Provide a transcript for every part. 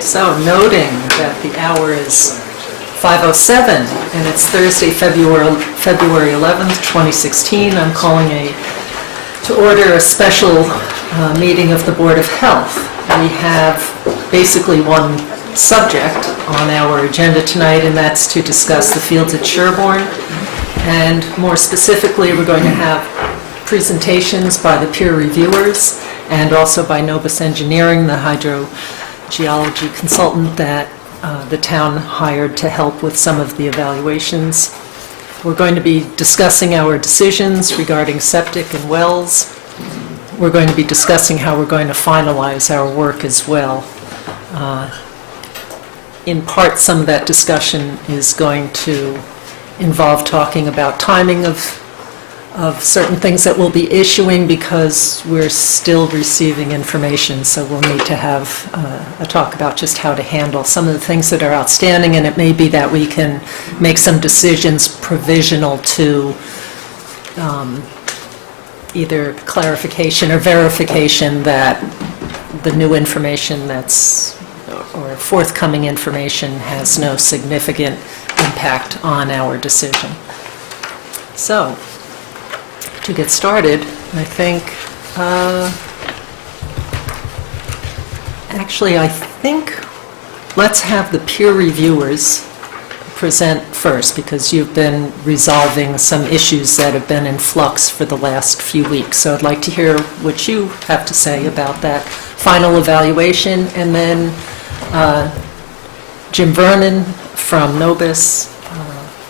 So, noting that the hour is 5:07 and it's Thursday, February 11th, 2016, I'm calling to order a special meeting of the Board of Health. We have basically one subject on our agenda tonight, and that's to discuss the fields at Sherborn. And more specifically, we're going to have presentations by the peer reviewers and also by Novus Engineering, the hydrogeology consultant that the town hired to help with some of the evaluations. We're going to be discussing our decisions regarding septic and wells. We're going to be discussing how we're going to finalize our work as well. In part, some of that discussion is going to involve talking about timing of certain things that we'll be issuing, because we're still receiving information, so we'll need to have a talk about just how to handle some of the things that are outstanding, and it may be that we can make some decisions provisional to either clarification or verification that the new information or forthcoming information has no significant impact on our decision. So, to get started, I think, let's have the peer reviewers present first, because you've been resolving some issues that have been in flux for the last few weeks. So I'd like to hear what you have to say about that final evaluation, and then Jim Vernon from Novus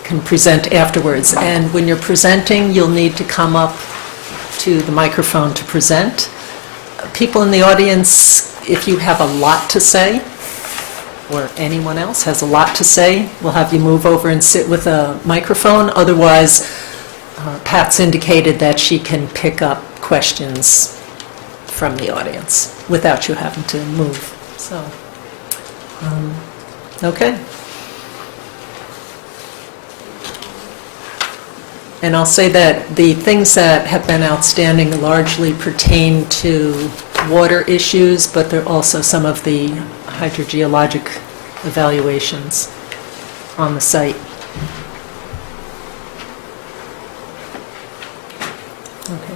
can present afterwards. And when you're presenting, you'll need to come up to the microphone to present. People in the audience, if you have a lot to say, or anyone else has a lot to say, we'll have you move over and sit with a microphone. Otherwise, Pat's indicated that she can pick up questions from the audience without you having to move. So, okay. And I'll say that the things that have been outstanding largely pertain to water issues, but there are also some of the hydrogeologic evaluations on the site. Okay.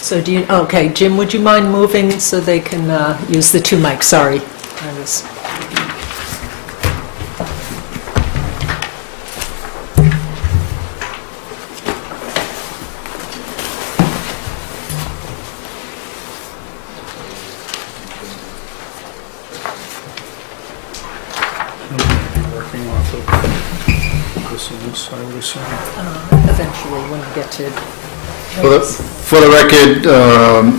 So okay, Jim, would you mind moving so they can use the two mics? Sorry. Eventually, when we get to... For the record,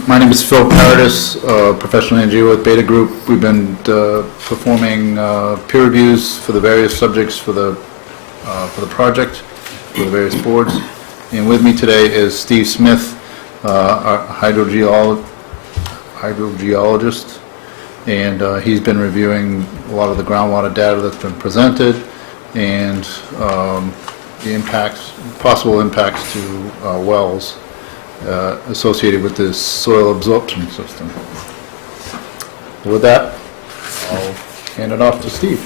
my name is Phil Paradis, professional engineer with Beta Group. We've been performing peer reviews for the various subjects for the project, for the various boards. And with me today is Steve Smith, our hydrogeologist, and he's been reviewing a lot of the groundwater data that's been presented, and the possible impacts to wells associated with this soil absorption system. With that, I'll hand it off to Steve.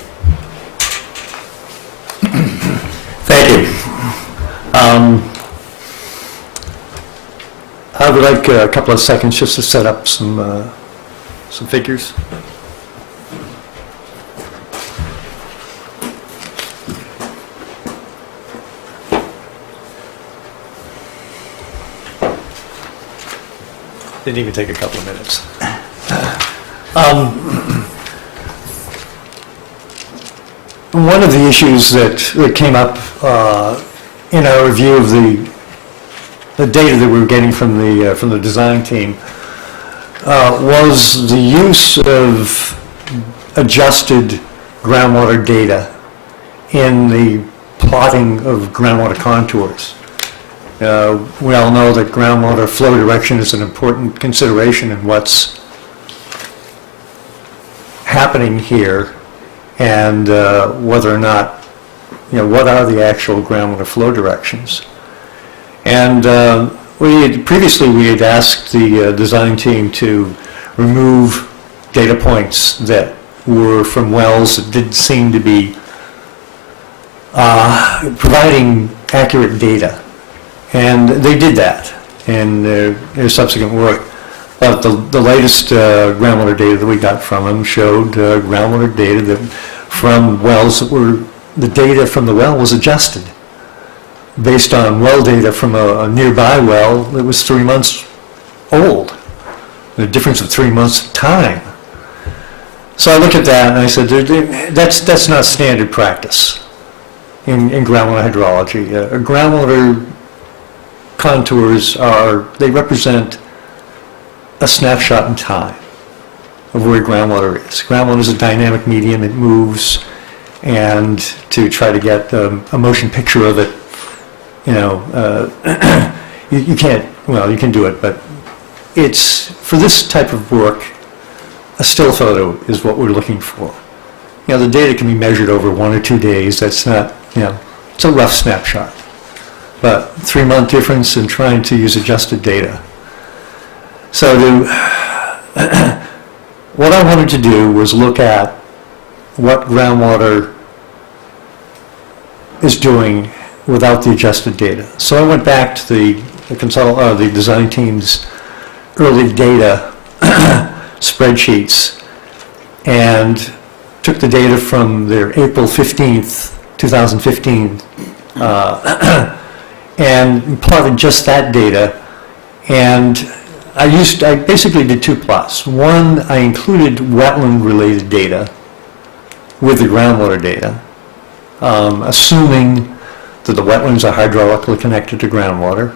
Thank you. I would like a couple of seconds just to set up some figures. Didn't even take a couple of minutes. One of the issues that came up in our review of the data that we were getting from the design team was the use of adjusted groundwater data in the plotting of groundwater contours. We all know that groundwater flow direction is an important consideration in what's happening here, and whether or not, what are the actual groundwater flow directions. And previously we had asked the design team to remove data points that were from wells that didn't seem to be providing accurate data. And they did that in their subsequent work. But the latest groundwater data that we got from them showed groundwater data that from wells that the data from the well was adjusted based on well data from a nearby well that was 3 months old. The difference of 3 months of time. So I looked at that and I said, that's not standard practice in groundwater hydrology. Groundwater contours they represent a snapshot in time of where groundwater is. Groundwater is a dynamic medium, it moves, and to try to get a motion picture of it, you can't, well, you can do it, but it's, for this type of work, a still photo is what we're looking for. The data can be measured over 1 or 2 days, that's not, it's a rough snapshot. But 3 month difference in trying to use adjusted data. So what I wanted to do was look at what groundwater is doing without the adjusted data. So I went back to the design team's early data spreadsheets and took the data from their April 15th, 2015 and plotted just that data. And I basically did 2 plots. One, I included wetland-related data with the groundwater data, assuming that the wetlands are hydraulically connected to groundwater.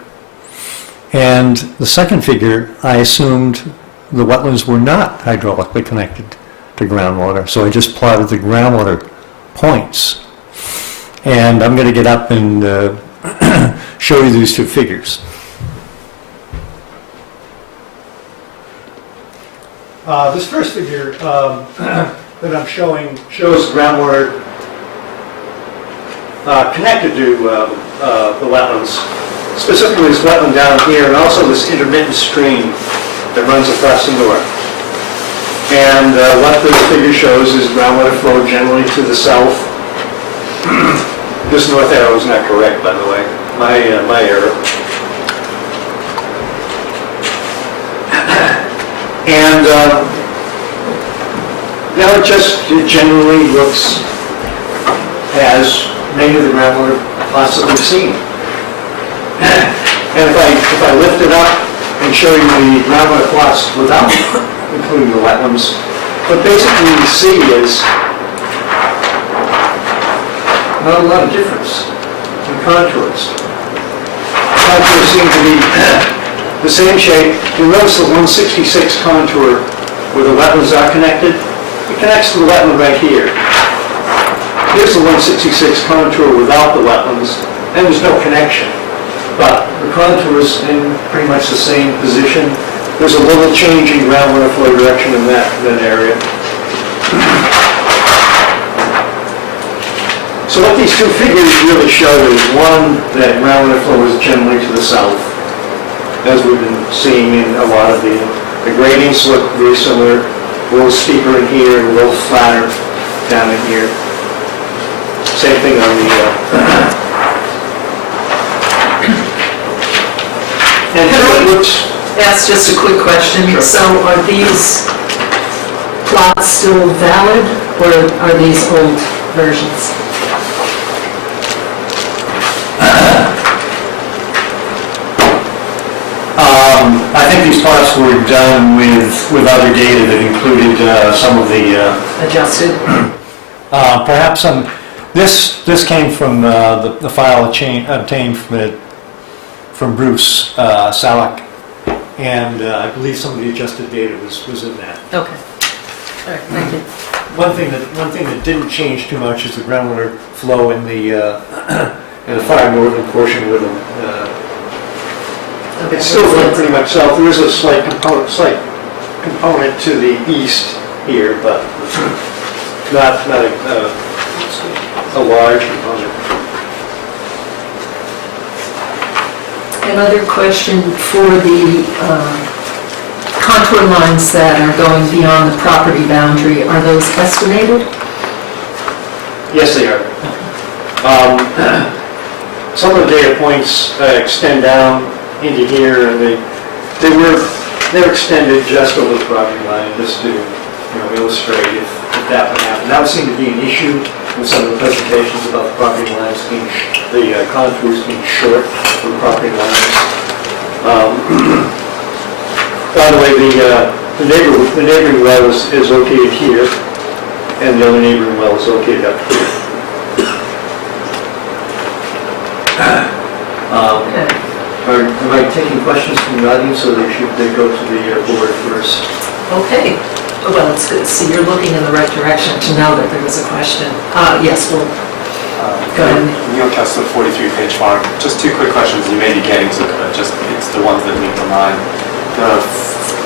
And the second figure, I assumed the wetlands were not hydraulically connected to groundwater, so I just plotted the groundwater points. And I'm going to get up and show you these 2 figures. This first figure that I'm showing shows groundwater connected to the wetlands. Specifically this wetland down here, and also this intermittent stream that runs across the north. And what this figure shows is groundwater flow generally to the south. This north arrow is not correct, by the way. My error. And it generally looks as many of the groundwater plots that we've seen. And if I lift it up and show you the groundwater plots without including the wetlands, what basically you see is not a lot of difference in contours. Contours seem to be the same shape. You'll notice the 166 contour where the wetlands are connected. It connects to the wetland right here. Here's the 166 contour without the wetlands, and there's no connection. But the contour is in pretty much the same position. There's a little change in groundwater flow direction in that area. So what these 2 figures really show is, one, that groundwater flow is generally to the south, as we've been seeing in a lot of the gradients look very similar, a little steeper in here and a little flatter down in here. Same thing on the and it looks. Ask just a quick question. Sure. So are these plots still valid, or are these old versions? I think these plots were done with other data that included some of the Adjusted? perhaps some. This came from the file obtained from Bruce Salak, and I believe some of the adjusted data was in that. Okay. All right, thank you. One thing that didn't change too much is the groundwater flow in the far northern portion where the It's still going pretty much south. There is a slight component to the east here, but not a large component. Another question for the contour lines that are going beyond the property boundary, are those estimated? Yes, they are. Some of the data points extend down into here, and they're extended just over the property line, just to illustrate if that would happen. That would seem to be an issue in some of the presentations about the property lines being, the contours being short for the property lines. By the way, the neighboring well is located here, and the other neighboring well is located up here. Am I taking questions from the audience, or they go to the board first? Okay. Well, it's good to see you're looking in the right direction to know that there was a question. Yes, well, go ahead. Neil Kessler, 43-page farm. Just two quick questions. You may be getting to it's the ones that meet the mind.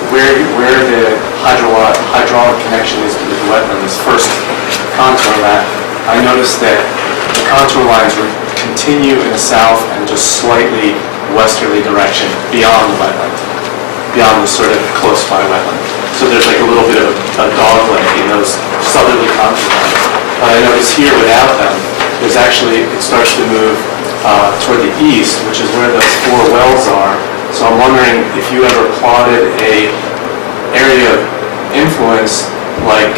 Where the hydraulic connection is to the wetlands, first contour map, I noticed that the contour lines would continue in the south and just slightly westerly direction beyond the wetland, beyond the sort of close by wetland. So there's like a little bit of a dogleg in those southerly contour lines. But I notice here without them, there's actually, it starts to move toward the east, which is where those 4 wells are. So I'm wondering if you ever plotted a area of influence like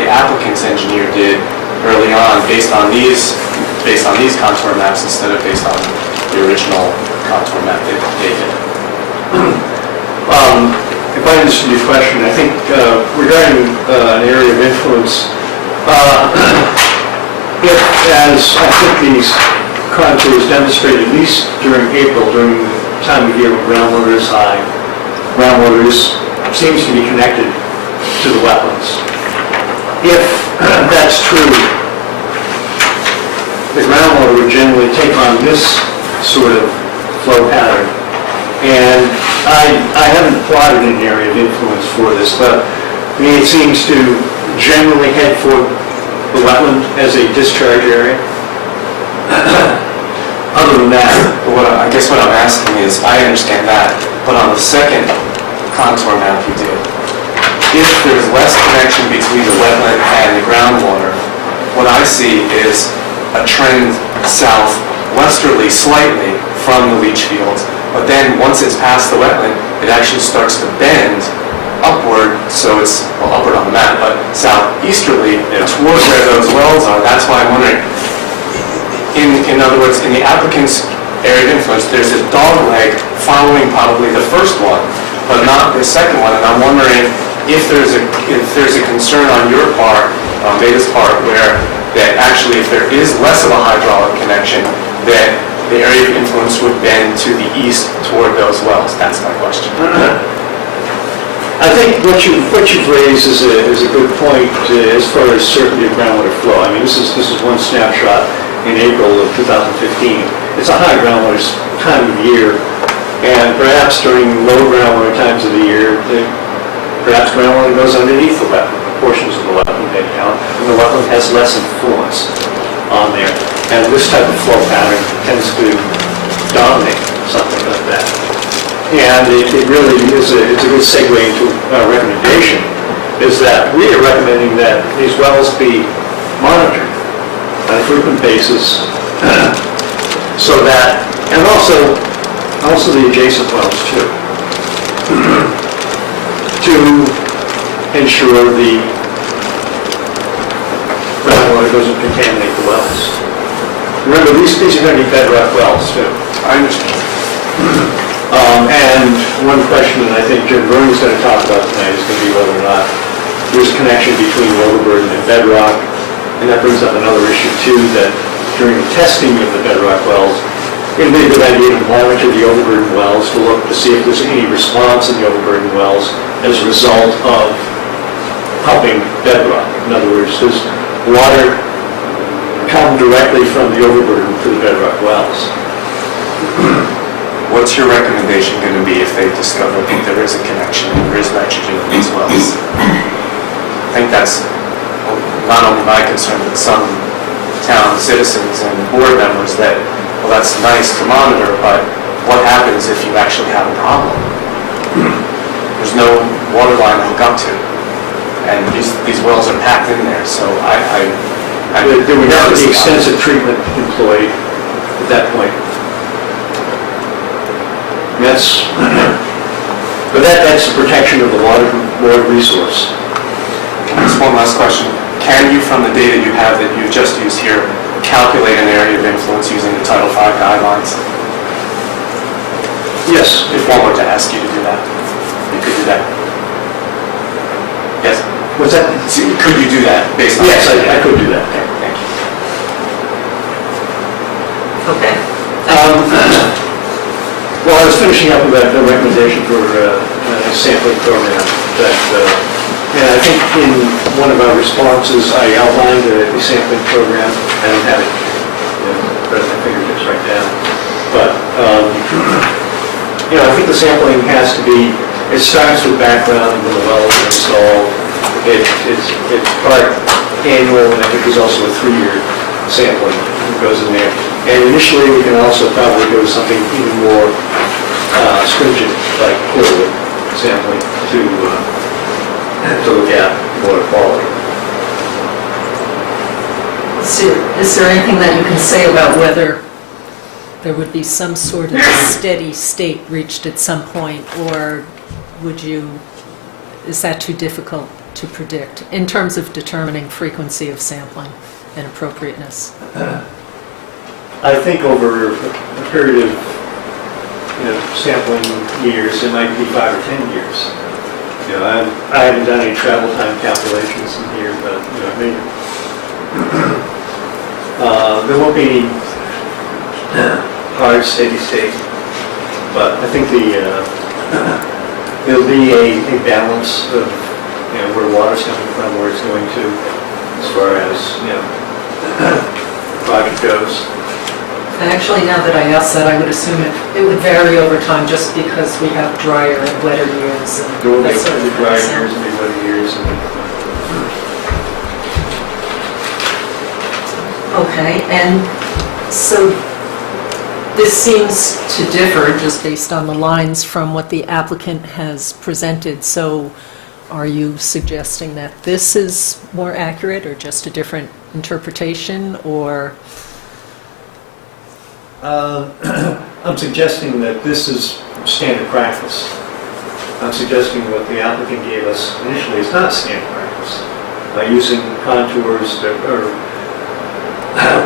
the applicant's engineer did early on, based on these contour maps instead of based on the original contour map that they did. If I understand your question, I think regarding an area of influence, if, as I think these contours demonstrate, at least during April, during the time of year when groundwater is high, groundwater seems to be connected to the wetlands. If that's true, the groundwater would generally take on this sort of flow pattern. And I haven't plotted an area of influence for this, but I mean, it seems to generally head for the wetland as a discharge area. Other than that, I guess what I'm asking is, I understand that, but on the second contour map you did, if there's less connection between the wetland and the groundwater, what I see is a trend southwesterly slightly from the leach fields, but then once it's past the wetland, it actually starts to bend upward, so it's, well, upward on the map, but southeasterly toward where those wells are. That's why I'm wondering, in other words, in the applicant's area of influence, there's a dogleg following probably the first one, but not the second one, and I'm wondering if there's a concern on your part, on Beta's part, where that actually if there is less of a hydraulic connection, that the area of influence would bend to the east toward those wells. That's my question. I think what you've raised is a good point as far as certainty of groundwater flow. I mean, this is one snapshot in April of 2015. It's a high groundwater time of year, and perhaps during low groundwater times of the year, perhaps groundwater goes underneath the wetland, portions of the wetland head count, and the wetland has less influence on there. And this type of flow pattern tends to dominate something like that. And it really is it's a good segue into our recommendation, is that we are recommending that these wells be monitored on a frequent basis, so that, and also the adjacent wells too, to ensure the groundwater doesn't contaminate the wells. Remember, these are going to be bedrock wells too. I understand. And one question that I think Jim Vernon's going to talk about tonight is going to be whether or not there's a connection between overburden and bedrock. And that brings up another issue too, that during the testing of the bedrock wells, it would be a good idea to monitor the overburden wells to look to see if there's any response in the overburden wells as a result of pumping bedrock. In other words, does water come directly from the overburden to the bedrock wells? what's your recommendation going to be if they discover that there is a connection and there is nitrogen in these wells? I think that's not only my concern, but some town citizens and board members that, well, that's nice to monitor, but what happens if you actually have a problem? There's no water line to hook up to, and these wells are packed in there, so There would have to be extensive treatment employed at that point. That's the protection of the water resource. Just one last question. Can you, from the data you have that you've just used here, calculate an area of influence using the Title V guidelines? Yes. If one were to ask you to do that, you could do that? Yes? What's that? Could you do that based on... Yes, I could do that. Okay, thank you. Okay. Well, I was finishing up with a recommendation for a sampling program that, and I think in one of our responses, I outlined a sampling program. I don't have it, but my fingertips right now. But, I think the sampling has to be, it starts with background when the wells are installed. It's part annual, and I think there's also a 3-year sampling that goes in there. And initially, we can also probably go to something even more stringent, like quarterly sampling, to look at water quality. Is there anything that you can say about whether there would be some sort of steady state reached at some point, or is that too difficult to predict in terms of determining frequency of sampling and appropriateness? I think over a period of sampling years, it might be 5 or 10 years. I haven't done any travel time calculations in here, but maybe there won't be any hard steady state. But I think there'll be a balance of where water's coming from, where it's going to, as far as the project goes. Actually, now that I asked that, I would assume it would vary over time just because we have drier and wetter years. And There will be that sort of dry thing. years and be wet years. Okay, and so this seems to differ just based on the lines from what the applicant has presented. So are you suggesting that this is more accurate or just a different interpretation, or? I'm suggesting that this is standard practice. I'm suggesting what the applicant gave us initially is not standard practice. By using contours that are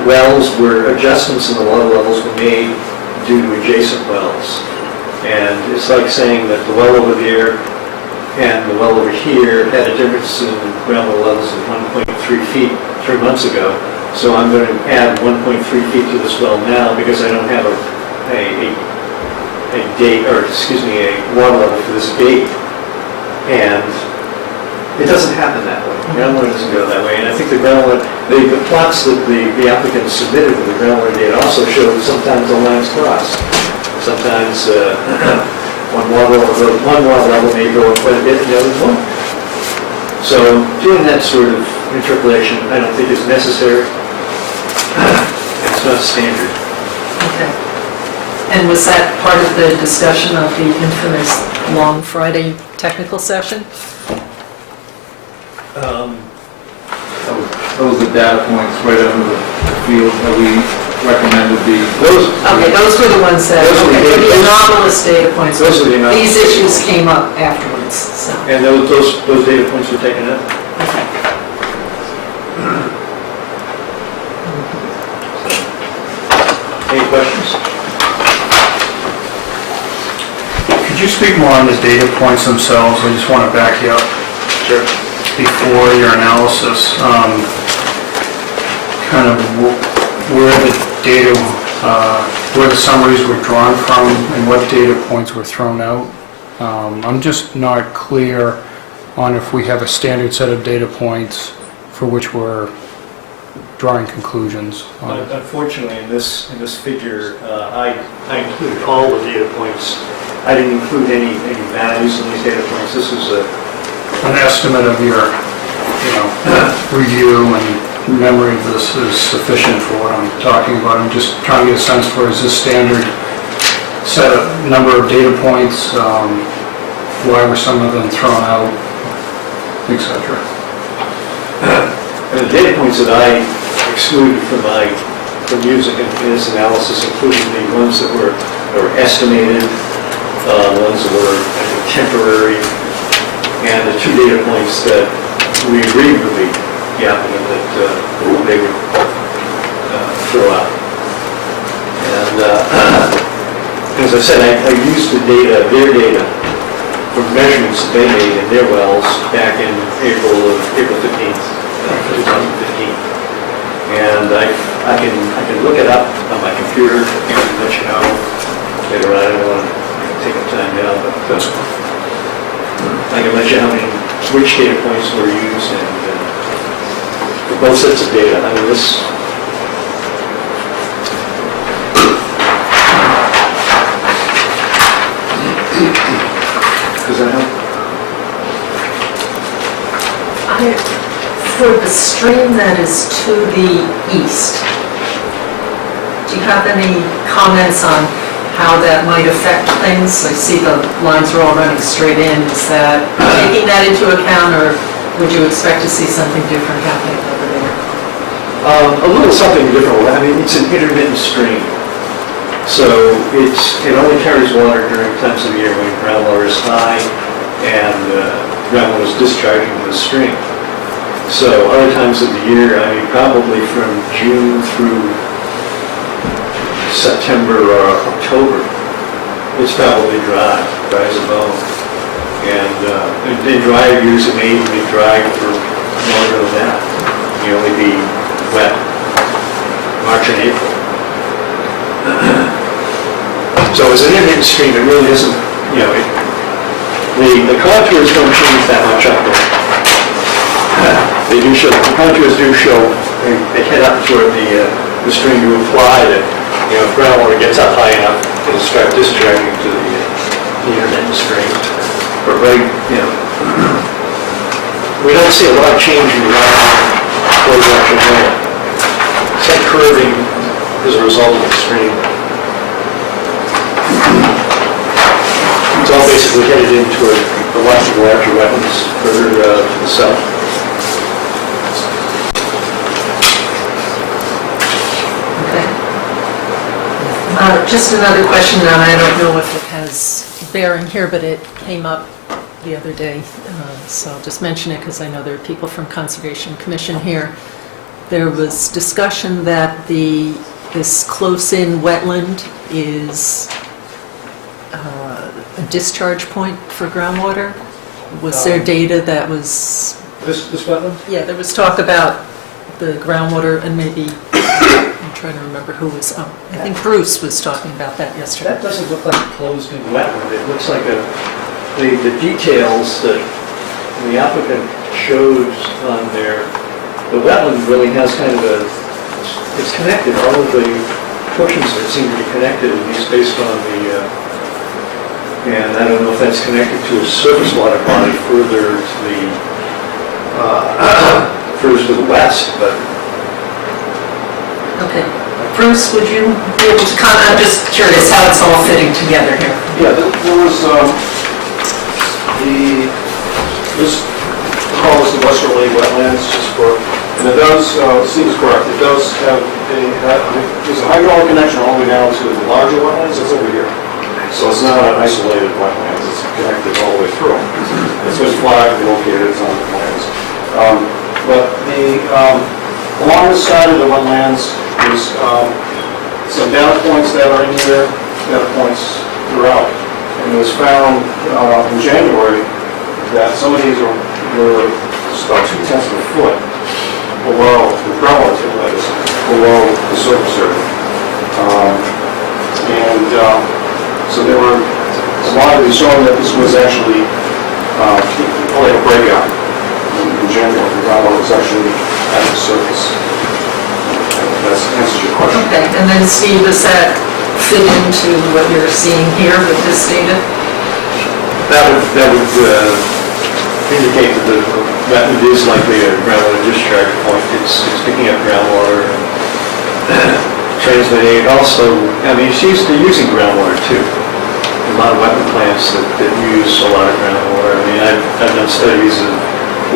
wells where adjustments in the water levels were made due to adjacent wells. And it's like saying that the well over there and the well over here had a difference in groundwater levels of 1.3 feet 3 months ago. So I'm going to add 1.3 feet to this well now because I don't have a water level for this gate. And it doesn't happen that way. Groundwater doesn't go that way. And I think the plots that the applicant submitted with the groundwater data also show that sometimes the lines cross. Sometimes one water level may go up quite a bit and the other won't. So doing that sort of interpolation I don't think is necessary. It's not standard. Okay. And was that part of the discussion of the infamous Long Friday technical session? Those are data points right under the field that we recommended Okay, those were the ones that, the anomalous data points. Those are the anomalous. These issues came up afterwards, so. And those data points were taken up. Okay. Any questions? Could you speak more on the data points themselves? I just want to back you up. Sure. Before your analysis, kind of where the data, where the summaries were drawn from and what data points were thrown out. I'm just not clear on if we have a standard set of data points for which we're drawing conclusions on it. Unfortunately, in this figure, I included all the data points. I didn't include any values in these data points. This is An estimate of your, review and memory of this is sufficient for what I'm talking about. I'm just trying to get a sense for, is this standard set a number of data points? Why were some of them thrown out, etc.? And the data points that I excluded from using in this analysis, including the ones that were estimated, ones that were temporary, and the 2 data points that we agreed with the applicant that they would throw out. And as I said, I used their data from measurements that they made in their wells back in April 15th, 2015. And I can look it up on my computer and let you know later on. I don't want to take up time now, but I can let you know which data points were used and for both sets of data. I mean, this. Does that help? For the stream that is to the east, do you have any comments on how that might affect things? I see the lines are all running straight in. Is that taking that into account, or would you expect to see something different happening over there? A little something different. I mean, it's an intermittent stream. So it only carries water during times of the year when groundwater is high and groundwater is discharging to the stream. So other times of the year, I mean, probably from June through September or October, it's probably dry as a bone. And in drier years, it may even be dry for longer than that. It may only be wet March and April. So it's an intermittent stream. It really isn't, the contours don't change that much up there. They do show, the contours do show, they head up toward the stream to imply that, if groundwater gets up high enough, it'll start discharging to the intermittent stream. But we don't see a lot of change in flow direction there. Some curving as a result of the stream. It's all basically headed in toward the larger wetlands further to the south. Just another question, and I don't know if it has bearing here, but it came up the other day, so I'll just mention it because I know there are people from Conservation Commission here. There was discussion that this close-in wetland is a discharge point for groundwater. Was there data that was... This wetland? Yeah, there was talk about the groundwater and maybe... I'm trying to remember who was, I think Bruce was talking about that yesterday. That doesn't look like a closed-in wetland. It looks like the details that the applicant shows on there, the wetland really has kind of it's connected. All of the portions of it seem to be connected, at least based on and I don't know if that's connected to a surface water body further to the west, but. Okay. Bruce, would you be able to comment? I'm just curious how it's all fitting together here. Yeah, there was this calls the westerly wetlands, just for, and it does, seems correct, it does have there's a hydraulic connection all the way down to the larger wetlands that's over here. So it's not an isolated wetlands, it's connected all the way through. It's been flagged and located, it's on the plans. But along the side of the wetlands, there's some data points that are in here, data points throughout. And it was found in January that some of these were just about 0.2 of a foot below the groundwater table, that is, below the surface area. So there were a lot of these showing that this was actually like a breakout in January. The groundwater was actually at the surface. that answers your question. Okay, and then Steve, does that fit into what you're seeing here with this data? That would indicate that the wetland is likely a groundwater discharge point. It's picking up groundwater and transmitting it. Also, I mean, they're using groundwater too. A lot of wetland plants that use a lot of groundwater. I mean, I've done studies of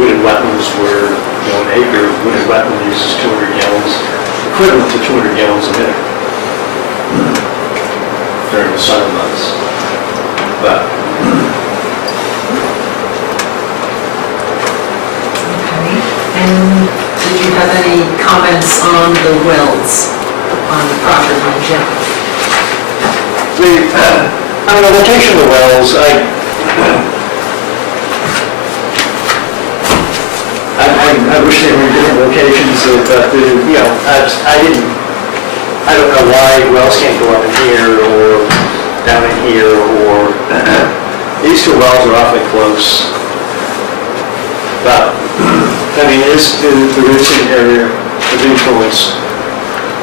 wooded wetlands where, an acre of wooded wetland uses 200 gallons, equivalent to 200 gallons a minute during the summer months. But Okay, and did you have any comments on the wells on the property in general? on the location of the wells, I wish they were in different locations, but, I don't know why wells can't go up in here or down in here, or, these two wells are awfully close. But, there is an area of influence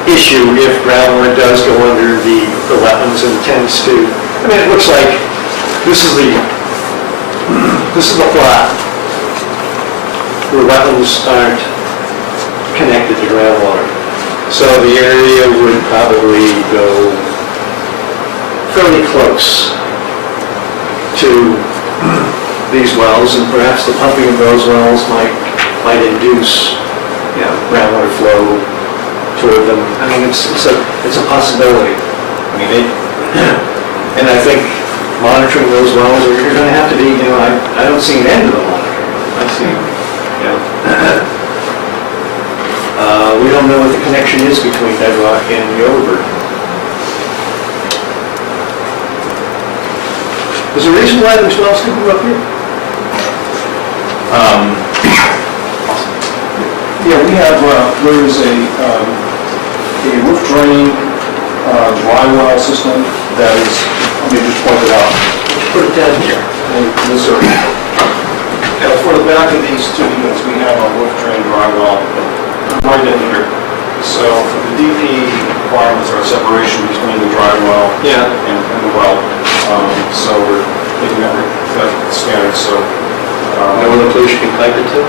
issue if groundwater does go under the wetlands and tends to, it looks like this is the plot where wetlands aren't connected to groundwater. So the area would probably go fairly close to these wells, and perhaps the pumping of those wells might induce, groundwater flow toward them. It's a possibility. And I think monitoring those wells, you're going to have to be, I don't see an end to the monitoring. I see, we don't know what the connection is between bedrock and the overburden. Is there a reason why those wells didn't go up here? We have, there is a roof drain dry well system that is, let me just point it out. Put it down here. In this area. For the back of these two units, we have a roof drain dry well right in here. So the DP requirements are a separation between the dry well and the well. So we're making that standard. So Know what place you can pipe it to?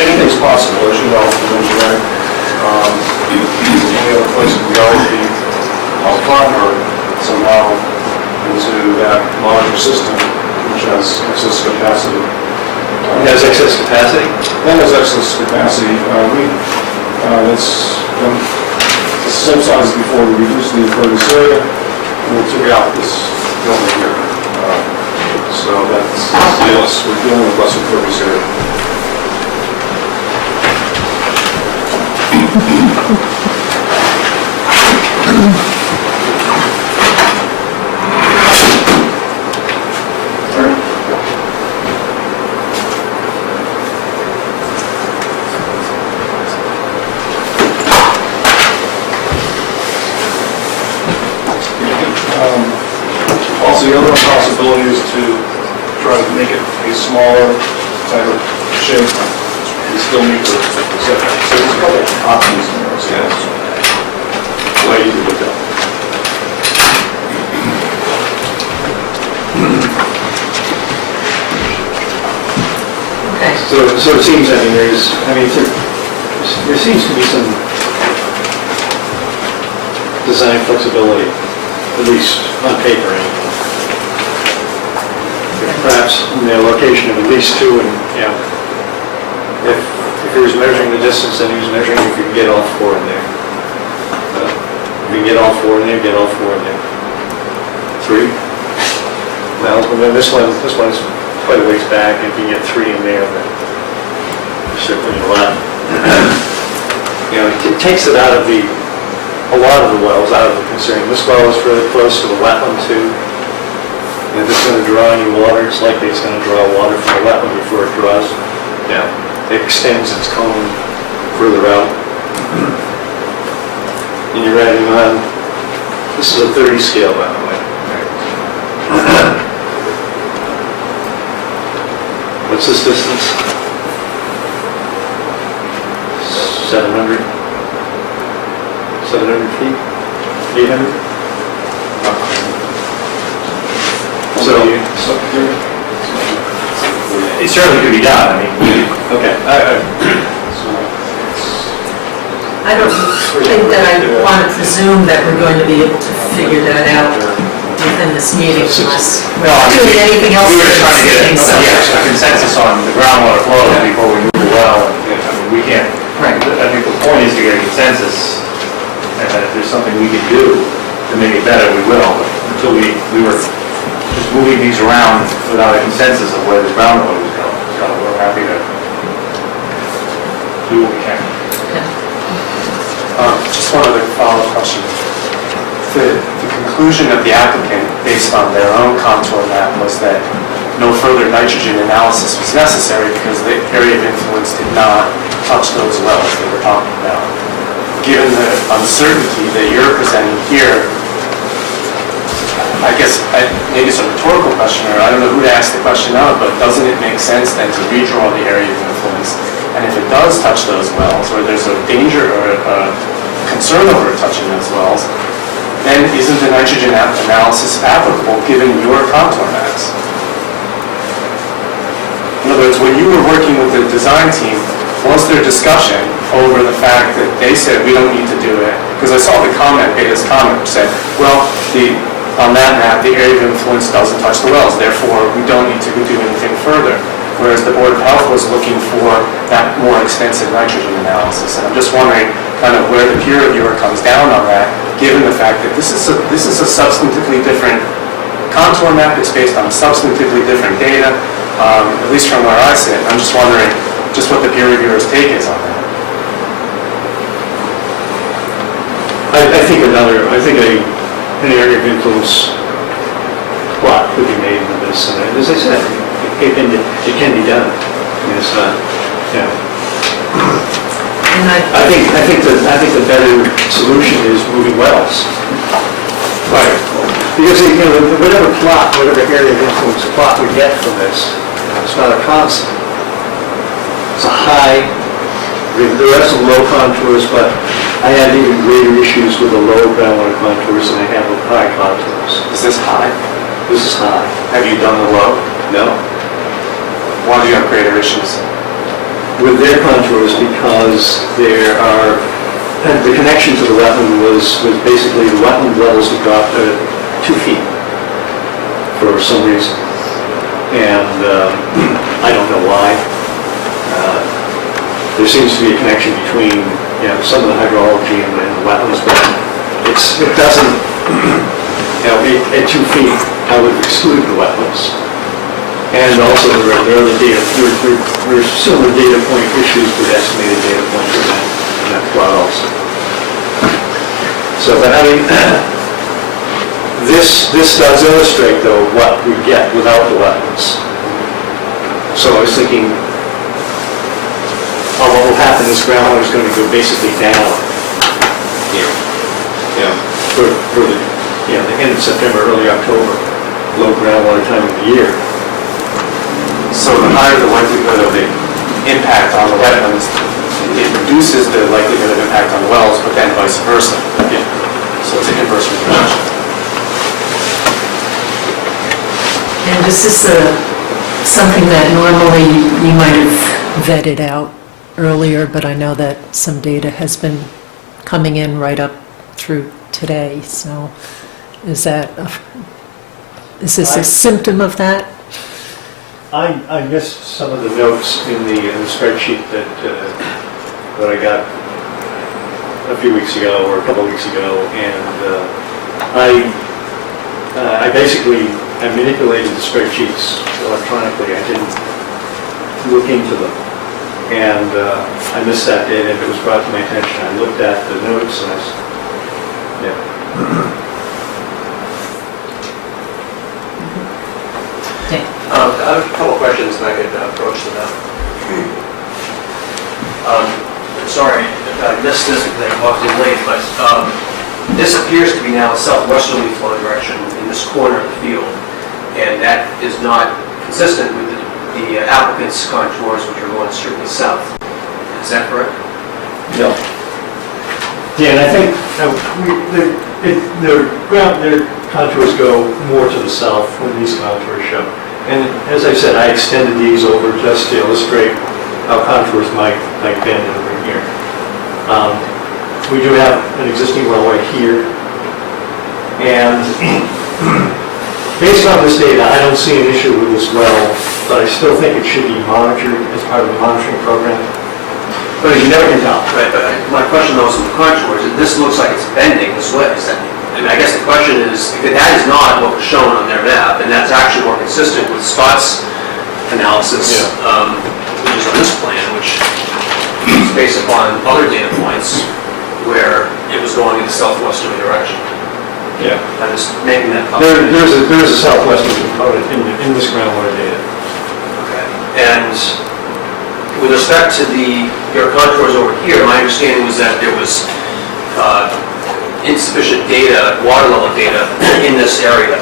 Anything's possible, as you know, from engineering. Any other place we go would be out front or somehow into that larger system, which has excess capacity. It has excess capacity? That has excess capacity. It's the same size as before. We reduced the impervious area, and we took out this building here. So that's, yes, we're dealing with less impervious area. Also, the other possibility is to try to make it a smaller, tighter shape and still meet the setback. So there's a couple options in there. So that's way easy to look at. Okay, So it seems, there seems to be some design flexibility, at least on paper anyway. Perhaps in the location of at least two, and, if he was measuring the distance, then he was measuring if you can get all four in there. If you can get all four in there, get all four in there. Three? Well, this one's quite a ways back. If you get three in there, then you're certainly a lot. It takes it out of a lot of the wells out of the concern. This well is really close to the wetland too. If it's going to draw any water, it's likely it's going to draw water from the wetland before it draws. It extends its cone further out. And you're adding on, this is a 30 scale, by the way. What's this distance? 700? 700 feet? 800? So, It certainly could be done, I mean, okay. I don't think that I want to presume that we're going to be able to figure that out within this meeting unless no, I we're mean, doing anything else. we were just trying to get So- a consensus on the groundwater flow before we move the well. I mean, we can't, Right. I think the point is to get a consensus, and that if there's something we can do to make it better, we will. But until we were just moving things around without a consensus of where the groundwater was going. So we're happy to do what we can. Just one other follow-up question. The conclusion of the applicant, based on their own contour map, was that no further nitrogen analysis was necessary because the area of influence did not touch those wells that we're talking about. Given the uncertainty that you're presenting here, I guess, maybe it's a rhetorical question, or I don't know who to ask the question of, but doesn't it make sense then to redraw the area of influence? And if it does touch those wells, or there's a danger or a concern over it touching those wells, then isn't the nitrogen analysis applicable given your contour maps? In other words, when you were working with the design team, was there discussion over the fact that they said we don't need to do it? Because I saw the comment, Beta's comment, which said, well, on that map, the area of influence doesn't touch the wells, therefore we don't need to do anything further. Whereas the Board of Health was looking for that more extensive nitrogen analysis. And I'm just wondering kind of where the peer reviewer comes down on that, given the fact that this is a substantively different contour map. It's based on substantively different data, at least from where I sit. I'm just wondering just what the peer reviewer's take is on that. I think an area of influence plot could be made in this, and as I said, it can be done. I mean, it's not, you know. And I think the better solution is moving wells. Right. Because, you know, whatever area of influence plot we get from this, it's not a constant. It's a high, there are some low contours, but I had even greater issues with the low groundwater contours than I have with high contours. Is this high? This is high. Have you done the low? No. Why do you have greater issues? With their contours, because there are, and the connection to the wetland was basically the wetland levels had dropped 2 feet for some reason. And I don't know why. There seems to be a connection between, you know, some of the hydrology and the wetlands, but it doesn't, you know, at 2 feet, I would exclude the wetlands. And also there are other data, there are similar data point issues with estimated data points in that plot also. So, but I mean, this does illustrate though what we get without the wetlands. So I was thinking, what will happen is groundwater is going to go basically down here, you know, for the, you know, the end of September, early October, low groundwater time of the year. So the higher the likelihood of the impact on the wetlands, it reduces the likelihood of impact on the wells, but then vice versa. Yeah. So it's an inverse relationship. And is this something that normally you might have vetted out earlier, but I know that some data has been coming in right up through today, so is this a symptom of that? I missed some of the notes in the spreadsheet that I got a few weeks ago or a couple of weeks ago, and I basically manipulated the spreadsheets electronically. I didn't look into them, and I missed that data, and it was brought to my attention. I looked at the notes, and I have a couple of questions and I could approach them now. Sorry if I missed this because I walked in late, but this appears to be now a southwesterly flow direction in this corner of the field, and that is not consistent with the applicant's contours, which are going strictly south. Is that correct? Yeah. Yeah, and I think their contours go more to the south when these contours show. And as I said, I extended these over just to illustrate how contours might bend over here. We do have an existing well right here. And based on this data, I don't see an issue with this well, but I still think it should be monitored as part of the monitoring program. But you never can tell. Right, but my question though is in the contours, this looks like it's bending this way. Is that, I mean, I guess the question is, if that is not what was shown on their map, and that's actually more consistent with Scott's analysis, which is on this plan, which is based upon other data points where it was going in the southwesterly direction. Yeah. I'm just making that comment. There is a southwestern component in this groundwater data. Okay. And with respect to your contours over here, my understanding was that there was insufficient data, water level data in this area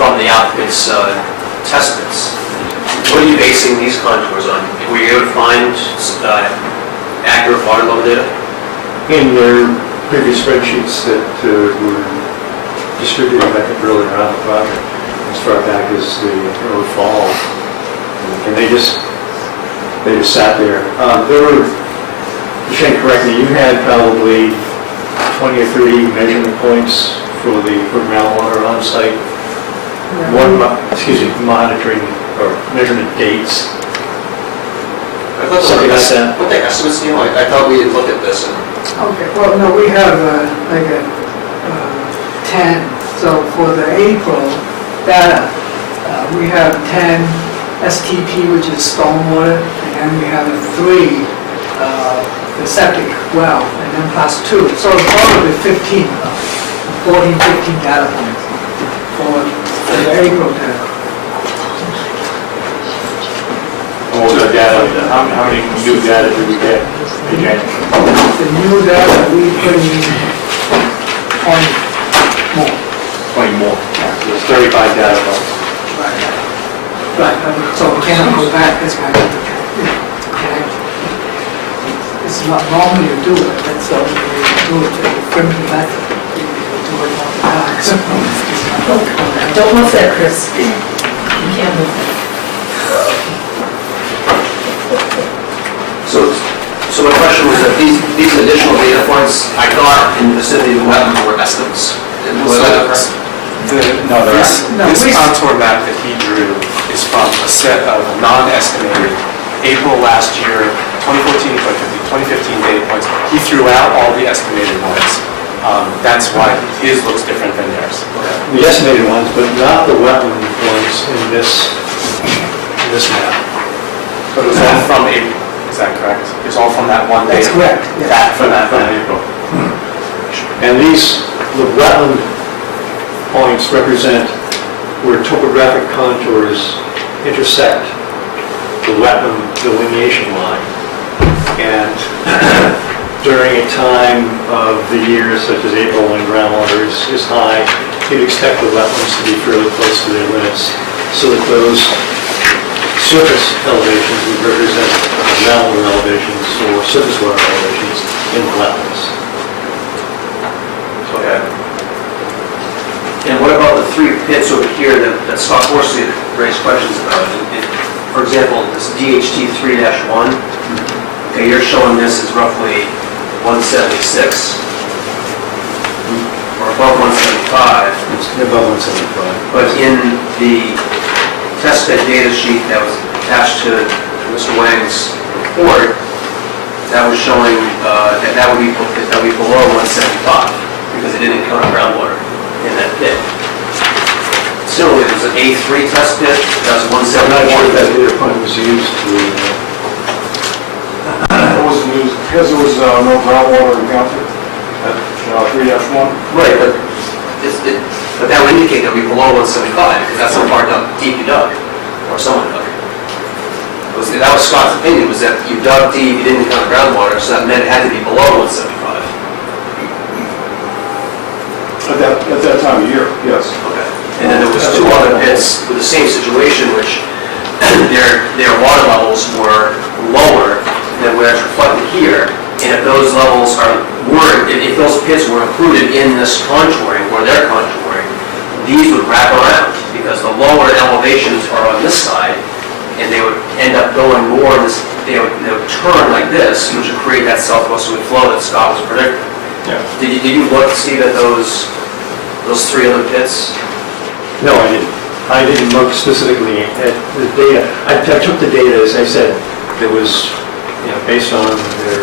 from the applicant's test pits. What are you basing these contours on? Were you able to find accurate water level data? In their previous spreadsheets that were distributed, I think, earlier on the project, as far back as the early fall, and they just sat there. There were, Shane, correct me, you had probably 20 or 30 measurement points for groundwater on site. Monitoring or measurement dates. Something like that. What the estimates seem like? I thought we had looked at this and... Okay, well, no, we have like a 10, so for the April data, we have 10 STP, which is stormwater, and then we have 3, the septic well, and then plus 2, so it's probably 15, 14, 15 data points for the April data. What was the data? How many new data did we get in January? The new data, we put in 20 more. 20 more. So there's 35 data points. Right, so we cannot go back, that's why we correct. It's not normal you do it, and so we do it in a primitive method. We do it all the time, so it's not correct. Don't move that, Chris. You can't move that. So my question was that these additional data points, I thought in the vicinity of the wetland were estimates. Was that correct? No, Yes. No, this we- contour map that he drew is from a set of non-estimated April last year, 2014, 2015 data points. He threw out all the estimated ones. That's why his looks different than theirs. The estimated ones, but not the wetland ones in this map. But it was all from April, is that correct? It's all from that one data? That's correct, yes. That, from that From one. April. And the wetland points represent where topographic contours intersect the wetland delineation line. And during a time of the year such as April when groundwater is high, you'd expect the wetlands to be fairly close to their limits, so that those surface elevations would represent groundwater elevations or surface water elevations in the wetlands. Okay. And what about the 3 pits over here that Scott Horsley raised questions about? For example, this DHT 3-1, okay, you're showing this as roughly 176, or above 175. It's above 175. But in the test pit data sheet that was attached to Mr. Wang's report, that was showing that would be below 175 because it didn't encounter groundwater in that pit. Similarly, there's an A3 test pit that was I'm not sure if 171. that data point was used to... It wasn't used, because there was no groundwater encountered at 3-1. Right, but that would indicate that we're below 175 because that's how far deep you dug, or someone dug. That was Scott's opinion, was that you dug deep, you didn't encounter groundwater, so that meant it had to be below 175. At that time of year, yes. Okay. And then there was 2 other pits with the same situation, which their water levels were lower than where it's reflected here, And if those levels if those pits were included in this contouring, or their contouring, these would wrap around, because the lower elevations are on this side, and they would end up going more, they would turn like this, which would create that southwesterly flow that Scott was predicting. Yeah. Did you look to see that those three other pits? No, I didn't. I didn't look specifically at the data. I took the data, as I said, that was, based on their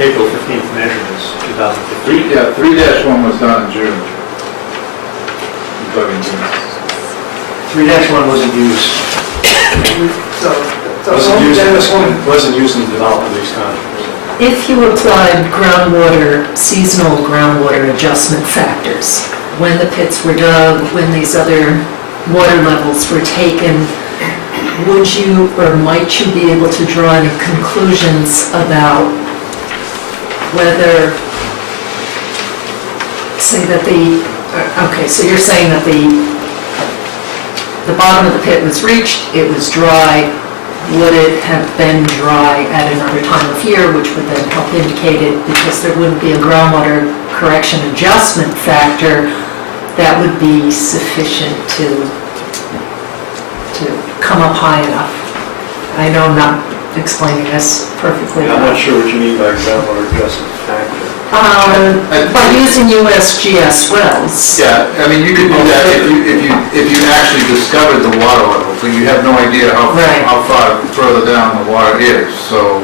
April 15th measurements, 2015. 3-1 was done in June. Dug in June. 3-1 wasn't used. Wasn't used in the development of these contours. If you applied seasonal groundwater adjustment factors, when the pits were dug, when these other water levels were taken, would you or might you be able to draw any conclusions about whether, say that so you're saying that the bottom of the pit was reached, it was dry, would it have been dry at another time of year, which would then help indicate it, because there wouldn't be a groundwater correction adjustment factor that would be sufficient to come up high enough. I know I'm not explaining this perfectly I'm well. not sure what you mean by groundwater adjustment factor. By using USGS wells. Yeah, I mean, you could do that if you actually discovered the water level, but you have no idea Right. how far further down the water is. So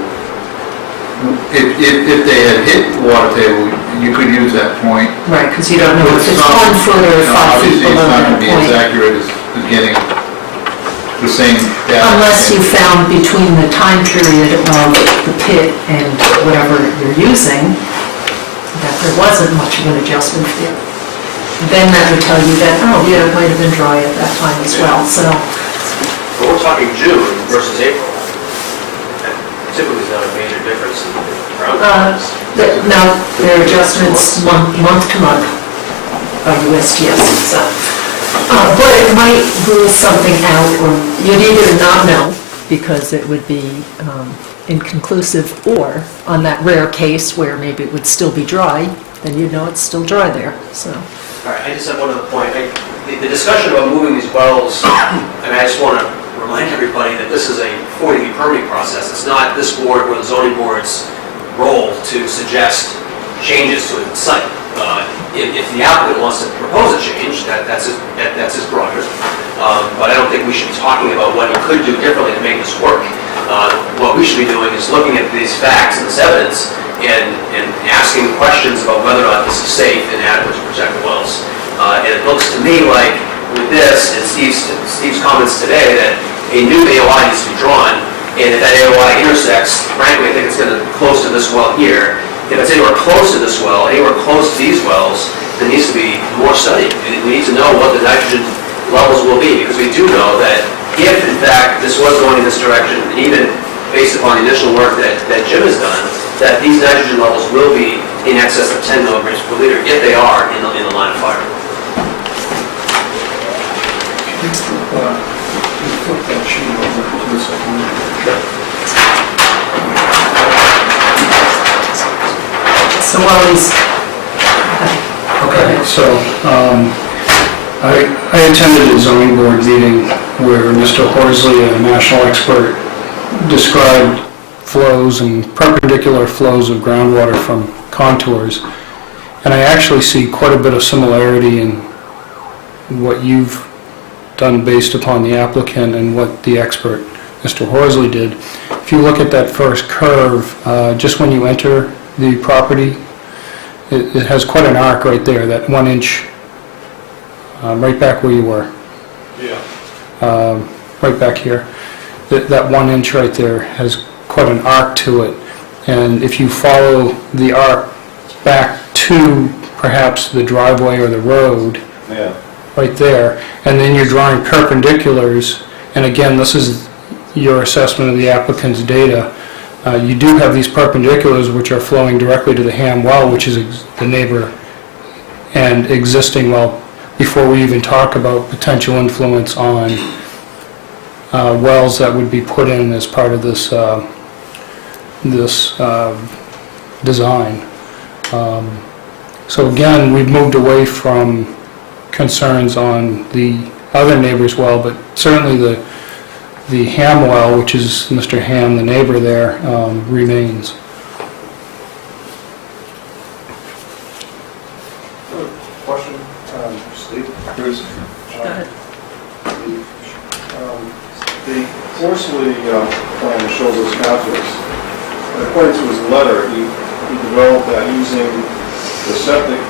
if they had hit the water table, you could use that point. Right, because you don't know if it's not- 1 foot or 5 feet Obviously, it's below not that going to be as point. accurate as getting the same data. Unless you found between the time period of the pit and whatever you're using, that there wasn't much of an adjustment there. Then that would tell you that, oh, yeah, it might have been dry at that time as well, so. But we're talking June versus April. That typically is not a major difference in ground. No, there are adjustments month to month of USGS, so. But it might rule something out, or you'd either not know, because it would be inconclusive, or on that rare case where maybe it would still be dry, then you'd know it's still dry there, so. All right, I just have one other point. The discussion about moving these wells, and I just want to remind everybody that this is a 40B permitting process. It's not this board or the zoning board's role to suggest changes to the site. If the applicant wants to propose a change, that's his prerogative. But I don't think we should be talking about what he could do differently to make this work. What we should be doing is looking at these facts and this evidence and asking questions about whether or not this is safe and adequate to protect the wells. And it looks to me like with this and Steve's comments today that a new AOI needs to be drawn, and if that AOI intersects, frankly, I think it's going to be close to this well here. If it's anywhere close to this well, anywhere close to these wells, there needs to be more study. We need to know what the nitrogen levels will be, because we do know that if, in fact, this was going in this direction, and even based upon the initial work that Jim has done, that these nitrogen levels will be in excess of 10 milligrams per liter if they are in the line of fire. Flip that sheet over to this one. So while he's, Okay, so I attended a zoning board meeting where Mr. Horsley, a national expert, described flows and perpendicular flows of groundwater from contours. And I actually see quite a bit of similarity in what you've done based upon the applicant and what the expert, Mr. Horsley, did. If you look at that first curve, just when you enter the property, it has quite an arc right there, that 1 inch, right back where you were. Yeah. Right back here. That 1 inch right there has quite an arc to it. And if you follow the arc back to perhaps the driveway or the road, Yeah. right there, and then you're drawing perpendiculars, and again, this is your assessment of the applicant's data, you do have these perpendiculars which are flowing directly to the Ham well, which is the neighbor and existing well, before we even talk about potential influence on wells that would be put in as part of this design. So again, we've moved away from concerns on the other neighbor's well, but certainly the Ham well, which is Mr. Ham, the neighbor there, remains. Question, Steve? Bruce? Go ahead. The Horsley plan that shows those contours, according to his letter, he developed that using the septic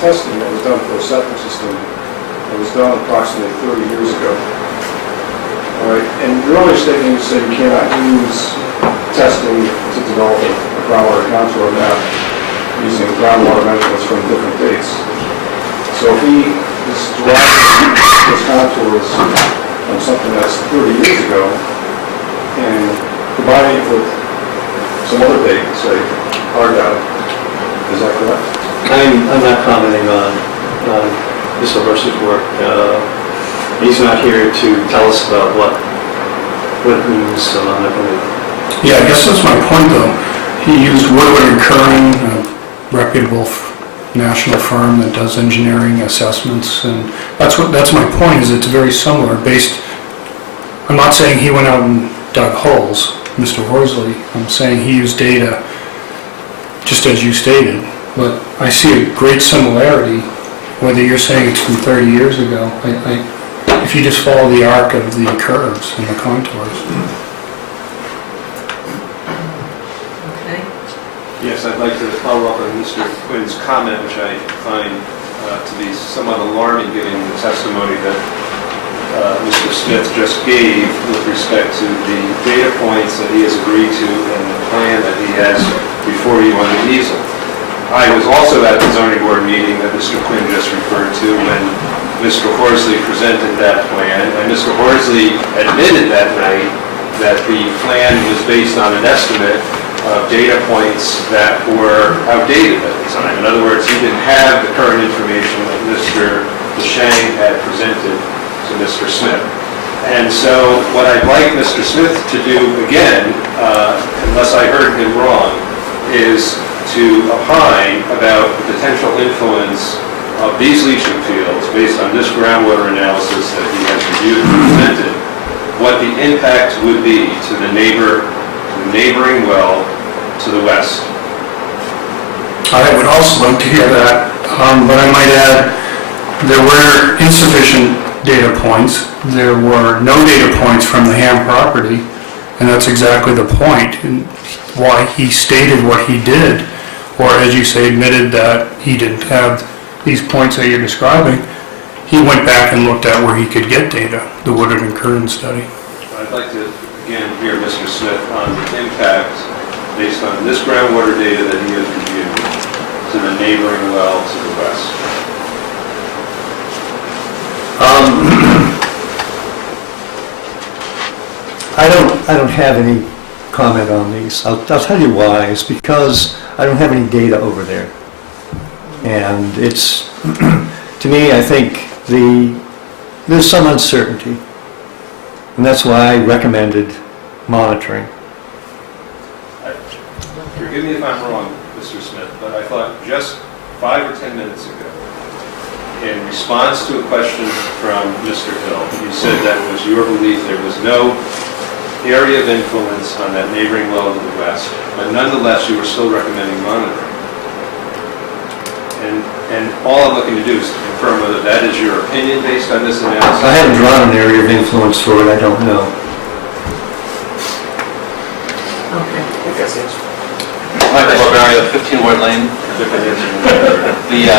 testing that was done for a septic system that was done approximately 30 years ago. All right, and your earlier statement, you said you cannot use testing to develop a groundwater contour map using groundwater measurements from different dates. So if he is deriving his contours from something that's 30 years ago and combining it with some other date, say, Argyle, is that correct? I'm not commenting on Mr. Horsley's work. He's not here to tell us about what it means, so I'm not going to... Yeah, I guess that's my point, though. He used Woodward and Curran, a reputable national firm that does engineering assessments, and that's my point, is it's very similar, based... I'm not saying he went out and dug holes, Mr. Horsley. I'm saying he used data, just as you stated, but I see a great similarity, whether you're saying it's from 30 years ago. If you just follow the arc of the curves and the contours. Okay. Yes, I'd like to follow up on Mr. Quinn's comment, which I find to be somewhat alarming, given the testimony that Mr. Smith just gave with respect to the data points that he has agreed to and the plan that he has before you on the easel. I was also at the zoning board meeting that Mr. Quinn just referred to when Mr. Horsley presented that plan, and Mr. Horsley admitted that night that the plan was based on an estimate of data points that were outdated at the time. In other words, he didn't have the current information that Mr. Shang had presented to Mr. Smith. And so what I'd like Mr. Smith to do again, unless I heard him wrong, is to opine about the potential influence of these leaching fields based on this groundwater analysis that he has reviewed and presented, what the impact would be to the neighboring well to the west. I would also like to hear that, but I might add, there were insufficient data points. There were no data points from the Ham property, and that's exactly the point, and why he stated what he did, or as you say, admitted that he didn't have these points that you're describing. He went back and looked at where he could get data, the Woodard and Curran study. I'd like to again hear Mr. Smith on the impact based on this groundwater data that he has reviewed to the neighboring well to the west. I don't have any comment on these. I'll tell you why. It's because I don't have any data over there. And it's, to me, I think there's some uncertainty. And that's why I recommended monitoring. Forgive me if I'm wrong, Mr. Smith, but I thought just 5 or 10 minutes ago, in response to a question from Mr. Hill, you said that was your belief there was no area of influence on that neighboring well to the west, but nonetheless you were still recommending monitoring. And all I'm looking to do is to confirm whether that is your opinion based on this analysis. I haven't drawn an area of influence for it, I don't know. Okay. Michael Barbario, 15 Ward Lane. The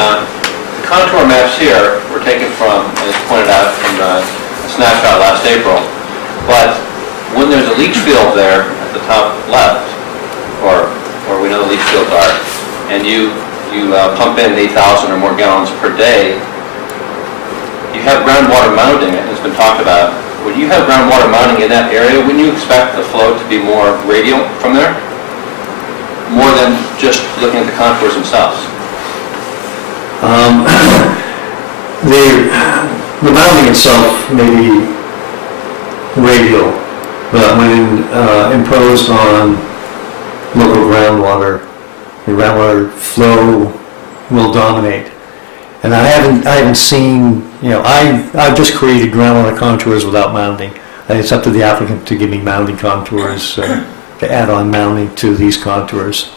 contour maps here were taken from, as pointed out, from the snapshot last April. But when there's a leach field there at the top left, or we know the leach fields are, and you pump in 8,000 or more gallons per day, you have groundwater mounting, it's been talked about. When you have groundwater mounting in that area, wouldn't you expect the flow to be more radial from there? More than just looking at the contours themselves? The mounting itself may be radial, but when imposed on local groundwater, the groundwater flow will dominate. And I haven't seen, I've just created groundwater contours without mounding. And it's up to the applicant to give me mounding contours, to add on mounding to these contours.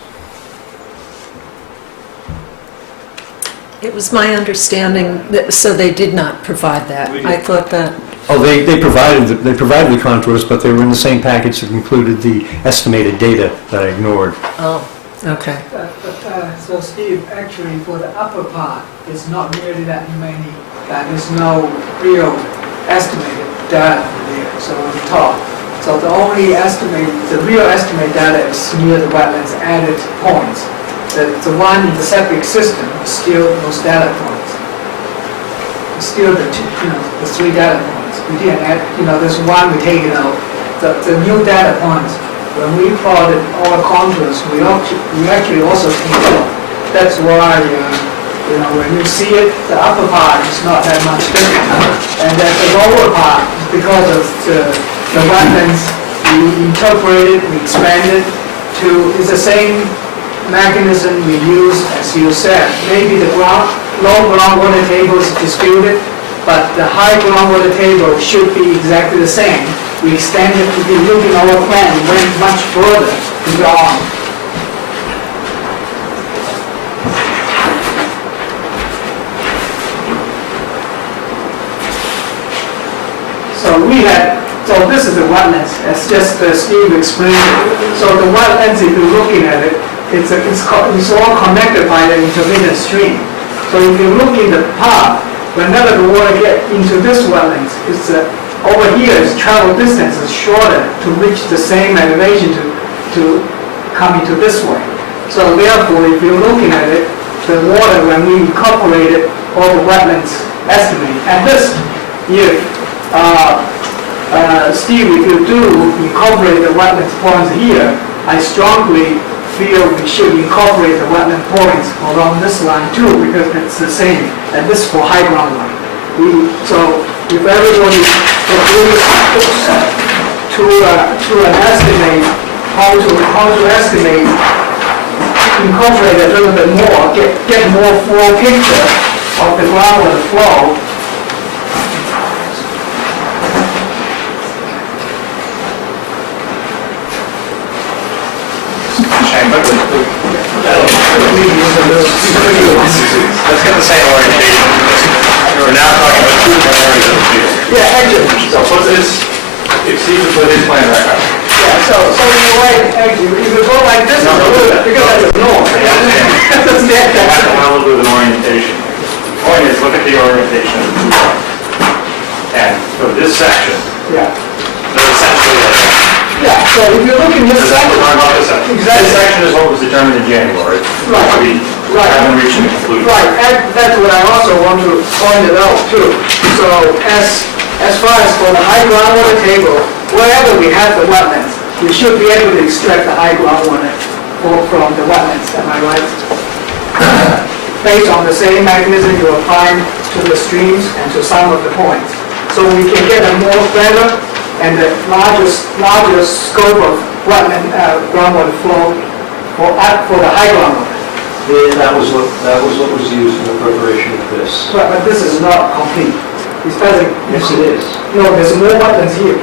It was my understanding that, so they did not provide that. I thought that, Oh, they provided the contours, but they were in the same package that included the estimated data that I ignored. oh, okay. So Steve, actually for the upper part, it's not really that many, there's no real estimated data there, so on top. So the only the real estimate data is near the wetlands added points. The one in the septic system is still those data points. It's still the three data points. We didn't add, there's one we taken out. The new data points, when we plotted all the contours, we actually also take it out. That's why, when you see it, the upper part is not that much different. And then the lower part, because of the wetlands, we interpreted, we expanded it's the same mechanism we use, as you said. Maybe the low groundwater table is disputed, but the high groundwater table should be exactly the same. We extended, if you look at our plan, we went much further beyond. So this is the wetlands, as just Steve explained. So the wetlands, if you're looking at it, it's all connected by the intermittent stream. So if you look in the path, whenever the water gets into this wetlands, it's over here, its travel distance is shorter to reach the same elevation to come into this way. So therefore, if you're looking at it, the water, when we incorporated all the wetlands estimate, and this year, Steve, if you do incorporate the wetlands points here, I strongly feel we should incorporate the wetland points along this line too, because it's the same, and this for high ground line. So if everybody agrees to an estimate, how to estimate, incorporate a little bit more, get more full picture of the groundwater flow. Let's get the same orientation. We're now talking about two different areas of the field. Yeah, actually. So put this, if Steve would put his plan back up. Yeah, so in a way, actually, if you go like this, No, it's a little, because that's a norm. I understand. That's that. I don't want to look with an orientation. The point is, look at the orientation of the two lines. And for this section, Yeah, they're essentially like, yeah, so if you look in this this is what section, we're talking about this section. This Exactly. section is what was determined in January. Right. We Right. haven't reached a conclusion. right, and that's what I also want to point it out too. So as far as for the high groundwater table, wherever we have the wetlands, we should be able to extract the high groundwater from the wetlands, am I right? Based on the same mechanism you apply to the streams and to some of the points. So we can get a more better and the larger scope of wetland groundwater flow for the high groundwater. Yeah, that was what was used in the preparation of this. But this is not complete. It doesn't. Yes, it is. No, there's more wetlands here.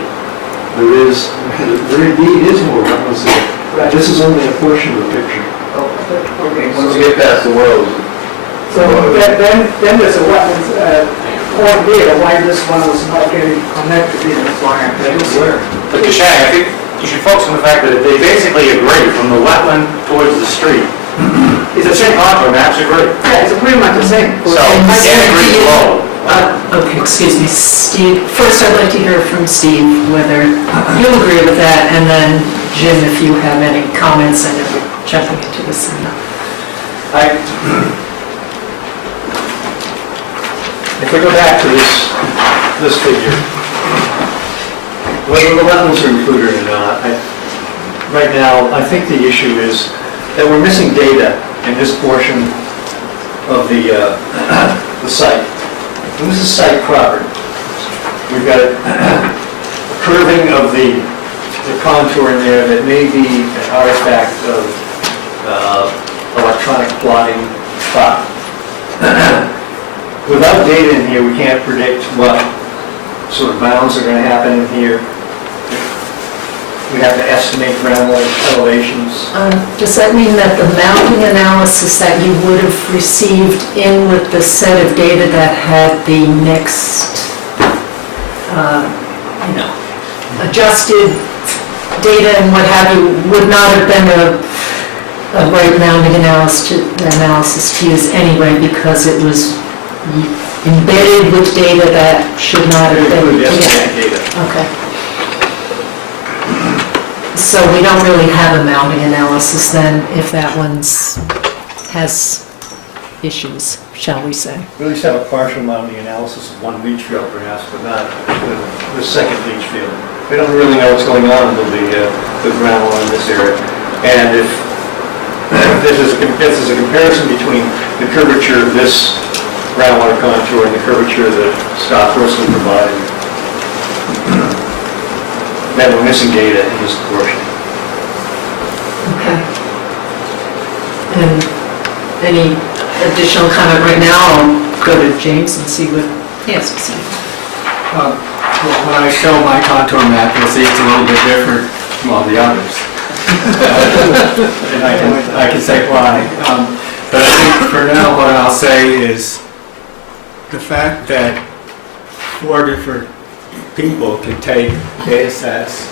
There indeed is more wetlands there. Right. This is only a portion of the picture. Okay. Once we get past the world, So then there's a wetlands point there, why this one was not getting connected here. That's why I'm Where? but Kashang, I think you should focus on the fact that they basically agree from the wetland towards the street. It's the same contour maps agree. Yeah, it's pretty much the same. So, and agree below. Okay, excuse me, Steve. First, I'd like to hear from Steve whether you'll agree with that, and then Jim, if you have any comments, and if we're jumping into this or not. If we go back to this figure, whether the wetlands are included or not, right now, I think the issue is that we're missing data in this portion of the site. And this is site property. We've got a curving of the contour in there that may be an artifact of electronic plotting spot. Without data in here, we can't predict what sort of bounds are going to happen in here. We have to estimate groundwater elevations. Does that mean that the mounting analysis that you would have received in with the set of data that had the next, adjusted data and what have you, would not have been a right mounting analysis to use anyway, because it was embedded with data that should not have been? Include estimate data. Okay. So we don't really have a mounting analysis then, if that one's has issues, shall we say? We at least have a partial mounting analysis of one leach field perhaps, but not the second leach field. We don't really know what's going on with the groundwater in this area. And if this is a comparison between the curvature of this groundwater contour and the curvature that Scott Horsley provided, that we're missing data in this portion. Okay. And any additional comment right now? I'll go to James and see what he has to say. Well, when I show my contour map, you'll see it's a little bit different from all the others. And I can say why. But I think for now, what I'll say is the fact that 4 different people can take data sets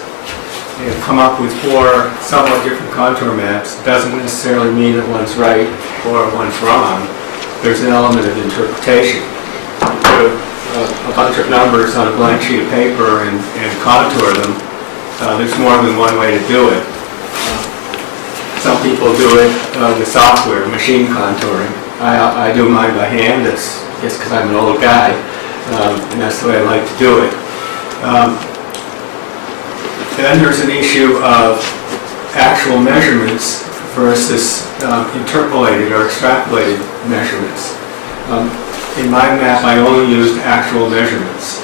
and come up with 4 somewhat different contour maps doesn't necessarily mean that one's right or one's wrong. There's an element of interpretation. Put a bunch of numbers on a blank sheet of paper and contour them. There's more than one way to do it. Some people do it with software, machine contouring. I do mine by hand. That's just because I'm an old guy, and that's the way I like to do it. Then there's an issue of actual measurements versus interpolated or extrapolated measurements. In my map, I only used actual measurements.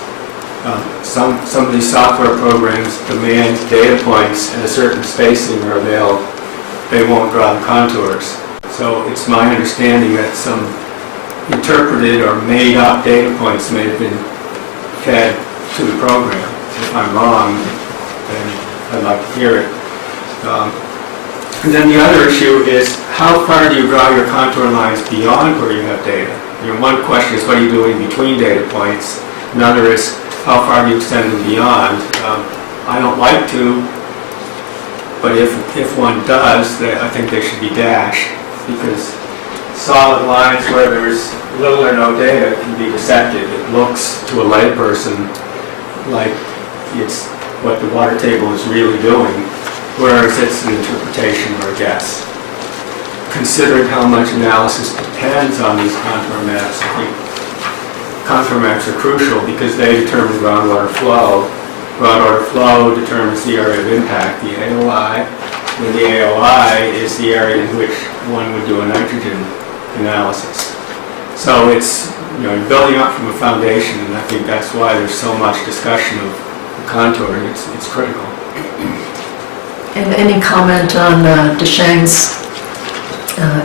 Some of these software programs demand data points at a certain spacing or they won't draw the contours. So it's my understanding that some interpreted or made up data points may have been fed to the program. If I'm wrong, then I'd like to hear it. And then the other issue is how far do you draw your contour lines beyond where you have data? One question is what are you doing between data points? Another is how far do you extend them beyond? I don't like to, but if one does, I think they should be dashed, because solid lines where there's little or no data can be deceptive. It looks to a layperson like it's what the water table is really doing, whereas it's an interpretation or a guess. Considering how much analysis depends on these contour maps, I think contour maps are crucial because they determine groundwater flow. Groundwater flow determines the area of impact, the AOI, and the AOI is the area in which one would do a nitrogen analysis. So it's, you're building up from a foundation, and I think that's why there's so much discussion of contouring. It's critical. And any comment on Deshang's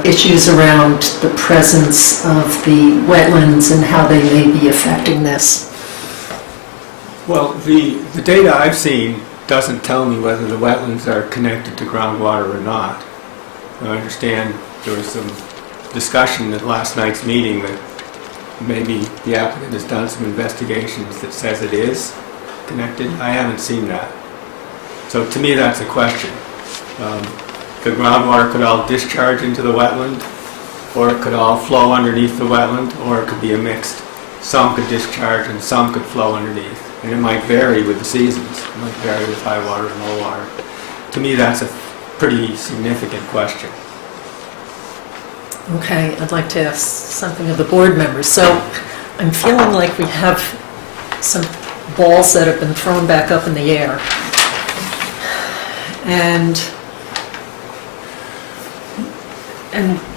issues around the presence of the wetlands and how they may be affecting this? Well, the data I've seen doesn't tell me whether the wetlands are connected to groundwater or not. I understand there was some discussion at last night's meeting that maybe the applicant has done some investigations that says it is connected. I haven't seen that. So to me, that's a question. The groundwater could all discharge into the wetland, or it could all flow underneath the wetland, or it could be a mixed. Some could discharge and some could flow underneath. And it might vary with the seasons. It might vary with high water and low water. To me, that's a pretty significant question. Okay, I'd like to ask something of the board members. So I'm feeling like we have some balls that have been thrown back up in the air. And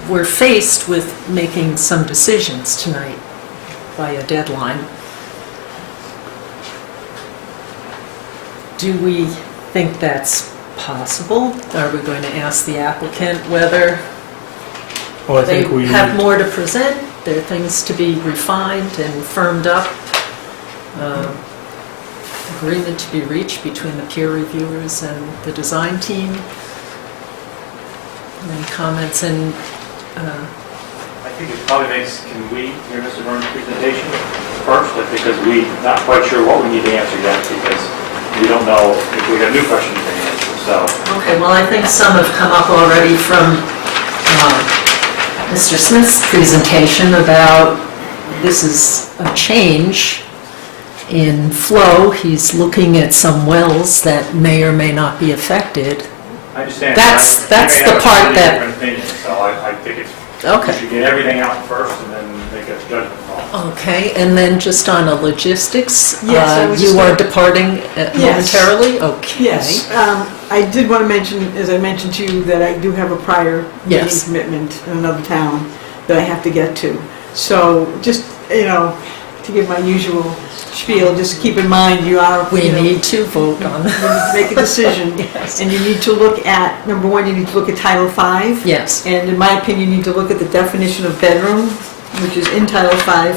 we're faced with making some decisions tonight by a deadline. Do we think that's possible? Are we going to ask the applicant whether Well, I they think we, have more to present, there are things to be refined and firmed up, agreement to be reached between the peer reviewers and the design team. Any comments? And I think it probably makes, can we hear Mr. Burns' presentation first? Because we're not quite sure what we need to answer yet, because we don't know if we have new questions to answer, so. okay, well, I think some have come up already from Mr. Smith's presentation about this is a change in flow. He's looking at some wells that may or may not be affected. I understand. That's I may the have a part slightly that- different opinion, so I think it's, we Okay. should get everything out first and then make a judgment call. Okay, and then just on a logistics, Yes, I was you just are gonna- departing momentarily? Okay. Yes, I did want to mention, as I mentioned to you, that I do have a prior meeting Yes. commitment in another town that I have to get to. So just, to give my usual spiel, just keep in mind you are... We need to vote on you need to make a decision. Yes. And you need to look at, number one, you need to look at Title V. Yes. And in my opinion, you need to look at the definition of bedroom, which is in Title V,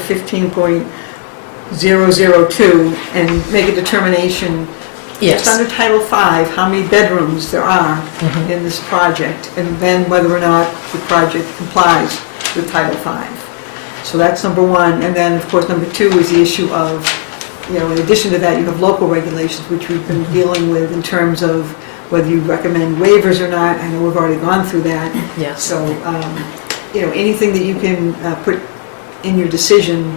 15.002, and make a determination Yes. just under Title V, how many bedrooms there are Mhm. in this project, and then whether or not the project complies with Title V. So that's number one. And then, of course, number two is the issue of, in addition to that, you have local regulations, which we've been dealing with in terms of whether you recommend waivers or not. I know we've already gone through that. Yes. So, anything that you can put in your decision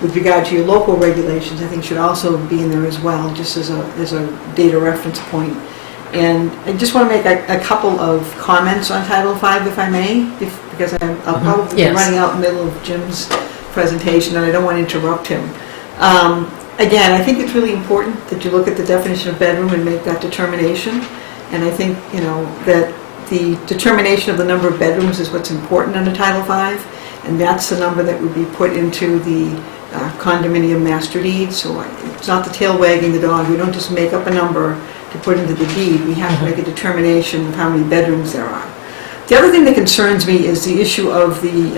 with regard to your local regulations, I think should also be in there as well, just as a data reference point. And I just want to make a couple of comments on Title V, if I may, because I'll probably be Yes. running out in the middle of Jim's presentation, and I don't want to interrupt him. Again, I think it's really important that you look at the definition of bedroom and make that determination. And I think, that the determination of the number of bedrooms is what's important under Title V, and that's the number that would be put into the condominium master deed. So it's not the tail wagging the dog. We don't just make up a number to put into the deed. We have to make a determination of how many bedrooms there are. The other thing that concerns me is the issue of the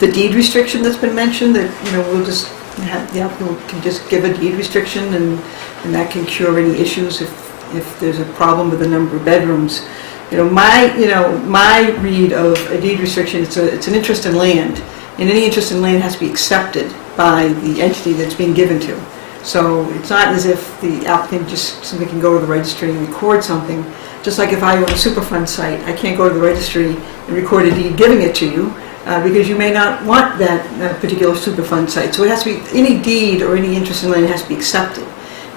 deed restriction that's been mentioned, that, we'll just have, the applicant can just give a deed restriction, and that can cure any issues if there's a problem with the number of bedrooms. My read of a deed restriction, it's an interest in land, and any interest in land has to be accepted by the entity that's being given to. So it's not as if the applicant just simply can go to the registry and record something. Just like if I own a Superfund site, I can't go to the registry and record a deed giving it to you, because you may not want that particular Superfund site. So it has to be, any deed or any interest in land has to be accepted.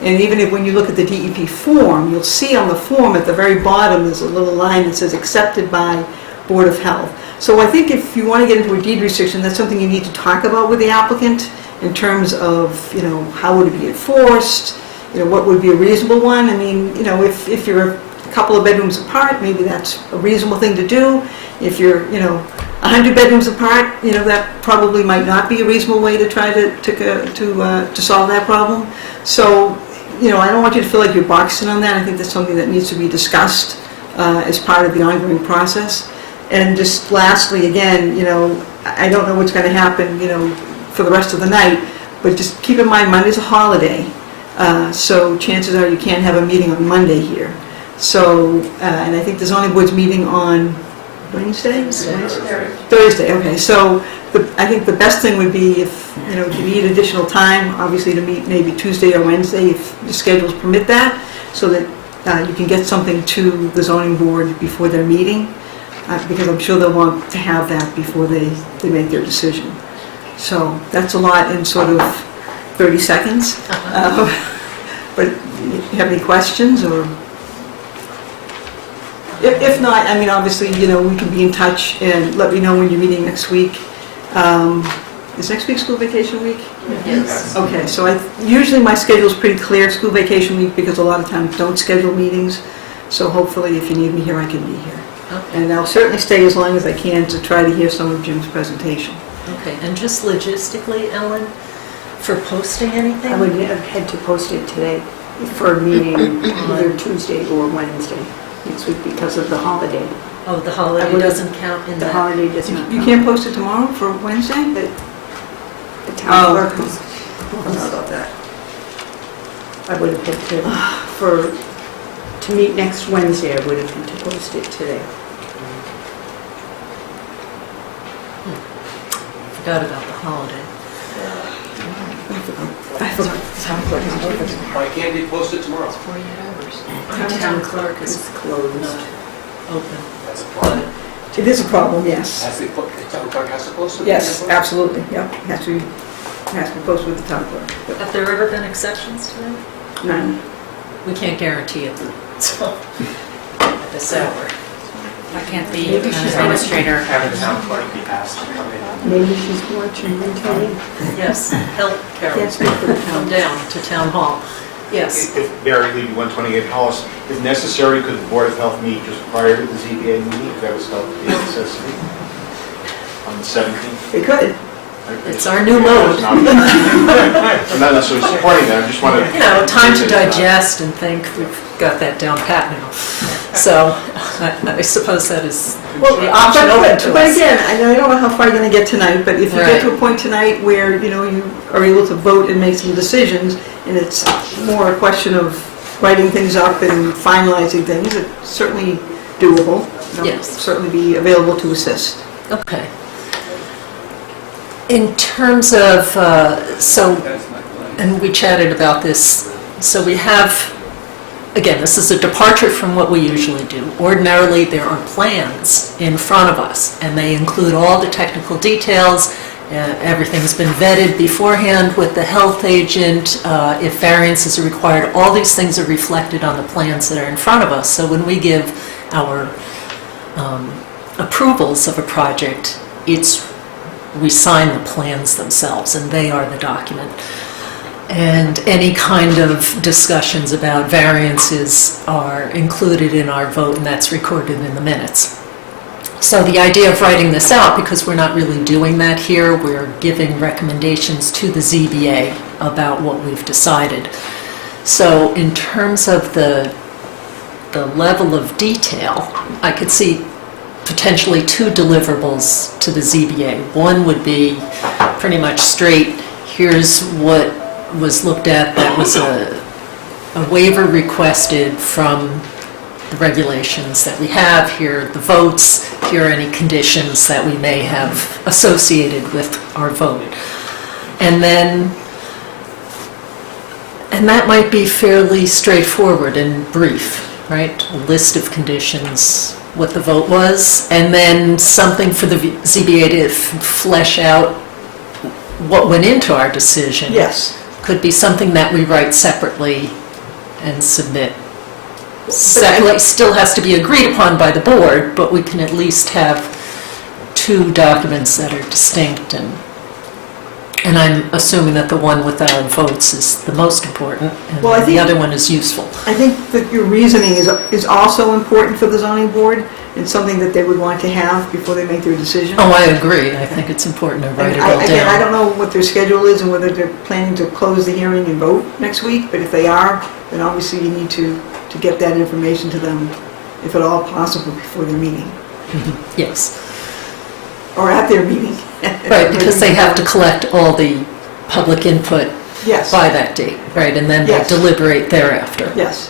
And even if, when you look at the DEP form, you'll see on the form at the very bottom, there's a little line that says accepted by Board of Health. So I think if you want to get into a deed restriction, that's something you need to talk about with the applicant in terms of, how would it be enforced, what would be a reasonable one. I mean, if you're a couple of bedrooms apart, maybe that's a reasonable thing to do. If you're, 100 bedrooms apart, that probably might not be a reasonable way to try to solve that problem. So, I don't want you to feel like you're boxed in on that. I think that's something that needs to be discussed as part of the ongoing process. And just lastly, again, I don't know what's going to happen, for the rest of the night, but just keep in mind Monday's a holiday, so chances are you can't have a meeting on Monday here. So, and I think the zoning board's meeting on Wednesday? Thursday, okay. So I think the best thing would be if, if you need additional time, obviously to meet maybe Tuesday or Wednesday, if the schedules permit that, so that you can get something to the zoning board before their meeting, because I'm sure they'll want to have that before they make their decision. So that's a lot in sort of 30 seconds. But you have any questions, or? If not, I mean, obviously, we can be in touch and let me know when you're meeting next week. Is next week school vacation week? Yes. Okay, so usually my schedule's pretty clear, school vacation week, because a lot of times don't schedule meetings. So hopefully, if you need me here, I can be here. Okay. And I'll certainly stay as long as I can to try to hear some of Jim's presentation. Okay, and just logistically, Ellen, for posting anything? I would have had to post it today for a meeting either Tuesday or Wednesday. next week because of the holiday. Oh, the holiday doesn't count in The that? holiday does not You count. can't post it tomorrow for Wednesday? The town clerk Oh. is, I don't know about that. I would have had to meet next Wednesday, I would have had to post it today. Forgot about the holiday. I forgot the town clerk is open. Why can't they post it tomorrow? 48 hours. The Town clerk is is closed. not open. That's a problem. It is a problem, yes. The town clerk has to post it? Yes, absolutely, yep. It has to be posted with the town clerk. Yep. Have there ever been exceptions to that? None. We can't guarantee it, so, at this hour. I can't be an administrator. Having the town clerk be asked to come in. Maybe she's watching and telling. Yes, help Carol Can't speak for the come town. down to town hall. Yes. If Barry Levy, 128 Hollis, if necessary, could the Board of Health meet just prior to the ZBA meeting, if that was felt to be a necessity? On the 17th? They could. It's our new mode. I'm not necessarily supporting that, I just want to... You know, time to digest and think, we've got that down pat now. So, I suppose that is the option open to But us. again, I don't know how far you're going to get tonight, but if you get to a point tonight where, you know, you are able to vote and make some decisions, and it's more a question of writing things up and finalizing things, it's certainly doable. Yes. Certainly be available to assist. Okay. In terms of, and we chatted about this, so we have, again, this is a departure from what we usually do. Ordinarily, there are plans in front of us, and they include all the technical details. Everything's been vetted beforehand with the health agent. If variances are required, all these things are reflected on the plans that are in front of us. So when we give our approvals of a project, we sign the plans themselves, and they are the document. And any kind of discussions about variances are included in our vote, and that's recorded in the minutes. So the idea of writing this out, because we're not really doing that here, we're giving recommendations to the ZBA about what we've decided. So in terms of the level of detail, I could see potentially two deliverables to the ZBA. One would be pretty much straight, here's what was looked at, that was a waiver requested from the regulations that we have, here are the votes, here are any conditions that we may have associated with our vote. And that might be fairly straightforward and brief, right? A list of conditions, what the vote was, and then something for the ZBA to flesh out what went into our decision. Yes. Could be something that we write separately and submit separately. Still has to be agreed upon by the board, but we can at least have two documents that are distinct, and I'm assuming that the one with our votes is the most important, and Well, I the think- other one is useful. I think that your reasoning is also important for the zoning board, and something that they would want to have before they make their decision. Oh, I agree. I think it's important to write it all Again, I down. don't know what their schedule is and whether they're planning to close the hearing and vote next week, but if they are, then obviously you need to get that information to them, if at all possible, before their meeting, Yes, or at their meeting. right, because they have to collect all the public input Yes, by that date, right, and then they Yes. deliberate thereafter, yes,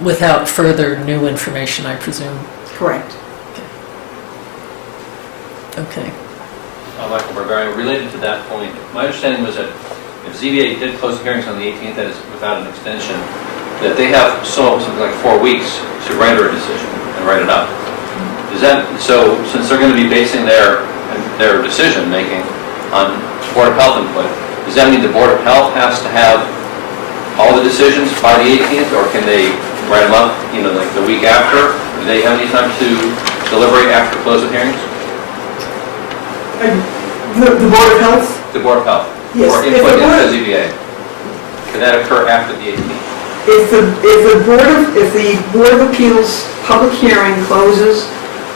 without further new information, I presume. correct. Okay. Michael Barbarian, related to that point, my understanding was that if ZBA did close the hearings on the 18th, that is without an extension, that they have something like 4 weeks to write a decision and write it up. Is that, so since they're going to be basing their decision-making on Board of Health input, does that mean the Board of Health has to have all the decisions by the 18th, or can they write them up, like the week after? Do they have any time to deliberate after close of hearings? The Board of Health? The Board of Health? Yes, Or if input the Board- into the ZBA? Can that occur after the 18th? If the Board of Appeals public hearing closes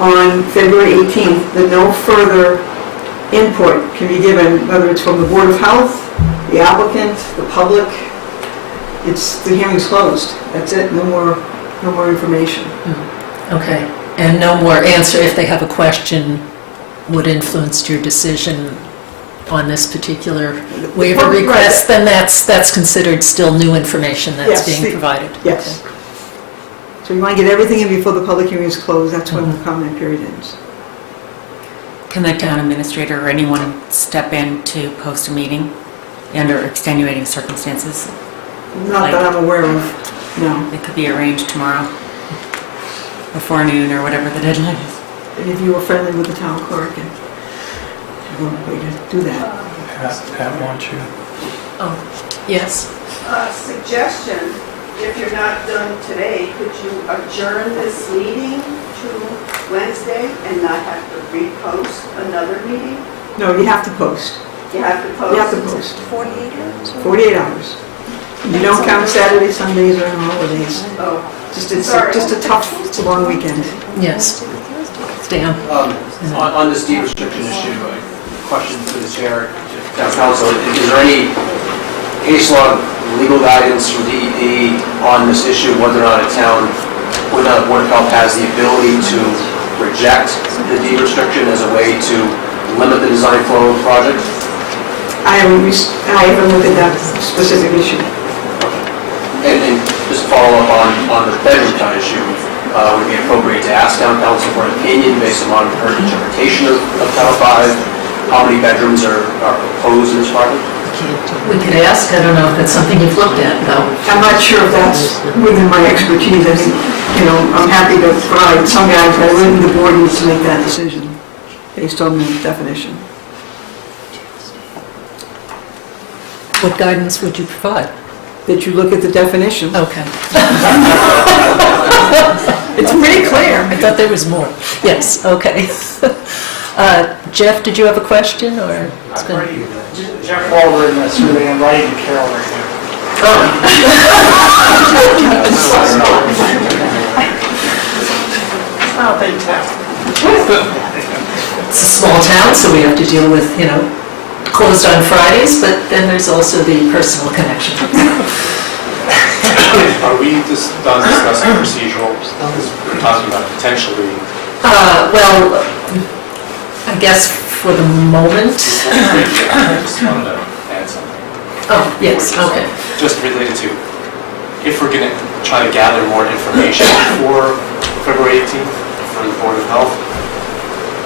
on February 18th, then no further input can be given, whether it's from the Board of Health, the applicant, the public. The hearing's closed. That's it, no more no more information. Okay, and no more answer if they have a question would influence your decision on this particular waiver Right. request, then that's considered still new information that's Yes, being the- provided? Yes. So you want to get everything in before the public hearing is closed, that's when the comment period ends. Can the town administrator or anyone step in to post a meeting under extenuating circumstances? Not that I'm aware of, no. It could be arranged tomorrow before noon or whatever the deadline is. And if you were friendly with the town clerk and you're going to do that. Pat wants you. Oh, yes. Suggestion, if you're not done today, could you adjourn this meeting to Wednesday and not have to repost another meeting? No, you have to post. You have to post? You have to post. 48 hours? 48 hours. You don't count Saturdays, Sundays, or holidays. Oh, Just, it's a tough, it's a long weekend. Yes. Dan? On this deed restriction issue, a question to the chair, town council, is there any case law, legal guidance from DEP on this issue, whether or not a town, whether or not Board of Health has the ability to reject the deed restriction as a way to limit the design flow of the project? I haven't looked at that specific issue. And just follow up on the bedroom count issue, would it be appropriate to ask town council for an opinion based on her interpretation of Title V? How many bedrooms are proposed in this project? We could ask, I don't know if that's something you've looked at, though. I'm not sure if that's within my expertise. I think, I'm happy to provide some guidance, but really the board needs to make that decision based on the definition. What guidance would you provide? That you look at the definition. Okay. It's pretty clear. I thought there was more. Yes, okay. Jeff, did you have a question, or? It's been- Jeff Walter in this, really, I'm writing to Carol right now. Oh, fantastic. It's a small town, so we have to deal with, closed on Fridays, but then there's also the personal connection. Are we just done discussing procedural? Because we're talking about potentially. Well, I guess for the moment. I just wanted to add something. Oh, yes, okay. Just related to, if we're going to try to gather more information for February 18th for the Board of Health,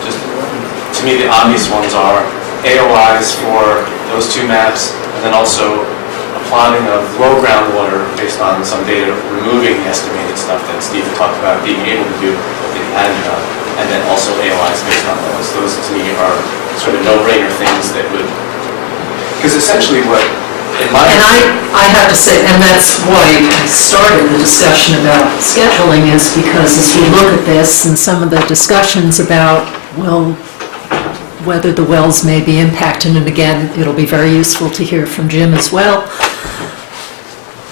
just to me the obvious ones are AOIs for those two maps, and then also a plotting of low groundwater based on some data, removing the estimated stuff that Steve talked about being able to do what they hadn't done, and then also AOIs based on those. Those to me are sort of no-brainer things that would, because essentially what, in my... And I have to say, and that's why I started the discussion about scheduling, is because as we look at this and some of the discussions about, well, whether the wells may be impacted, and again, it'll be very useful to hear from Jim as well.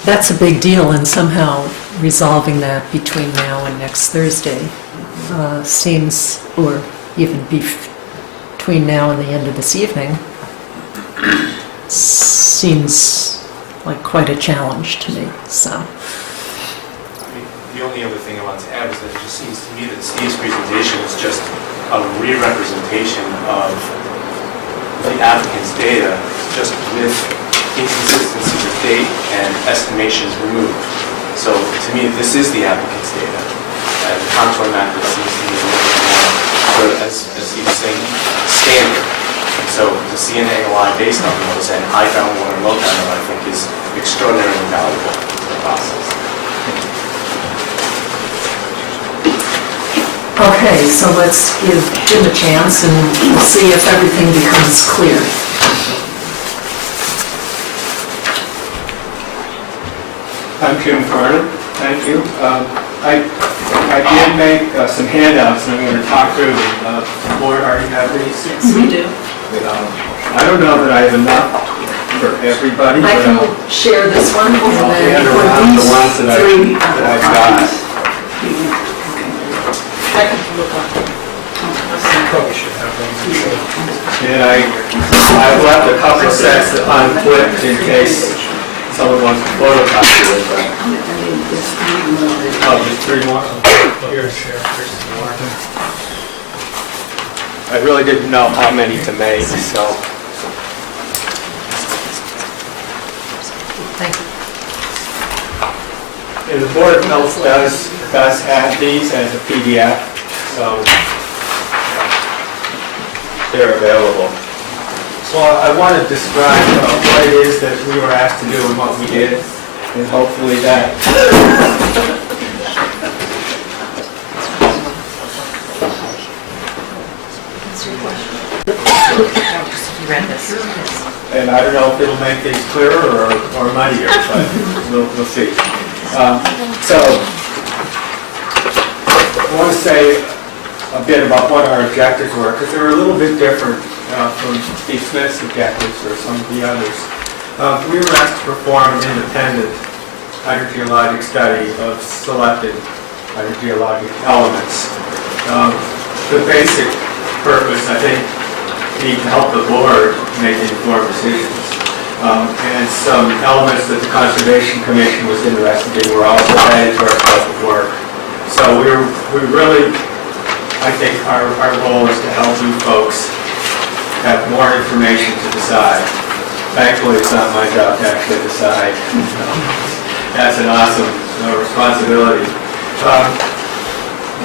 That's a big deal, and somehow resolving that between now and next Thursday seems, or even between now and the end of this evening, seems like quite a challenge to me, so. The only other thing I want to add is that it just seems to me that Steve's presentation is just a re-representation of the applicant's data, just with inconsistencies of date and estimations removed. So to me, this is the applicant's data. And the contour map that seems to me a little bit more, sort of, as Steve was saying, standard. So to see an AOI based on those and high groundwater and low groundwater, I think is extraordinarily valuable to the process. Okay, so let's give Jim a chance and we'll see if everything becomes clear. I'm Jim Farnham, thank you. I did make some handouts, and I'm going to talk through the board. Already have these? Yes, we do. I don't know that I have enough for everybody. I but can I'll share this one. hand around the ones that I've got. Probably should have them. And I've left a couple sets on flip in case someone wants to photocopy it. Oh, just 3 more? Here's some more. I really didn't know how many to make, so. Thank you. And the Board of Health does have these as a PDF, so they're available. So I want to describe what it is that we were asked to do and what we did, and hopefully that. You read this. And I don't know if it'll make things clearer or muddier, but we'll see. So I want to say a bit about what our objectives were, because they were a little bit different from Steve Smith's objectives or some of the others. We were asked to perform an independent hydrogeologic study of selected hydrogeologic elements. The basic purpose, I think, being to help the board make informed decisions. And some elements that the Conservation Commission was interested in were also added to our scope of work. So we really, I think our goal is to help you folks have more information to decide. Thankfully, it's not my job to actually decide. That's an awesome responsibility.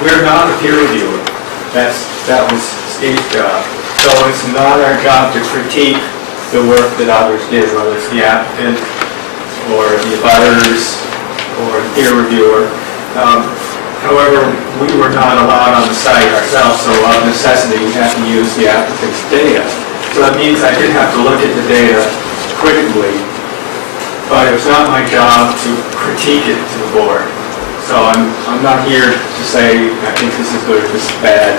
We're not a peer reviewer. That was Steve's job. So it's not our job to critique the work that others did, whether it's the applicant or the abutters or the peer reviewer. However, we were not allowed on the site ourselves, so of necessity we have to use the applicant's data. So that means I did have to look at the data critically, but it was not my job to critique it to the board. So I'm not here to say I think this is good or this is bad.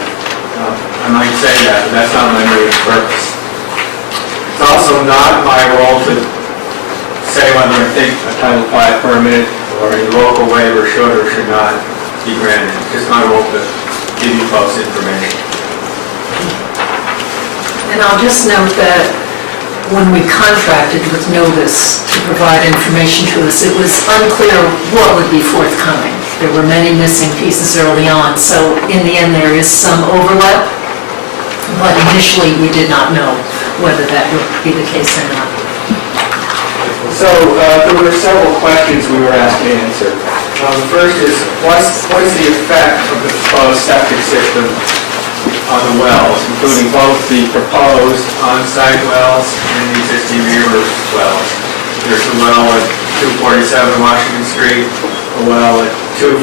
I might say that, but that's not my main purpose. It's also not my role to say whether I think a Title V permit or a local waiver should or should not be granted. It's just my role to give you folks information. And I'll just note that when we contracted with Novus to provide information to us, it was unclear what would be forthcoming. There were many missing pieces early on, so in the end there is some overlap, but initially we did not know whether that would be the case or not. So there were several questions we were asked to answer. The first is, what is the effect of the proposed septic system on the wells, including both the proposed on-site wells and the existing neighbor wells? There's a well at 247 Washington Street, a well at 257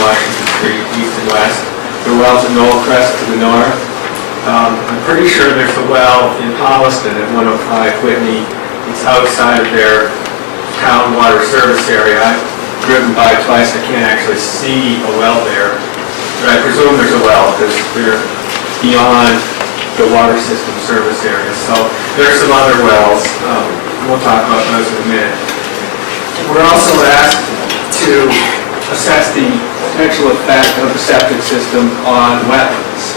Washington Street, east and west. The wells at Knoll Crest to the north. I'm pretty sure there's a well in Holliston at 105 Whitney. It's outside of their town water service area. I've driven by twice. I can't actually see a well there, but I presume there's a well because they're beyond the water system service area. So there's some other wells. We'll talk about those in a minute. We're also asked to assess the potential effect of the septic system on wetlands.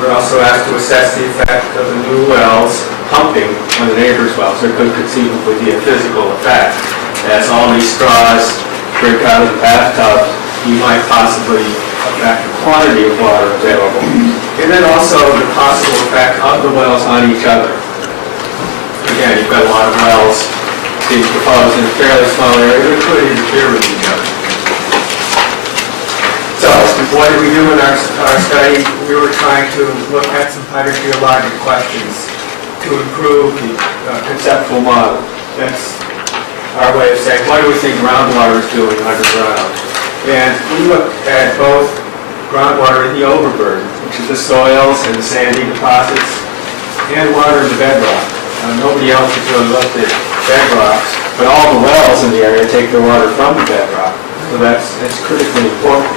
We're also asked to assess the effect of the new wells pumping on the neighbor's wells. There could conceivably be a physical effect. As all these straws drink out of the bathtub, you might possibly affect the quantity of water available. And then also the possible effect of the wells on each other. Again, you've got a lot of wells being proposed in a fairly small area that could interfere with each other. So what did we do in our study? We were trying to look at some hydrogeologic questions to improve the conceptual model. That's our way of saying, what do we think groundwater is doing underground? And we looked at both groundwater in the overburden, which is the soils and the sandy deposits, and water in the bedrock. Nobody else has really looked at bedrocks, but all the wells in the area take their water from the bedrock. So that's critically important.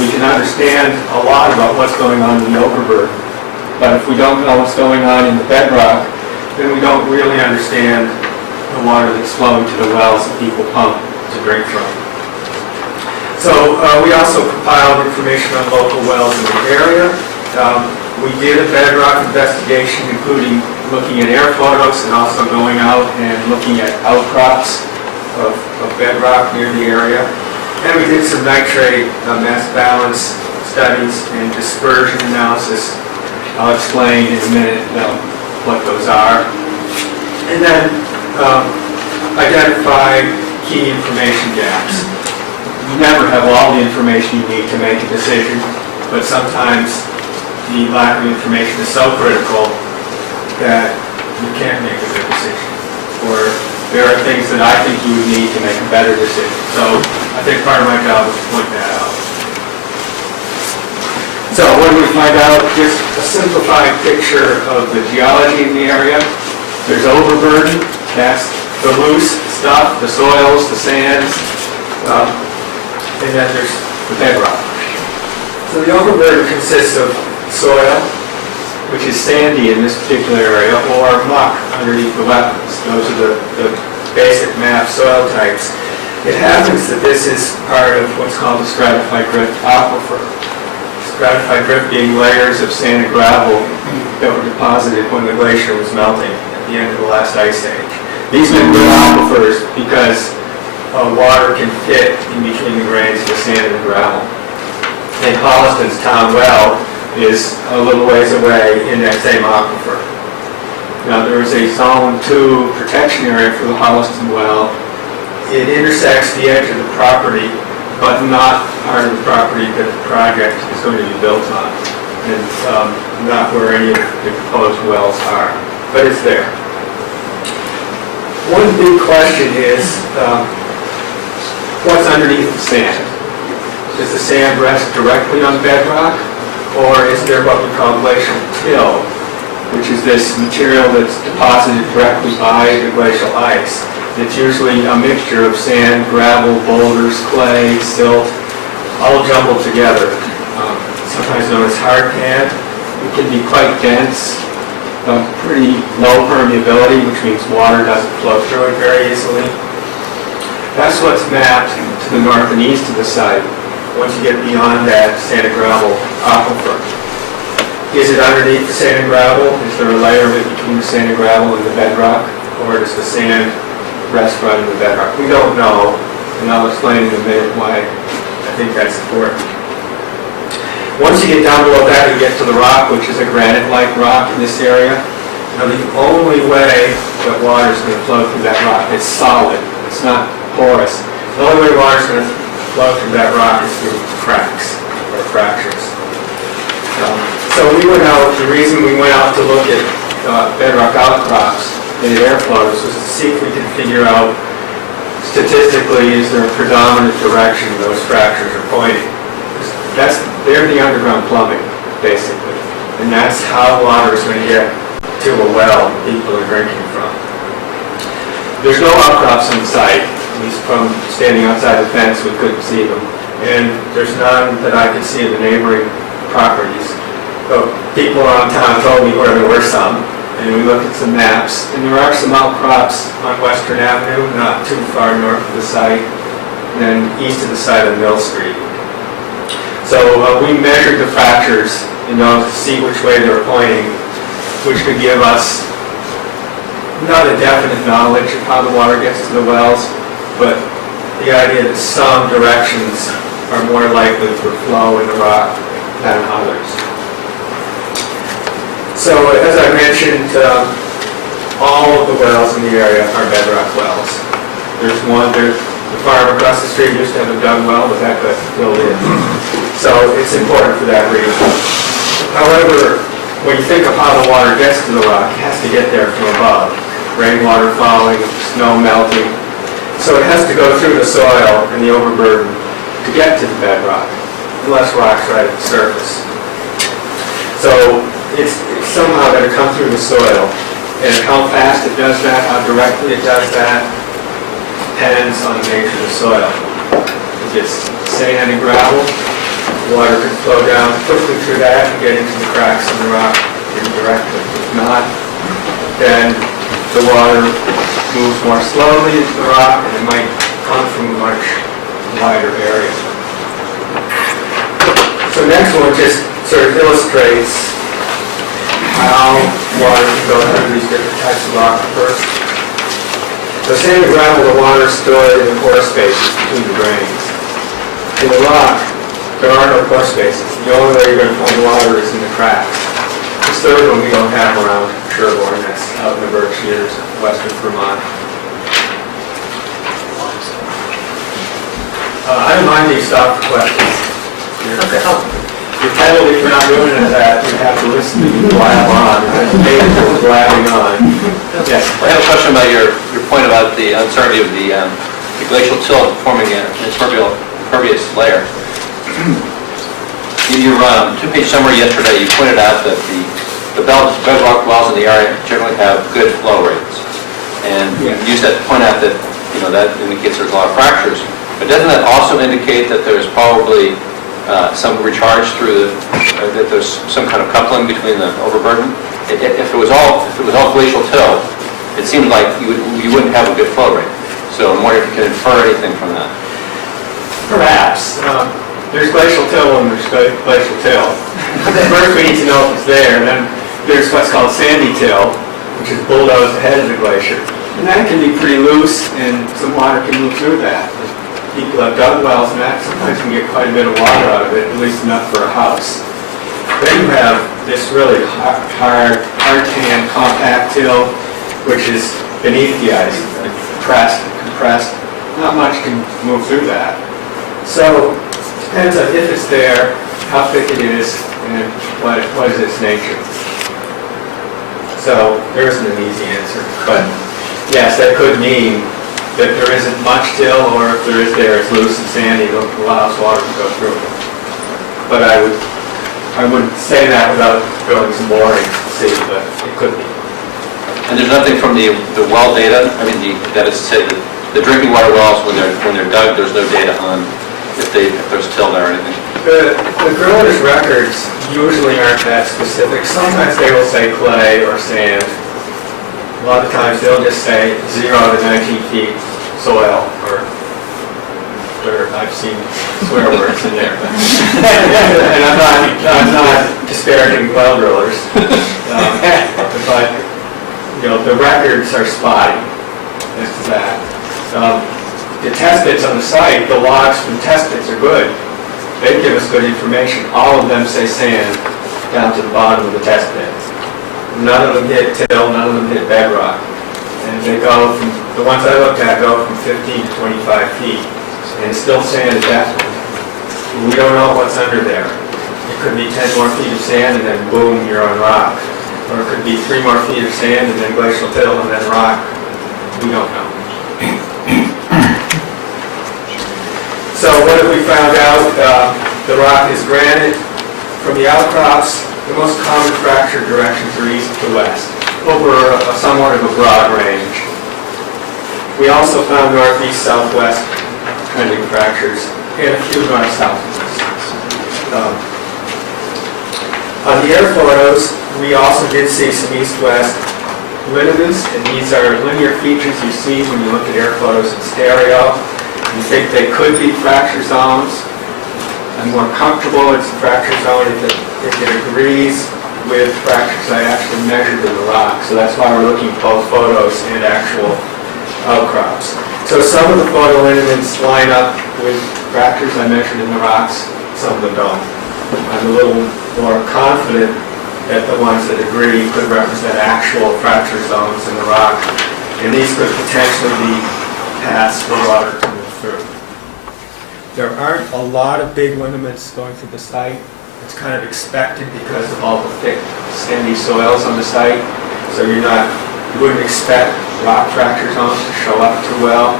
We can understand a lot about what's going on in the overburden, but if we don't know what's going on in the bedrock, then we don't really understand the water that's flowing to the wells that people pump to drink from. So we also compiled information on local wells in the area. We did a bedrock investigation, including looking at air photos and also going out and looking at outcrops of bedrock near the area. And we did some nitrate mass balance studies and dispersion analysis. I'll explain in a minute what those are. And then identify key information gaps. You never have all the information you need to make a decision, but sometimes the lack of information is so critical that you can't make a good decision. Or there are things that I think you would need to make a better decision. So I think part of my job is to point that out. So what do we find out? Just a simplified picture of the geology in the area. There's overburden, that's the loose stuff, the soils, the sands, and then there's the bedrock. So the overburden consists of soil, which is sandy in this particular area, or muck underneath the wetlands. Those are the basic map soil types. It happens that this is part of what's called a stratified drift aquifer. Stratified drift being layers of sand and gravel that were deposited when the glacier was melting at the end of the last ice age. These are good aquifers because water can fit in between the grains of the sand and the gravel. And Holliston's town well is a little ways away in that same aquifer. Now there is a Zone 2 protection area for the Holliston well. It intersects the edge of the property, but not part of the property that the project is going to be built on, and not where any of the proposed wells are, but it's there. One big question is, what's underneath the sand? Does the sand rest directly on bedrock, or is there what we call glacial till, which is this material that's deposited directly by the glacial ice? It's usually a mixture of sand, gravel, boulders, clay, silt, all jumbled together. Sometimes known as hard pan. It can be quite dense, pretty low permeability, which means water doesn't flow through it very easily. That's what's mapped to the north and east of the site, once you get beyond that sand and gravel aquifer. Is it underneath the sand and gravel? Is there a layer of it between the sand and gravel and the bedrock? Or does the sand rest right in the bedrock? We don't know, and I'll explain in a minute why I think that's important. Once you get down below that, you get to the rock, which is a granite-like rock in this area. Now the only way that water is going to flow through that rock is solid. It's not porous. The only way water is going to flow through that rock is through cracks or fractures. So we went out, the reason we went out to look at bedrock outcrops and airflows was to see if we could figure out statistically, is there a predominant direction those fractures are pointing? They're the underground plumbing, basically. And that's how water is going to get to a well people are drinking from. There's no outcrops on the site. At least from standing outside the fence, we couldn't see them. And there's none that I could see in the neighboring properties. But people around town told me where there were some. And we looked at some maps, and there are some outcrops on Western Avenue, not too far north of the site, and then east of the site on Mill Street. So we measured the fractures, to see which way they were pointing, which could give us not a definite knowledge of how the water gets to the wells, but the idea that some directions are more likely for flow in the rock than others. So as I mentioned, all of the wells in the area are bedrock wells. There's the farm across the street used to have a dug well, but that got filled in. So it's important for that reason. However, when you think of how the water gets to the rock, it has to get there from above. Rainwater falling, snow melting. So it has to go through the soil and the overburden to get to the bedrock, unless rock's right at the surface. So it's somehow going to come through the soil. And how fast it does that, how directly it does that, depends on the nature of the soil. If it's sand and gravel, water can flow down quickly through that and get into the cracks in the rock indirectly. If not, then the water moves more slowly into the rock and it might come from a much wider area. So next one just sort of illustrates how water can go through these different types of aquifers. So sand and gravel, the water is stored in the pore spaces between the grains. In the rock, there are no pore spaces. The only way you're going to find water is in the cracks. This third one we don't have around Sherborn, that's out in the Berkshires, western Vermont. I don't mind if you stop for questions. Your penalty for not doing it is that you have to listen to me blab on, and maybe we're blabbing on. Yes. I have a question about your point about the uncertainty of the glacial till forming an impervious layer. In your two-page summary yesterday, you pointed out that the bedrock wells in the area generally have good flow rates. And you used that to point out that, that indicates there's a lot of fractures. But doesn't that also indicate that there's probably some recharge through that there's some kind of coupling between the overburden? If it was all glacial till, it seems like you wouldn't have a good flow rate. So I'm wondering if you can infer anything from that. Perhaps. There's glacial till and there's glacial till. First we need to know if it's there, and then there's what's called sandy till, which is bulldozed ahead of the glacier. And that can be pretty loose, and some water can move through that. People have dug wells, and that sometimes can get quite a bit of water out of it, at least enough for a house. Then you have this really hard tan, compact till, which is beneath the ice, like compressed. Not much can move through that. So it depends on if it's there, how thick it is, and what is its nature. So there isn't an easy answer, but yes, that could mean that there isn't much till, or if there is there, it's loose and sandy, it allows water to go through. But I wouldn't say that without doing some boring to see, but it could be. And there's nothing from the well data, that is to say, the drinking water wells, when they're dug, there's no data on if there's till there or anything. The griller's records usually aren't that specific. Sometimes they will say clay or sand. A lot of times they'll just say 0 to 19 feet soil, or I've seen swear words in there. And I'm not disparaging well drillers, but the records are spotty as to that. The test pits on the site, the logs from test pits are good. They give us good information. All of them say sand down to the bottom of the test pit. None of them hit till, none of them hit bedrock. And they go from, the ones I looked at go from 15 to 25 feet. And it's still sand at that point. We don't know what's under there. It could be 10 more feet of sand and then boom, you're on rock. Or it could be 3 more feet of sand and then glacial till and then rock. We don't know. So what have we found out? The rock is granite. From the outcrops, the most common fracture directions are east to west, over somewhat of a broad range. We also found northeast-southwest trending fractures and a few north-southwest. On the air photos, we also did see some east-west lineaments, and these are linear features you see when you look at air photos in stereo. You think they could be fracture zones. I'm more comfortable it's a fracture zone if it agrees with fractures I actually measured in the rock. So that's why we're looking at both photos and actual outcrops. So some of the photo lineaments line up with fractures I measured in the rocks, some of them don't. I'm a little more confident that the ones that agree could represent actual fracture zones in the rock, and these could potentially be paths for water to move through. There aren't a lot of big lineaments going through the site. It's kind of expected because of all the thick, sandy soils on the site. So you wouldn't expect rock fracture zones to show up too well.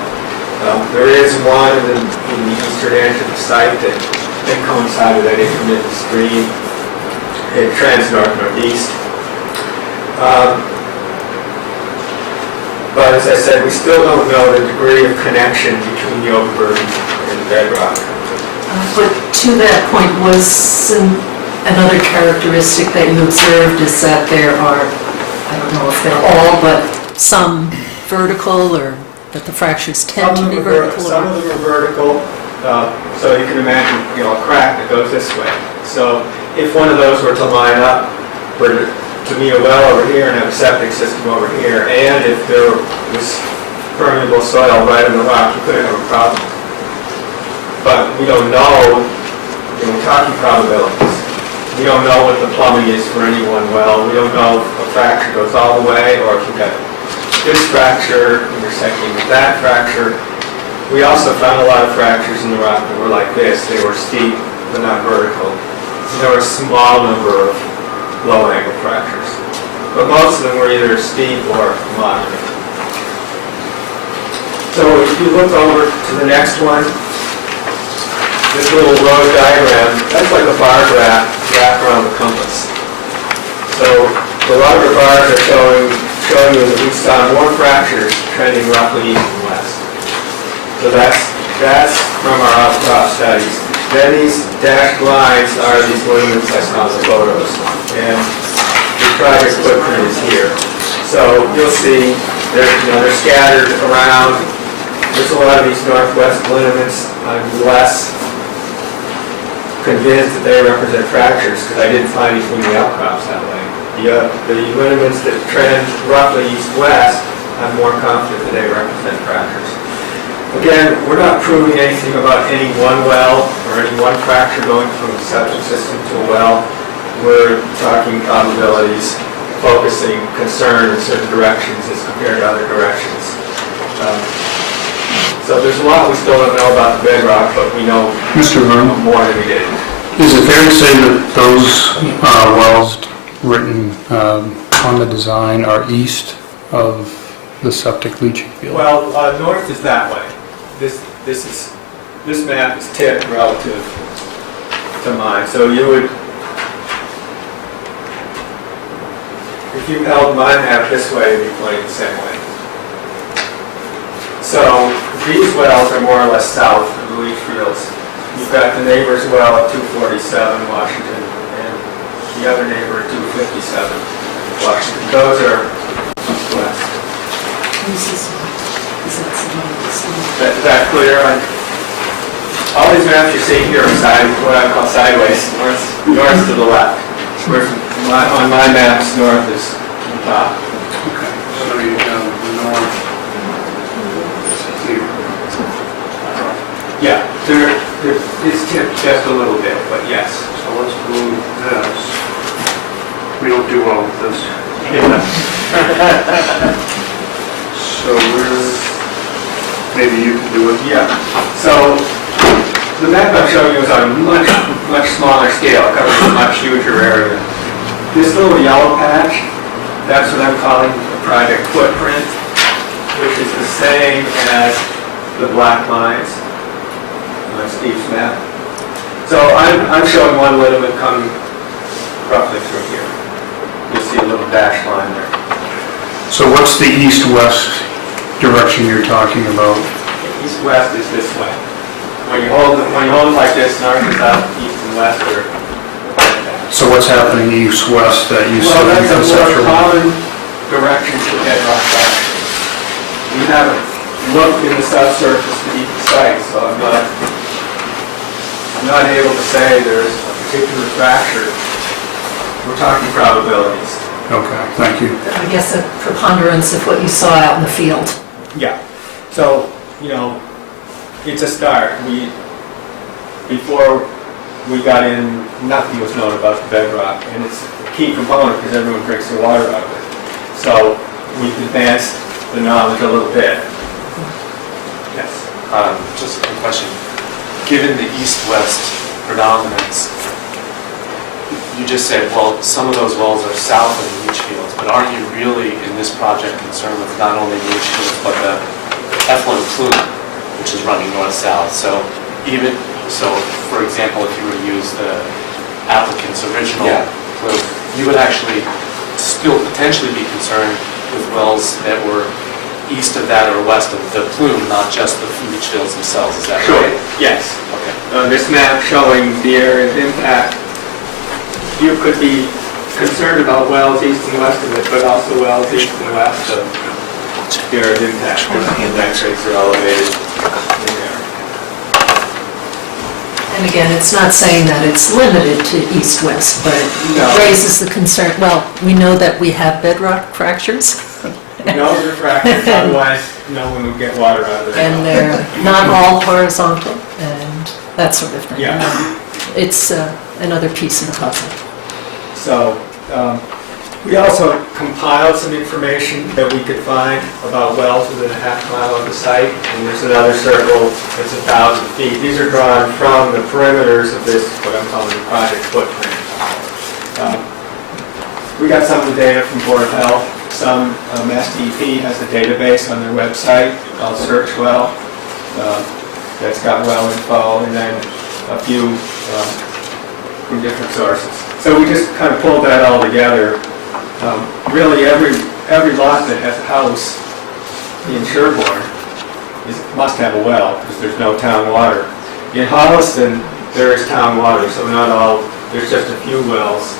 There is one in the eastern edge of the site that coincided with that intermittent stream. It trends north-northeast. But as I said, we still don't know the degree of connection between the overburden and the bedrock. But to that point, was another characteristic that you observed is that there are, I don't know if they're all, but some vertical, or that the fractures tend to be vertical? Some of them are vertical, so you can imagine a crack that goes this way. So if one of those were to line up, to be a well over here and have a septic system over here, and if there was permeable soil right in the rock, you couldn't have a problem. But we don't know, we're talking probabilities. We don't know what the plumbing is for any one well. We don't know if a fracture goes all the way or if you've got this fracture intersecting with that fracture. We also found a lot of fractures in the rock that were like this. They were steep, but not vertical. There were a small number of low-angle fractures. But most of them were either steep or moderate. So if you look over to the next one, this little road diagram, that's like a bar graph wrapped around the compass. So the larger bars are showing you that we saw more fractures trending roughly east and west. So that's from our outcrop studies. Then these dashed lines are these lineaments I saw in the photos. And the project footprint is here. So you'll see they're scattered around. There's a lot of these northwest lineaments. I'm less convinced that they represent fractures because I didn't find anything in the outcrops that way. The lineaments that trend roughly east-west, I'm more confident that they represent fractures. Again, we're not proving anything about any one well or any one fracture going from a septic system to a well. We're talking probabilities, focusing concern in certain directions as compared to other directions. So there's a lot we still don't know about the bedrock, but we know Mr. Vernon, more than we did. is it fair to say that those wells written on the design are east of the septic leaching field? Well, north is that way. This map is tipped relative to mine. So you would, if you held my map this way, it'd be pointing the same way. So these wells are more or less south of the leach fields. You've got the neighbor's well at 247 Washington and the other neighbor at 257 Washington. Those are west. Is that clear? All these maps you see here are what I call sideways, north to the left. On my maps, north is the top. Okay, so you have the north. Yeah, it's tipped just a little bit, but yes. So let's move this. We don't do well with this. So maybe you can do it. Yeah. So the map I'm showing you is on a much smaller scale. It covers a much huger area. This little yellow patch, that's what I'm calling the project footprint, which is the same as the black lines on Steve's map. So I'm showing one lineament coming roughly through here. You'll see a little dashed line there. So what's the east-west direction you're talking about? East-west is this way. When you hold it like this, north is up, east and west are. So what's happening east-west that you see Well, that's a more conceptually? common direction for bedrock fractures. We haven't looked in the subsurface to each site, so I'm not able to say there's a particular fracture. We're talking probabilities. Okay, thank you. I guess a preponderance of what you saw out in the field. Yeah. So, it's a start. Before we got in, nothing was known about the bedrock, and it's a key component because everyone drinks their water out of it. So we've advanced the knowledge a little bit. Yes. Just a question. Given the east-west predominance, you just said, well, some of those wells are south of the leach fields, but aren't you really in this project concerned with not only leach fields, but the effluent plume, which is running north-south? So for example, if you were to use the applicant's original plume, you would actually still potentially be concerned with wells that were east of that or west of the plume, not just the leach fields themselves. Is that right? Yes. Okay. This map showing the area of impact, you could be concerned about wells east and west of it, but also wells east and west of the area of impact. Impact rates are elevated in there. And again, it's not saying that it's limited to east-west, but No. it raises the concern, well, we know that we have bedrock fractures. We know they're fractures, otherwise no one would get water out of their And well. they're not all horizontal and that sort of thing. Yeah. It's another piece of the puzzle. So, we also compiled some information that we could find about wells within a half mile of the site, and there's another circle that's 1,000 feet. These are drawn from the perimeters of this, what I'm calling the project footprint. We got some of the data from Board of Health. Some SDP has a database on their website called Search Well that's got well info, and then a few from different sources. So we just kind of pulled that all together. Really, every lot that has a house in Sherborn must have a well, because there's no town water. In Holliston, there is town water, so not all, there's just a few wells.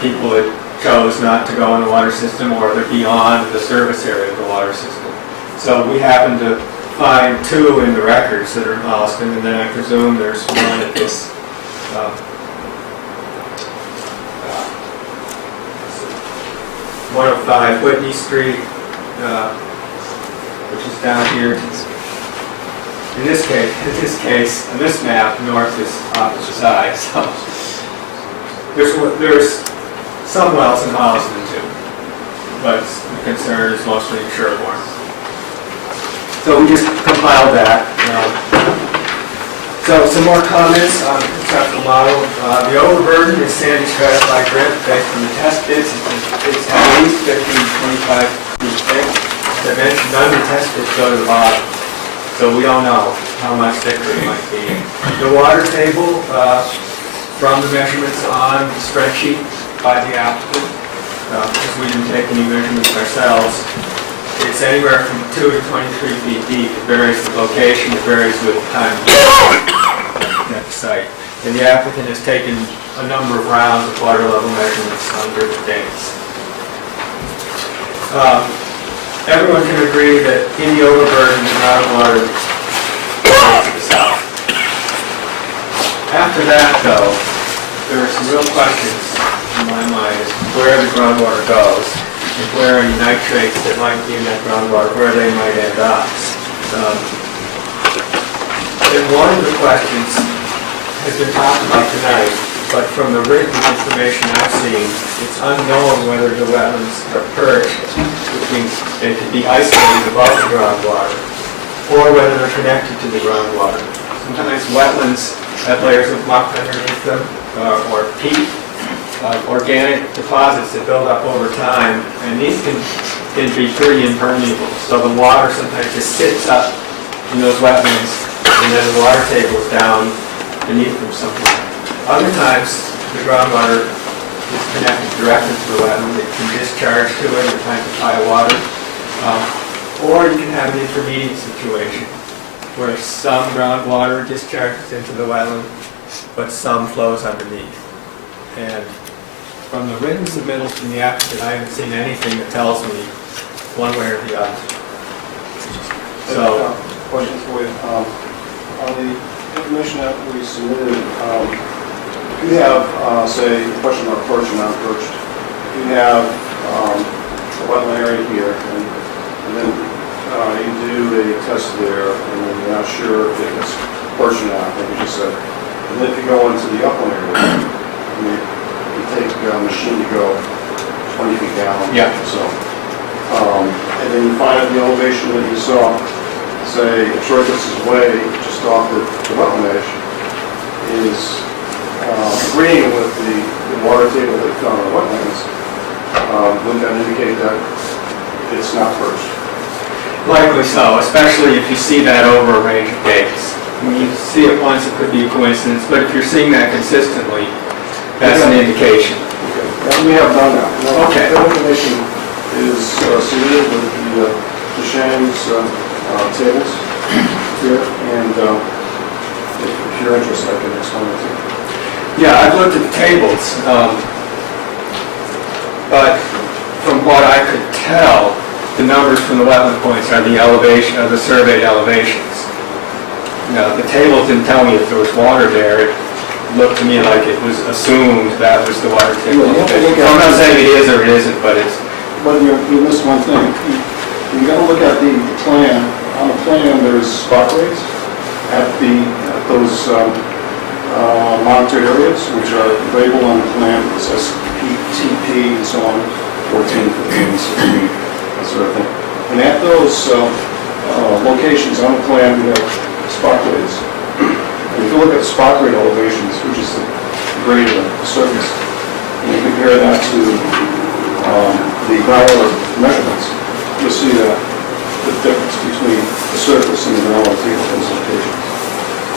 People that chose not to go in the water system, or they're beyond the service area of the water system. So we happened to find 2 in the records that are in Holliston, and then I presume there's one at this 105 Whitney Street, which is down here. In this case, on this map, north is opposite side. So there's some wells in Holliston too, but the concern is mostly in Sherborn. So we just compiled that. So some more comments on the conceptual model. The overburden is sandy stratified grit based on the test bits. It's at least 15 to 25 feet thick. As I mentioned, none of the test bits go to the bottom. So we don't know how much thicker it might be. The water table from the measurements on the spreadsheet by the applicant, because we didn't take any measurements ourselves, it's anywhere from 2 to 23 feet deep. It varies with location, it varies with time at the site. And the applicant has taken a number of rounds of water level measurements on different dates. Everyone can agree that any overburden is not water goes to the south. After that, though, there are some real questions in my mind as to where the groundwater goes, and where any nitrates that might be in that groundwater, where they might end up. And one of the questions has been talked about tonight, but from the written information I've seen, it's unknown whether the wetlands are perched, which means they could be isolated above the groundwater, or whether they're connected to the groundwater. Sometimes wetlands have layers of muck underneath them, or peat. Organic deposits that build up over time, and these can be pretty impermeable. So the water sometimes just sits up in those wetlands, and then the water table is down beneath them somewhere. Other times, the groundwater is connected directly to the wetland. It can discharge to it at times of high water. Or you can have an intermediate situation, where some groundwater discharges into the wetland, but some flows underneath. And from the written submittals from the applicant, I haven't seen anything that tells me one way or the other. So, Question for you. On the information that we submitted, if you have, say, a question about perch and non-perched, if you have a wetland area here, and then you do a test there, and then you're not sure if it's perched or not, like you just said, and then if you go into the upland area, you take a machine to go 20 feet down. Yeah. So, and then you find out the elevation that you saw, say, a short distance away, just off the wetland edge, is agreeing with the water table that you found in the wetlands. Wouldn't that indicate that it's not perched? likely so, especially if you see that over a range of days. When you see it once, it could be a coincidence, but if you're seeing that consistently, that's an indication. Okay. We have done that. Okay. That information is submitted with the Shane's tables here, and if you're interested, I can explain it to you. Yeah, I've looked at the tables, but from what I could tell, the numbers from the wetland points are the elevation of the surveyed elevations. Now, the tables didn't tell me if there was water there. It looked to me like it was assumed that was the water table. I'm not saying it is or it isn't, but it's... But you missed one thing. You gotta look at the plan. On the plan, there's spot rates at those monitored areas, which are labeled on the plan as SPTP and so on, 14, 15, 16, that sort of thing. And at those locations on the plan, we have spot rates. And if you look at the spot rate elevations, which is the grade of the surface, and you compare that to the groundwater measurements, you'll see that the difference between the surface and the groundwater table in those locations.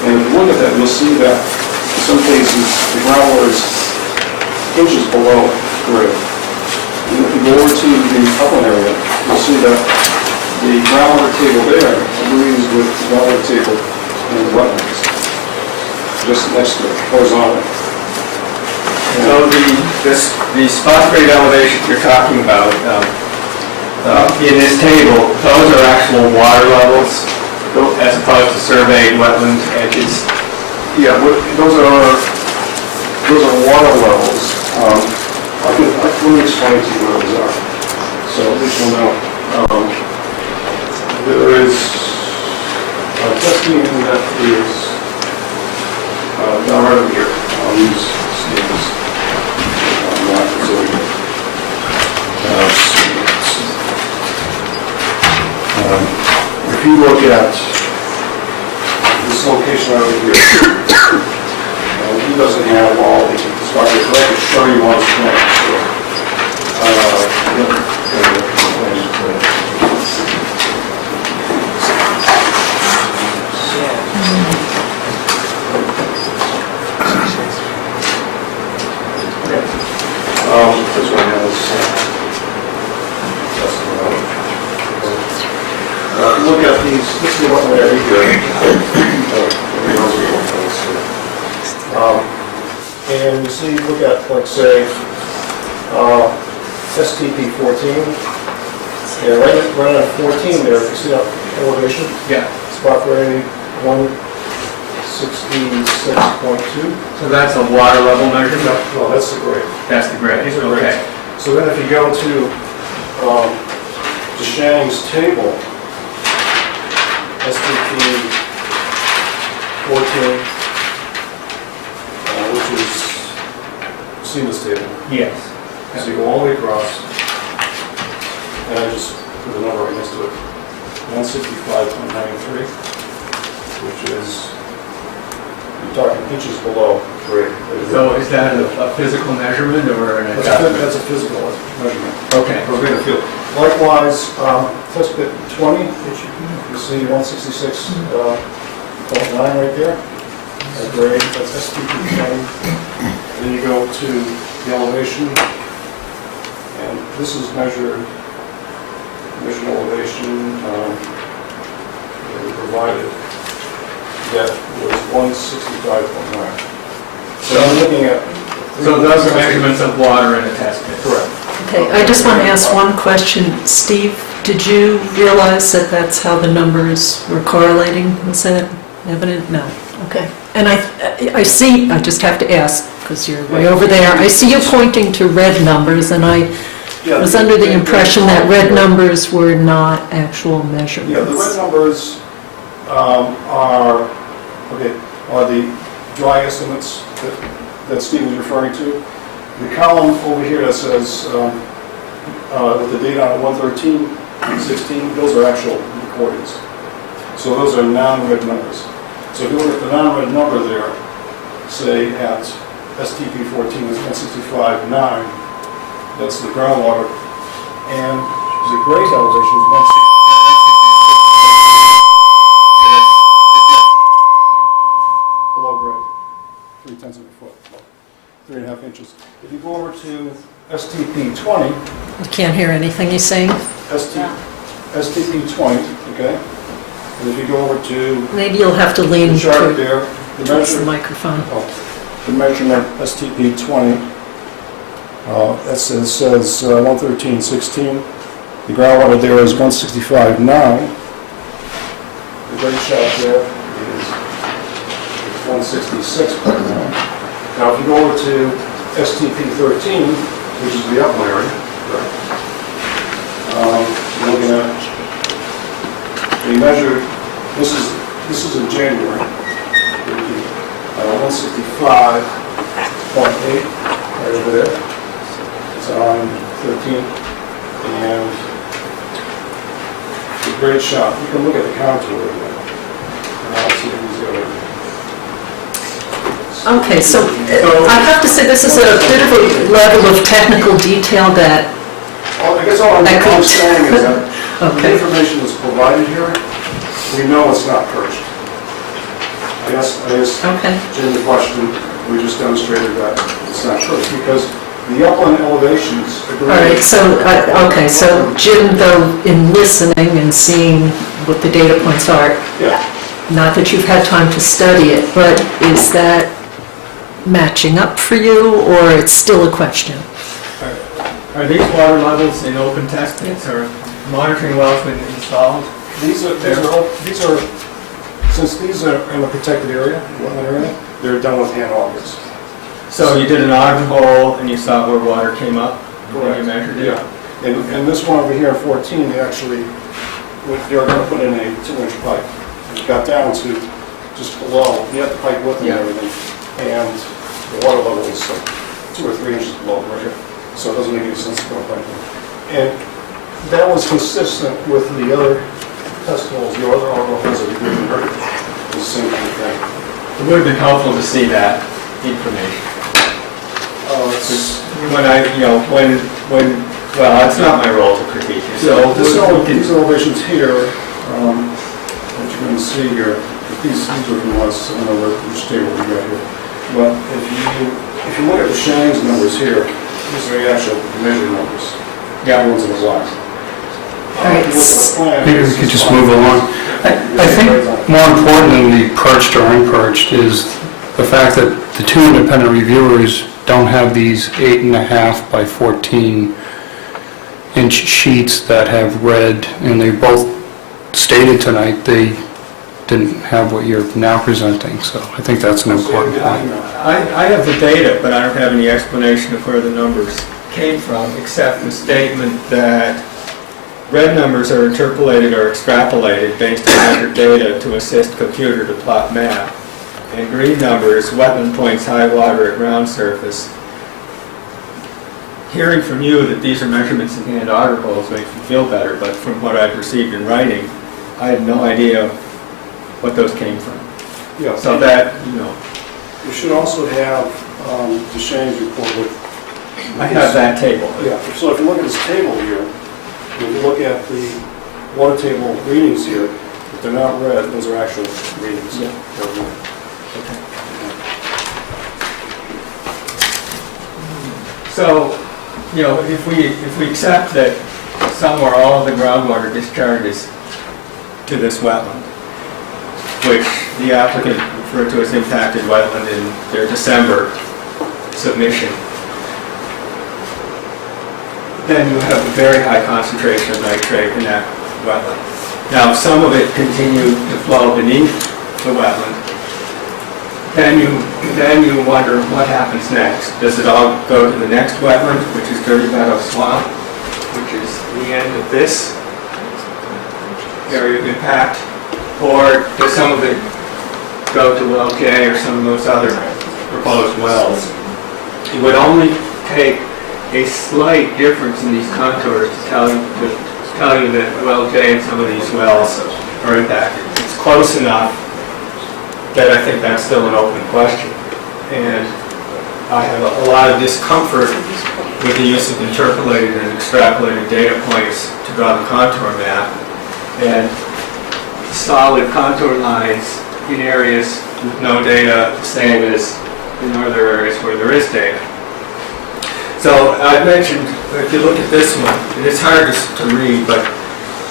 And if you look at that, you'll see that in some cases the groundwater is inches below grade. And if you go over to the upland area, you'll see that the groundwater table there agrees with the groundwater table in the wetlands, just next to it, horizontally. So the spot grade elevation you're talking about, in this table, those are actual water levels as opposed to surveyed wetland edges. Yeah, those are water levels. Let me explain to you what those are, so at least you'll know. There is testing that is down right over here. I'll use Steve's map facility. If you look at this location over here, he doesn't have all the spot rates, but I can show you on screen. This one has look at these, this is what area here. And you see, look at, like, say, STP 14. Yeah, right on 14 there, you see that elevation? Yeah. Spot grade 166.2. So that's a water level measurement? No, that's the grade. That's the grade. These are okay. grades. So then if you go to Shanning's table, STP 14, which is, see this table? Yes. So you go all the way across, and I just put a number right next to it, 165.93, which is, you're talking inches below grade. So is that a physical measurement or an adjustment? That's a physical measurement. Okay. We're going to feel. Likewise, test bit 20, you see 166.9 right there. That grade, that's STP 20. Then you go to the elevation, and this is measured elevation that we provided. That was 165.9. So I'm looking at. So those are measurements of water in a test pit? Correct. Okay, I just want to ask one question. Steve, did you realize that that's how the numbers were correlating? Was that evident? No. Okay. And I see, I just have to ask, because you're way over there, I see you pointing to red numbers, and I was under the impression that red numbers were not actual measurements. Yeah, the red numbers are the dry estimates that Steve was referring to. The column over here that says with the data on 1/13/16, those are actual recordings. So those are non-red numbers. So if you look at the non-red number there, say at STP 14 is 165.9, that's the groundwater, and the grade elevation is 160. Below grade, 0.3 of a foot, 3.5 inches. If you go over to STP 20, You can't hear anything he's saying? STP 20, okay? And if you go over to Maybe you'll have to lean the chart to there, towards the microphone. the measurement STP 20, that says 113.16. The groundwater there is 165.9. The grade shot there is 166.9. Now, if you go over to STP 13, which is the upland area, you're looking at they measured, this is in January, 165.8, right over there. It's on 13, and it's a great shot. You can look at the contour again. And I'll see these other. Okay, so I have to say this is a bit of a level of technical detail that, Well, I guess all I'm saying is that the okay. information that's provided here, we know it's not perched. I guess, Okay. Jim, the question, we just demonstrated that it's not perched because the upland elevations agree. All right, so, okay, so Jim, though, in listening and seeing what the data points are, Yeah. not that you've had time to study it, but is that matching up for you, or it's still a question? Are these water levels in open testing, or monitoring wells been installed? These are, since these are in a protected area, wetland area, they're done with hand augers. So you did an auger hole and you saw where water came up? Correct. And you measured it? Yeah. And this one over here in 14, they actually, they're going to put in a 2-inch pipe. It got down to just below, you have the pipe width and everything, and the water level is like 2 or 3 inches below right here. So it doesn't make any sense to put a pipe in. And that was consistent with the other test holes, the other auger holes that we did in Herb. The same kind of thing. It would have been helpful to see that information. When well, it's not my role to critique it. So these elevations here, what you're going to see here, these are the ones, I don't know which table we got here. But if you look at the Shangs numbers here, these are the actual measured numbers. The ones in the black. Maybe we could just move along. I think more important than the perched or unperched is the fact that the two independent reviewers don't have these 8.5 by 14 inch sheets that have red, and they both stated tonight they didn't have what you're now presenting, so I think that's an important point. I have the data, but I don't have any explanation of where the numbers came from, except the statement that red numbers are interpolated or extrapolated based on measured data to assist computer to plot map, and green numbers, wetland points, high water at ground surface. Hearing from you that these are measurements in hand auger holes makes me feel better, but from what I've received in writing, I have no idea what those came from. Yeah. So that, you know. You should also have the Shangs report with... I have that table. Yeah, so if you look at this table here, if you look at the water table readings here, if they're not red, those are actual readings. Yeah. Okay. So, you know, if we accept that some or all of the groundwater discharges to this wetland, which the applicant referred to as impacted wetland in their December submission, then you have a very high concentration of nitrate in that wetland. Now, some of it continued to flow beneath the wetland. Then you wonder what happens next. Does it all go to the next wetland, which is Dirty Meadow Swamp, which is the end of this area of impact? Or does some of it go to well J or some of those other proposed wells? It would only take a slight difference in these contours to tell you that well J and some of these wells are impacted. It's close enough that I think that's still an open question. And I have a lot of discomfort with the use of interpolated and extrapolated data points to draw the contour map, and solid contour lines in areas with no data, the same as in other areas where there is data. So I mentioned, if you look at this one, and it's hard to read, but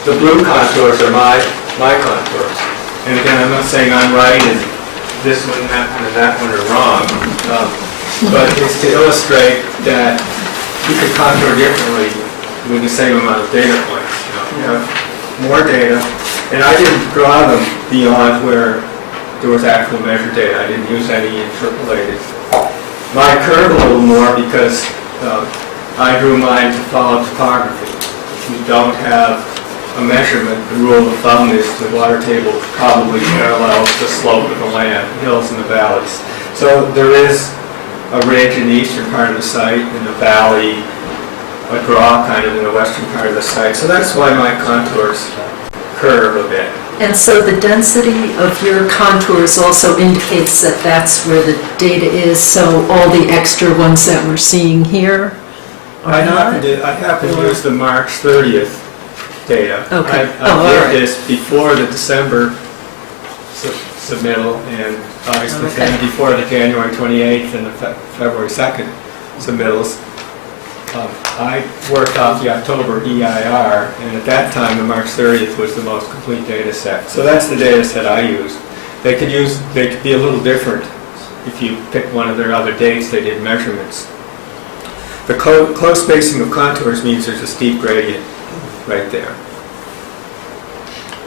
the blue contours are my contours. And again, I'm not saying I'm right and this one, that one are wrong, but it's to illustrate that you can contour differently with the same amount of data points. You have more data, and I didn't draw them beyond where there was actual measured data. I didn't use any interpolated. Mine curved a little more because I drew mine to follow topography. If you don't have a measurement, the rule of thumb is the water table probably parallels the slope of the land, the hills and the valleys. So there is a ridge in the eastern part of the site and a valley, a draw kind of in the western part of the site. So that's why my contours curve a bit. And so the density of your contours also indicates that that's where the data is, so all the extra ones that we're seeing here I are not? happen to use the March 30th data. Okay. I all did right. this before the December submittal and obviously Okay. then before the January 28th and the February 2nd submittals. I worked off the October EIR, and at that time, the March 30th was the most complete data set. So that's the data set I used. They could be a little different if you pick one of their other dates they did measurements. The close spacing of contours means there's a steep gradient right there.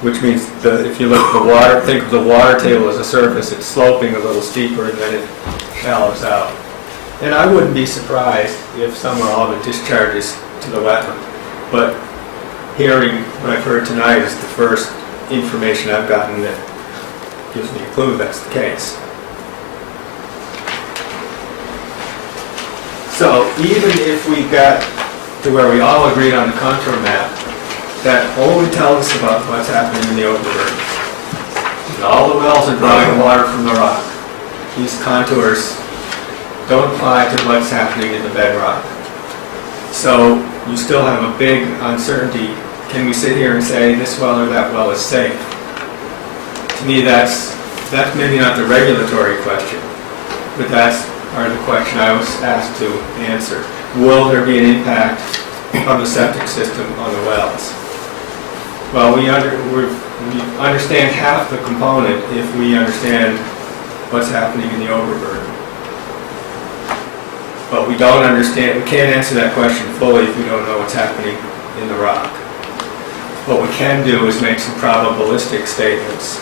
Which means if you look at the water, think of the water table as a surface, it's sloping a little steeper and then it shallows out. And I wouldn't be surprised if some or all of it discharges to the wetland. But hearing what I've heard tonight is the first information I've gotten that gives me a clue that's the case. So even if we got to where we all agreed on the contour map, that only tells us about what's happening in the overburden. And all the wells are drawing water from the rock. These contours don't apply to what's happening in the bedrock. So you still have a big uncertainty. Can we sit here and say this well or that well is safe? To me, that's maybe not the regulatory question, but that's part of the question I was asked to answer. Will there be an impact of the septic system on the wells? Well, we understand half the component if we understand what's happening in the overburden. But we don't understand, we can't answer that question fully if we don't know what's happening in the rock. What we can do is make some probabilistic statements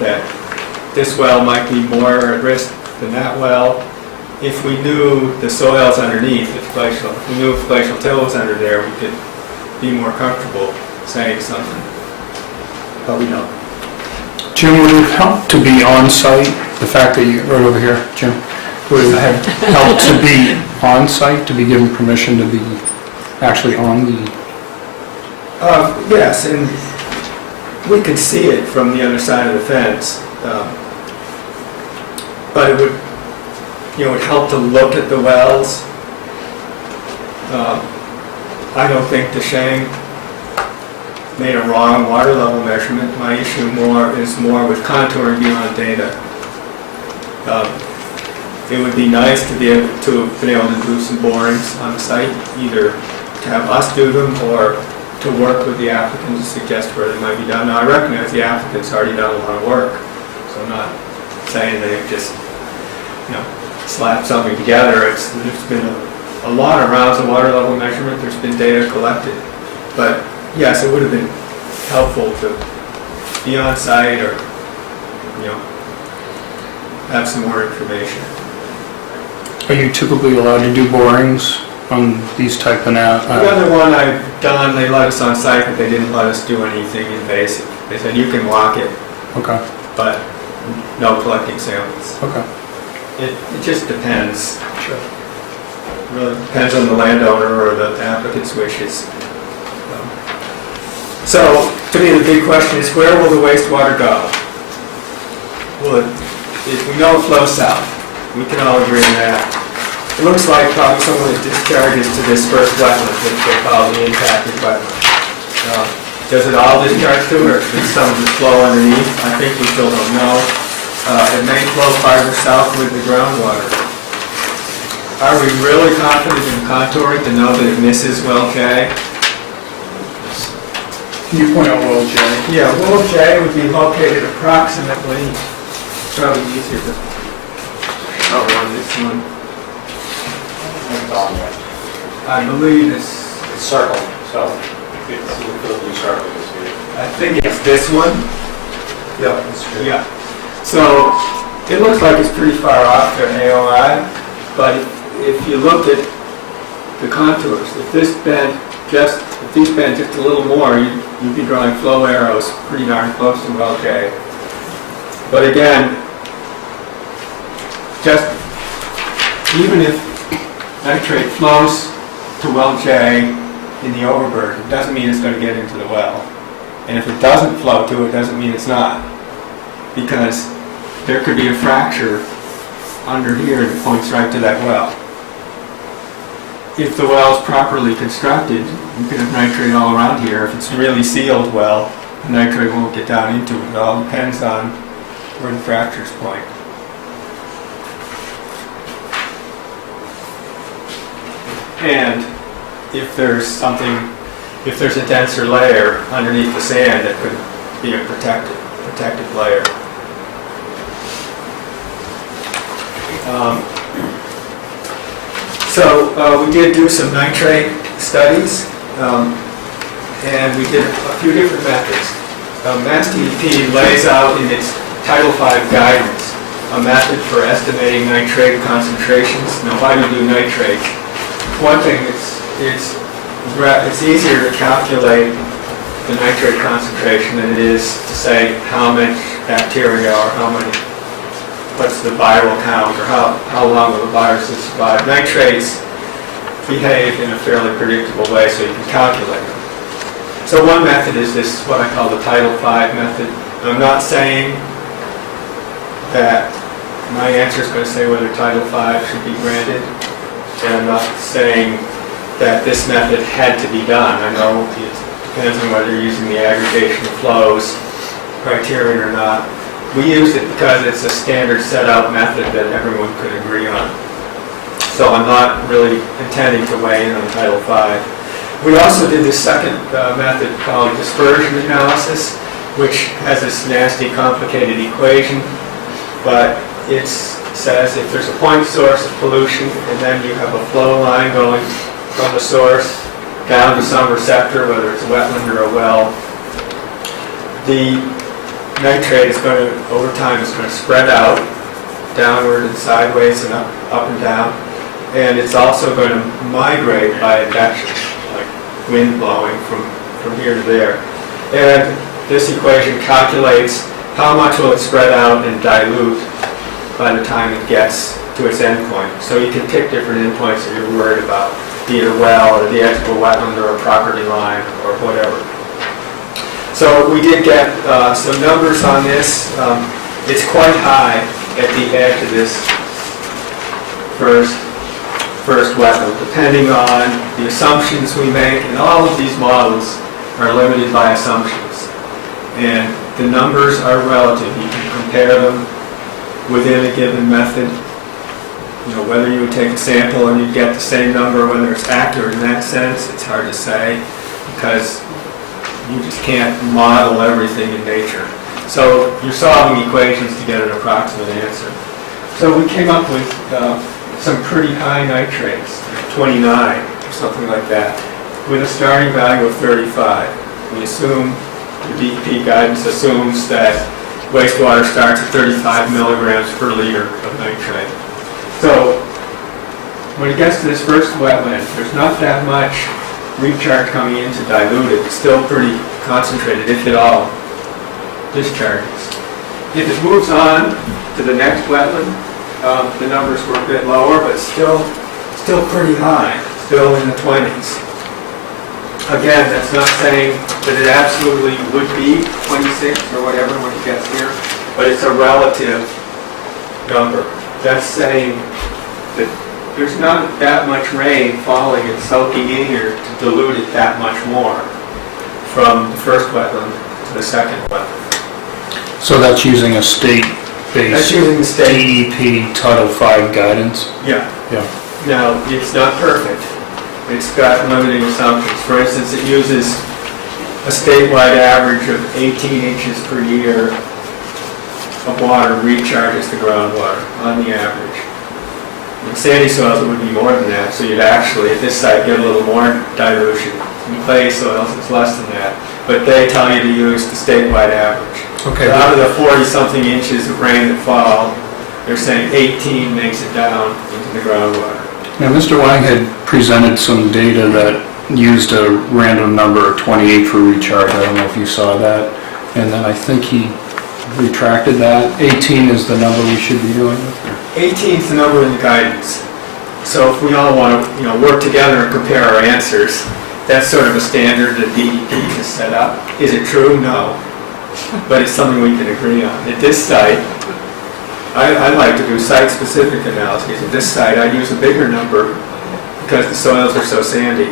that this well might be more at risk than that well. If we knew the soils underneath, if we knew if glacial till was under there, we could be more comfortable saying something. But we don't. Jim, would it help to be on-site, the fact that you, right over here, Jim, would it have helped to be on-site, to be given permission to be actually on the... Yes, and we could see it from the other side of the fence. But it would, it would help to look at the wells. I don't think DeShang made a wrong water level measurement. My issue is more with contouring beyond data. It would be nice to be able to have been able to do some borings on site, either to have us do them or to work with the applicant to suggest where they might be done. Now, I recognize the applicant's already done a lot of work, so I'm not saying they've just, slapped something together. There's been a lot of rounds of water level measurement. There's been data collected, but yes, it would have been helpful to be on site or, have some more information. Are you typically allowed to do borings on these type of... The other one I've done, they let us on site, but they didn't let us do anything invasive. They said you can walk it, Okay, but no collecting samples. okay. It just depends. Sure. It really depends on the landowner or the applicant's wishes. So, to me, the big question is, where will the wastewater go? If we know it flows south, we can all agree on that. It looks like probably some of the discharges to this first wetland, which they call the impacted wetland. Does it all discharge to it, or does some of it flow underneath? I think we still don't know. It may flow farther south with the groundwater. Are we really confident in contouring to know that it misses well J? Can you point out well, Jay? Yeah, well J would be located approximately, probably easier to outrun this one. I believe it's Circle, so it's a little circle. I think it's this one. Yeah, that's true. Yeah. So it looks like it's pretty far off their AOI, but if you look at the contours, if this bed just, if these bend just a little more, you'd be drawing flow arrows pretty darn close to well J. But again, just, even if nitrate flows to well J in the overburden, it doesn't mean it's going to get into the well. And if it doesn't flow to it, doesn't mean it's not. Because there could be a fracture under here that points right to that well. If the well is properly constructed, you can have nitrate all around here. If it's a really sealed well, the nitrate won't get down into it. It all depends on where the fractures point. And if there's a denser layer underneath the sand, that could be a protective layer. So we did do some nitrate studies, and we did a few different methods. Mass DEP lays out in its Title V guidance a method for estimating nitrate concentrations. Now, why do we do nitrates? One thing, it's easier to calculate the nitrate concentration than it is to say how much bacteria or what's the viral count or how long will the viruses survive. Nitrates behave in a fairly predictable way, so you can calculate them. So one method is this, what I call the Title V method. I'm not saying that my answer is going to say whether Title V should be granted, and I'm not saying that this method had to be done. I know it depends on whether you're using the aggregation of flows criterion or not. We used it because it's a standard set-out method that everyone could agree on. So I'm not really intending to weigh in on Title V. We also did this second method called dispersion analysis, which has this nasty, complicated equation, but it says if there's a point source of pollution and then you have a flow line going from the source down to some receptor, whether it's a wetland or a well, the nitrate is going to, over time, is going to spread out downward and sideways and up and down, and it's also going to migrate by advection, like wind blowing from here to there. And this equation calculates how much will it spread out and dilute by the time it gets to its endpoint. So you can pick different endpoints that you're worried about, be it a well or the edge of a wetland or a property line or whatever. So we did get some numbers on this. It's quite high at the edge of this first wetland, depending on the assumptions we make, and all of these models are limited by assumptions. And the numbers are relative. You can compare them within a given method. You know, whether you would take a sample and you'd get the same number, whether it's accurate in that sense, it's hard to say, because you just can't model everything in nature. So you're solving equations to get an approximate answer. So we came up with some pretty high nitrates, 29 or something like that, with a starting value of 35. We assume, the DEP guidance assumes that wastewater starts at 35 milligrams per liter of nitrate. So when it gets to this first wetland, there's not that much recharge coming in to dilute it. It's still pretty concentrated, if at all, discharges. If it moves on to the next wetland, the numbers were a bit lower, but still pretty high, still in the 20s. Again, that's not saying that it absolutely would be 26 or whatever when it gets here, but it's a relative number. That's saying that there's not that much rain falling and soaking in here to dilute it that much more from the first wetland to the second wetland. So that's using a state-based That's using the state DEP Title V guidance? Yeah. Yeah. Now, it's not perfect. It's got limiting assumptions. For instance, it uses a statewide average of 18 inches per year of water recharges the groundwater on the average. In sandy soils, it would be more than that, so you'd actually, at this site, get a little more dilution. In clay soils, it's less than that. But they tell you to use the statewide average. Okay. So out of the 40-something inches of rain that fall, they're saying 18 makes it down into the groundwater. Now, Mr. Wang had presented some data that used a random number of 28 for recharge. I don't know if you saw that. And then I think he retracted that. 18 is the number we should be doing. 18's the number in the guidance. So if we all want to, work together and compare our answers, that's sort of a standard that DEP has set up. Is it true? No. But it's something we can agree on. At this site, I like to do site-specific analyses. At this site, I use a bigger number because the soils are so sandy,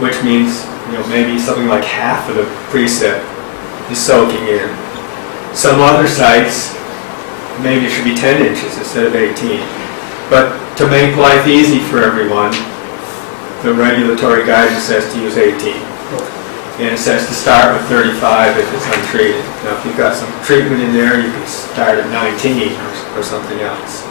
which means, maybe something like half of the precip is soaking in. Some other sites, maybe it should be 10 inches instead of 18. But to make life easy for everyone, the regulatory guidance says to use 18. And it says to start with 35 if it's untreated. Now, if you've got some treatment in there, you can start at 19 or something else.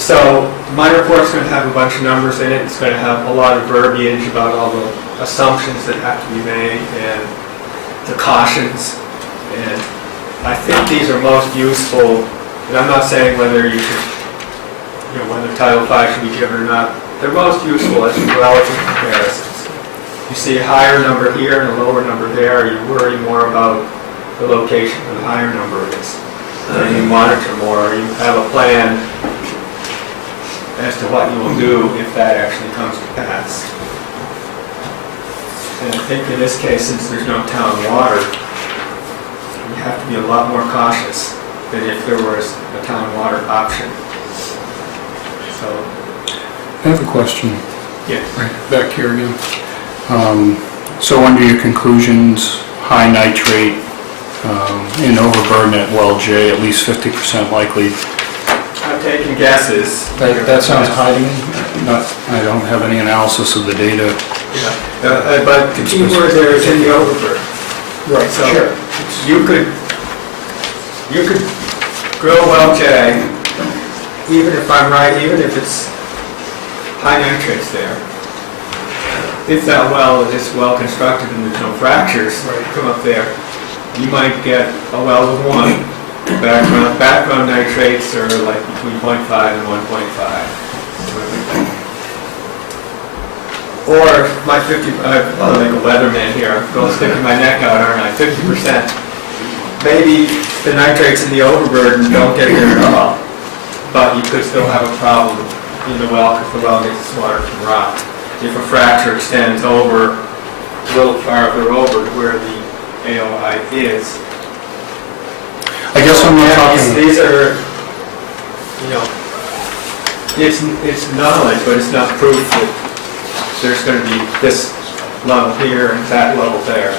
So my report's going to have a bunch of numbers in it. It's going to have a lot of verbiage about all the assumptions that have to be made and the cautions. And I think these are most useful. And I'm not saying whether you should, whether Title V should be given or not. They're most useful as relative comparisons. You see a higher number here and a lower number there, you worry more about the location where the higher number is. And you monitor more, or you have a plan as to what you will do if that actually comes to pass. And I think in this case, since there's no town water, you have to be a lot more cautious than if there was a town water option. So, I have a question. yes. Right back here again. So under your conclusions, high nitrate in overburden at well J, at least 50% likely. I'm taking guesses. That sounds high to me. I don't have any analysis of the data. Yeah. But the key word there is in the overburden. Right, So you could grow well J, even if I'm right, even if it's high nitrates there. If that well is well constructed and there's no fractures come up there, you might get a well with 1. Background nitrates are like between 0.5 and 1.5. Or my 50, I'm like a weatherman here, I'm going sticking my neck out, aren't I? 50%. Maybe the nitrates in the overburden don't get there at all, but you could still have a problem in the well because the well gets its water from rock. If a fracture extends over, a little farther over to where the AOI is. I guess I'm not talking... These are, it's knowledge, but it's not proof that there's going to be this level here and that level there.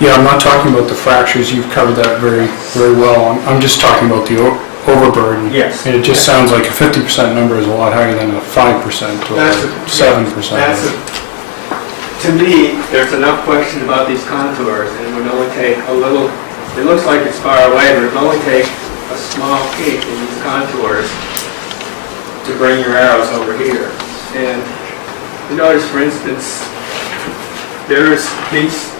Yeah, I'm not talking about the fractures. You've covered that very, very well. I'm just talking about the overburden. Yes. And it just sounds like a 50% number is a lot higher than a 5% or 7%. To me, there's enough question about these contours, and it would only take a little, it looks like it's far away, but it would only take a small peak in these contours to bring your arrows over here. And you notice, for instance, there's these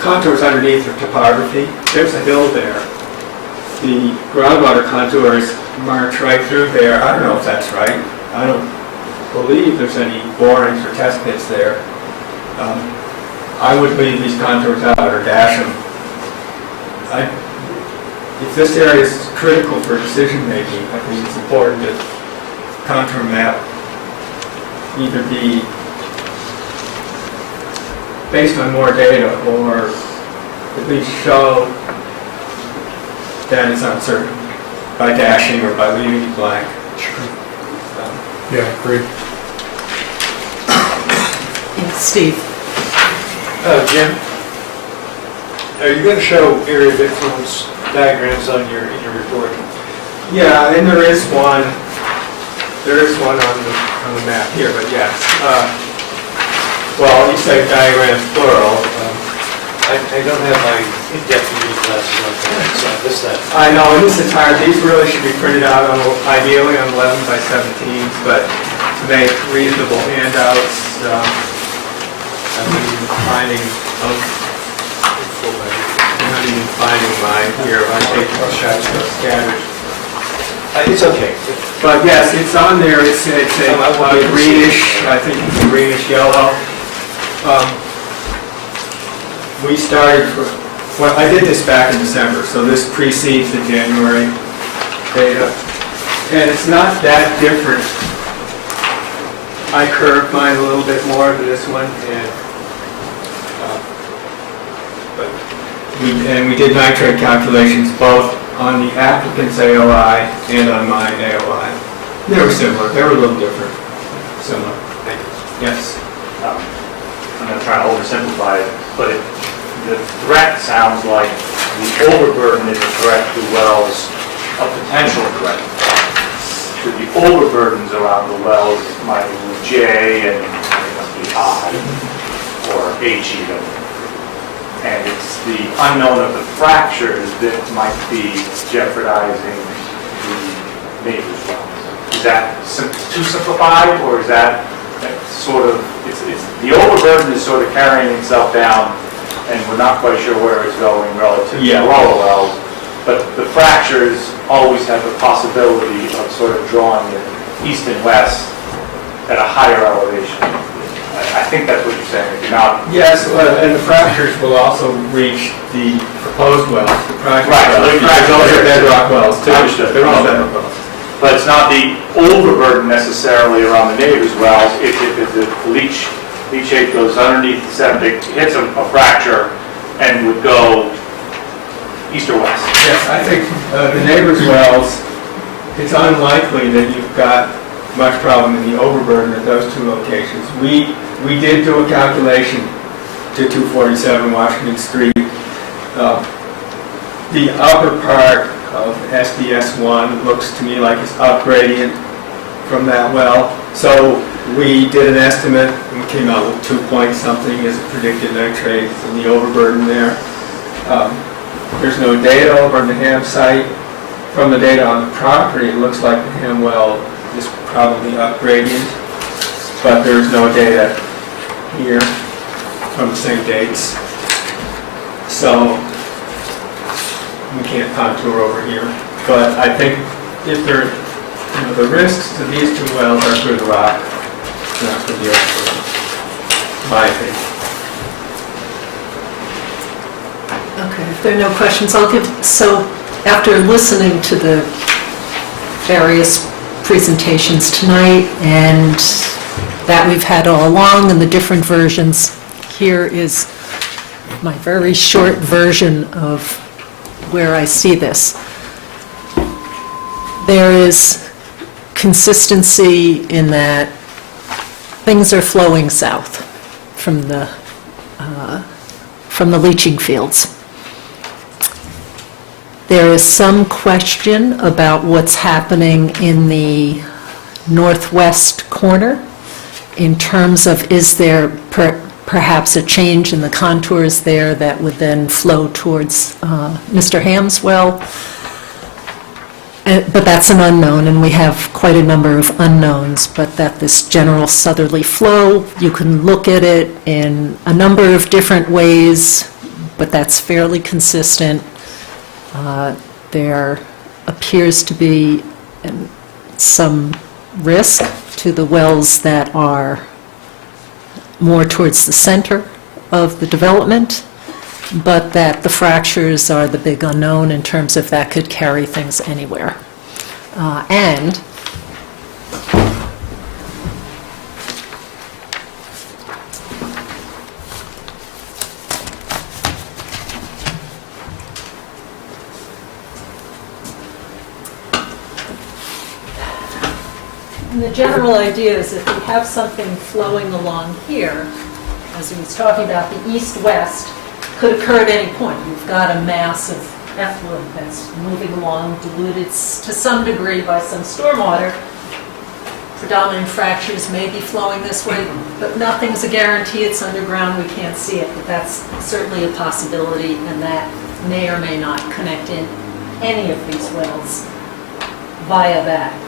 contours underneath are topography. There's a hill there. The groundwater contours march right through there. I don't know if that's right. I don't believe there's any borings or test pits there. I would leave these contours out or dash them. If this area is critical for decision making, I think it's important that contour map either be based on more data or at least show that it's uncertain by dashing or by leaving it blank. Sure. Yeah, great. Steve. Jim, are you going to show area of influence diagrams in your report? Yeah, and there is one on the map here, but yes. Well, you say diagrams plural. I don't have my in-depth reading glasses on tonight, so I missed that. I know, and this is hard. These really should be printed out on, ideally on 11 by 17s, but to make reasonable handouts, I'm not even finding mine here. I take shots of scattered. It's okay. But yes, it's on there, it's a greenish, I think it's a greenish yellow. We started, well, I did this back in December, so this precedes the January data. And it's not that different. I curved mine a little bit more than this one, and we did nitrate calculations both on the applicant's AOI and on my AOI. They were similar. They were a little different. Similar. Yes. I'm not trying to oversimplify it, but the threat sounds like the overburden is a threat to wells, a potential threat. So the overburdens around the wells might be J and it must be I or H even. And it's the unknown of the fractures that might be jeopardizing the neighbor's wells. Is that too simplified, or is that sort of, the overburden is sort of carrying itself down, and we're not quite sure where it's going relative to the lower wells, but the fractures always have the possibility of sort of drawing it east and west at a higher elevation. I think that's what you're saying. If you're not. Yes, and the fractures will also reach the proposed wells. The fractures, right, those are bedrock wells too. Understood. They're all bedrock wells. But it's not the overburden necessarily around the neighbor's wells. If the leachate goes underneath the septic, hits a fracture, and would go east or west. Yes, I think the neighbor's wells, it's unlikely that you've got much problem in the overburden at those two locations. We did do a calculation to 247 Washington Street. The upper part of SDS1 looks to me like it's up gradient from that well. So we did an estimate and we came out with 2 point something as a predicted nitrate from the overburden there. There's no data over on the Ham site. From the data on the property, it looks like the Ham well is probably up gradient, but there's no data here from the same dates. So we can't contour over here. But I think if there, the risks to these two wells are through the rock, not through the overburden, my opinion. Okay, if there are no questions, I'll give, so after listening to the various presentations tonight and that we've had all along and the different versions, here is my very short version of where I see this. There is consistency in that things are flowing south from the leaching fields. There is some question about what's happening in the northwest corner in terms of, is there perhaps a change in the contours there that would then flow towards Mr. Ham's well? But that's an unknown, and we have quite a number of unknowns, but that this general southerly flow, you can look at it in a number of different ways, but that's fairly consistent. There appears to be some risk to the wells that are more towards the center of the development, but that the fractures are the big unknown in terms of that could carry things anywhere. And the general idea is if you have something flowing along here, as he was talking about, the east-west could occur at any point. You've got a mass of effluent that's moving along, diluted to some degree by some stormwater. Predominant fractures may be flowing this way, but nothing's a guarantee. It's underground, we can't see it, but that's certainly a possibility, and that may or may not connect in any of these wells via that.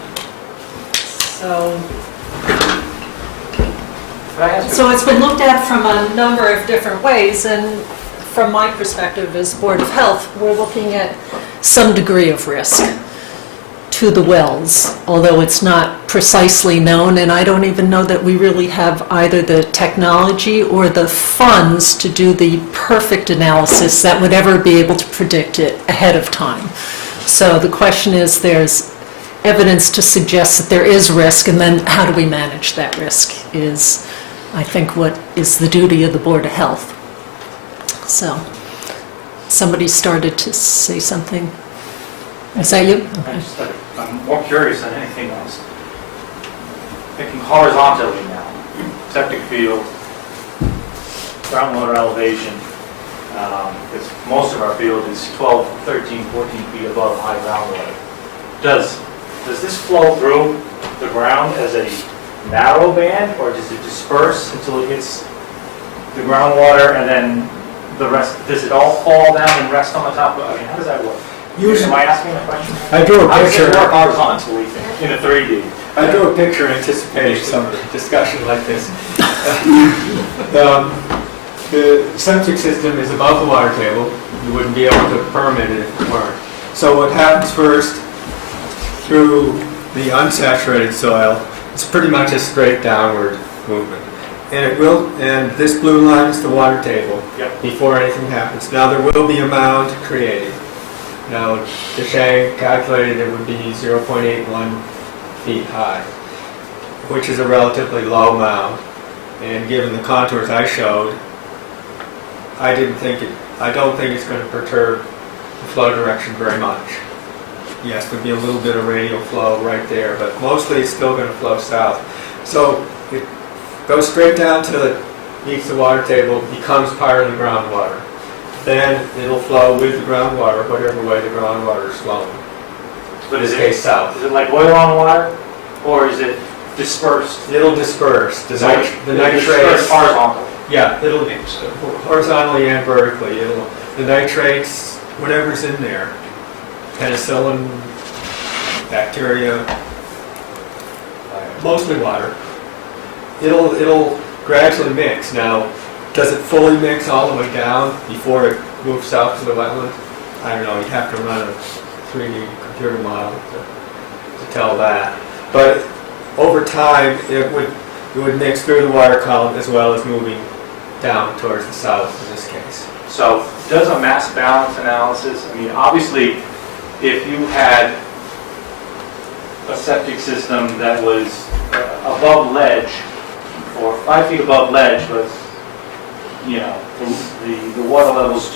So it's been looked at from a number of different ways, and from my perspective as Board of Health, we're looking at some degree of risk to the wells, although it's not precisely known, and I don't even know that we really have either the technology or the funds to do the perfect analysis that would ever be able to predict it ahead of time. So the question is, there's evidence to suggest that there is risk, and then how do we manage that risk is, I think, what is the duty of the Board of Health. So, somebody started to say something. Is that you? Okay. I'm more curious than anything else. Thinking horizontally now, septic field, groundwater elevation, because most of our field is 12, 13, 14 feet above high groundwater. Does this flow through the ground as a narrow band, or does it disperse until it hits the groundwater, and then the rest, does it all fall down and rest on the top? I mean, how does that work? Am I asking a question? I drew a picture. How does it work horizontally in a 3D? I drew a picture anticipating some discussion like this. The septic system is above the water table. You wouldn't be able to permit it if it weren't. So what happens first, through the unsaturated soil, it's pretty much a straight downward movement. And this blue line is the water table. Yep. Before anything happens. Now there will be a mound created. Now, Deshang calculated it would be 0.81 feet high, which is a relatively low mound. And given the contours I showed, I don't think it's going to perturb the flow direction very much. Yes, there'll be a little bit of radial flow right there, but mostly it's still going to flow south. So it goes straight down till it meets the water table, becomes part of the groundwater. Then it'll flow with the groundwater, whatever way the groundwater is flowing. But is it south? Is it like oil on water, or is it dispersed? It'll disperse. The nitrates disperse horizontally. Yeah, it'll horizontally and vertically. The nitrates, whatever's in there, penicillin, bacteria, mostly water. It'll gradually mix. Now, does it fully mix all the way down before it moves south to the wetland? I don't know. You'd have to run a 3D computer model to tell that. But over time, it would mix through the water column as well as moving down towards the south in this case. So does a mass balance analysis, I mean, obviously, if you had a septic system that was above ledge, or 5 feet above ledge, but, you know, the water level's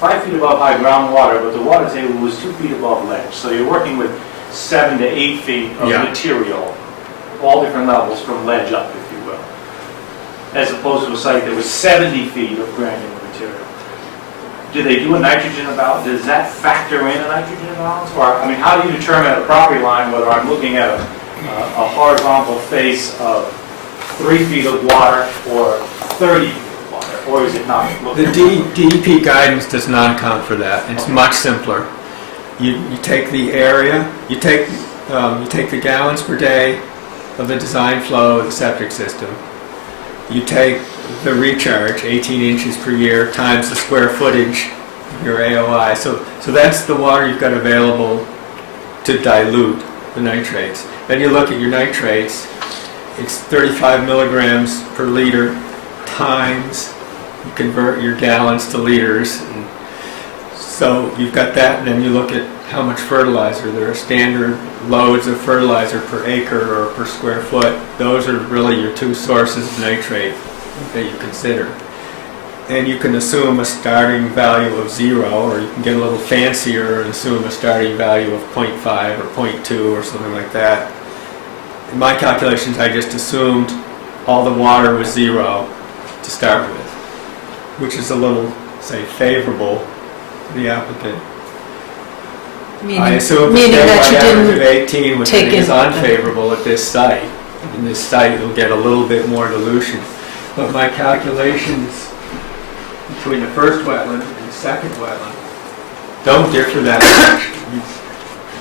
5 feet above high groundwater, but the water table was 2 feet above ledge. So you're working with 7 to 8 feet of material, all different levels from ledge up, if you will, as opposed to a site that was 70 feet of granular material. Do they do a nitrogen balance? Does that factor in a nitrogen balance? Or, I mean, how do you determine at a property line whether I'm looking at a horizontal face of 3 feet of water or 30 feet of water, or is it not? The DEP guidance does not account for that. It's much simpler. You take the area, you take the gallons per day of the design flow of the septic system. You take the recharge, 18 inches per year, times the square footage of your AOI. So that's the water you've got available to dilute the nitrates. Then you look at your nitrates. It's 35 milligrams per liter times, you convert your gallons to liters. And so you've got that, and then you look at how much fertilizer. There are standard loads of fertilizer per acre or per square foot. Those are really your two sources of nitrate that you consider. And you can assume a starting value of 0, or you can get a little fancier and assume a starting value of 0.5 or 0.2 or something like that. In my calculations, I just assumed all the water was 0 to start with, which is a little, say, favorable to the applicant. I assume the statewide average of 18, which I think is unfavorable at this site. In this site, you'll get a little bit more dilution. But my calculations between the first wetland and the second wetland don't differ that much.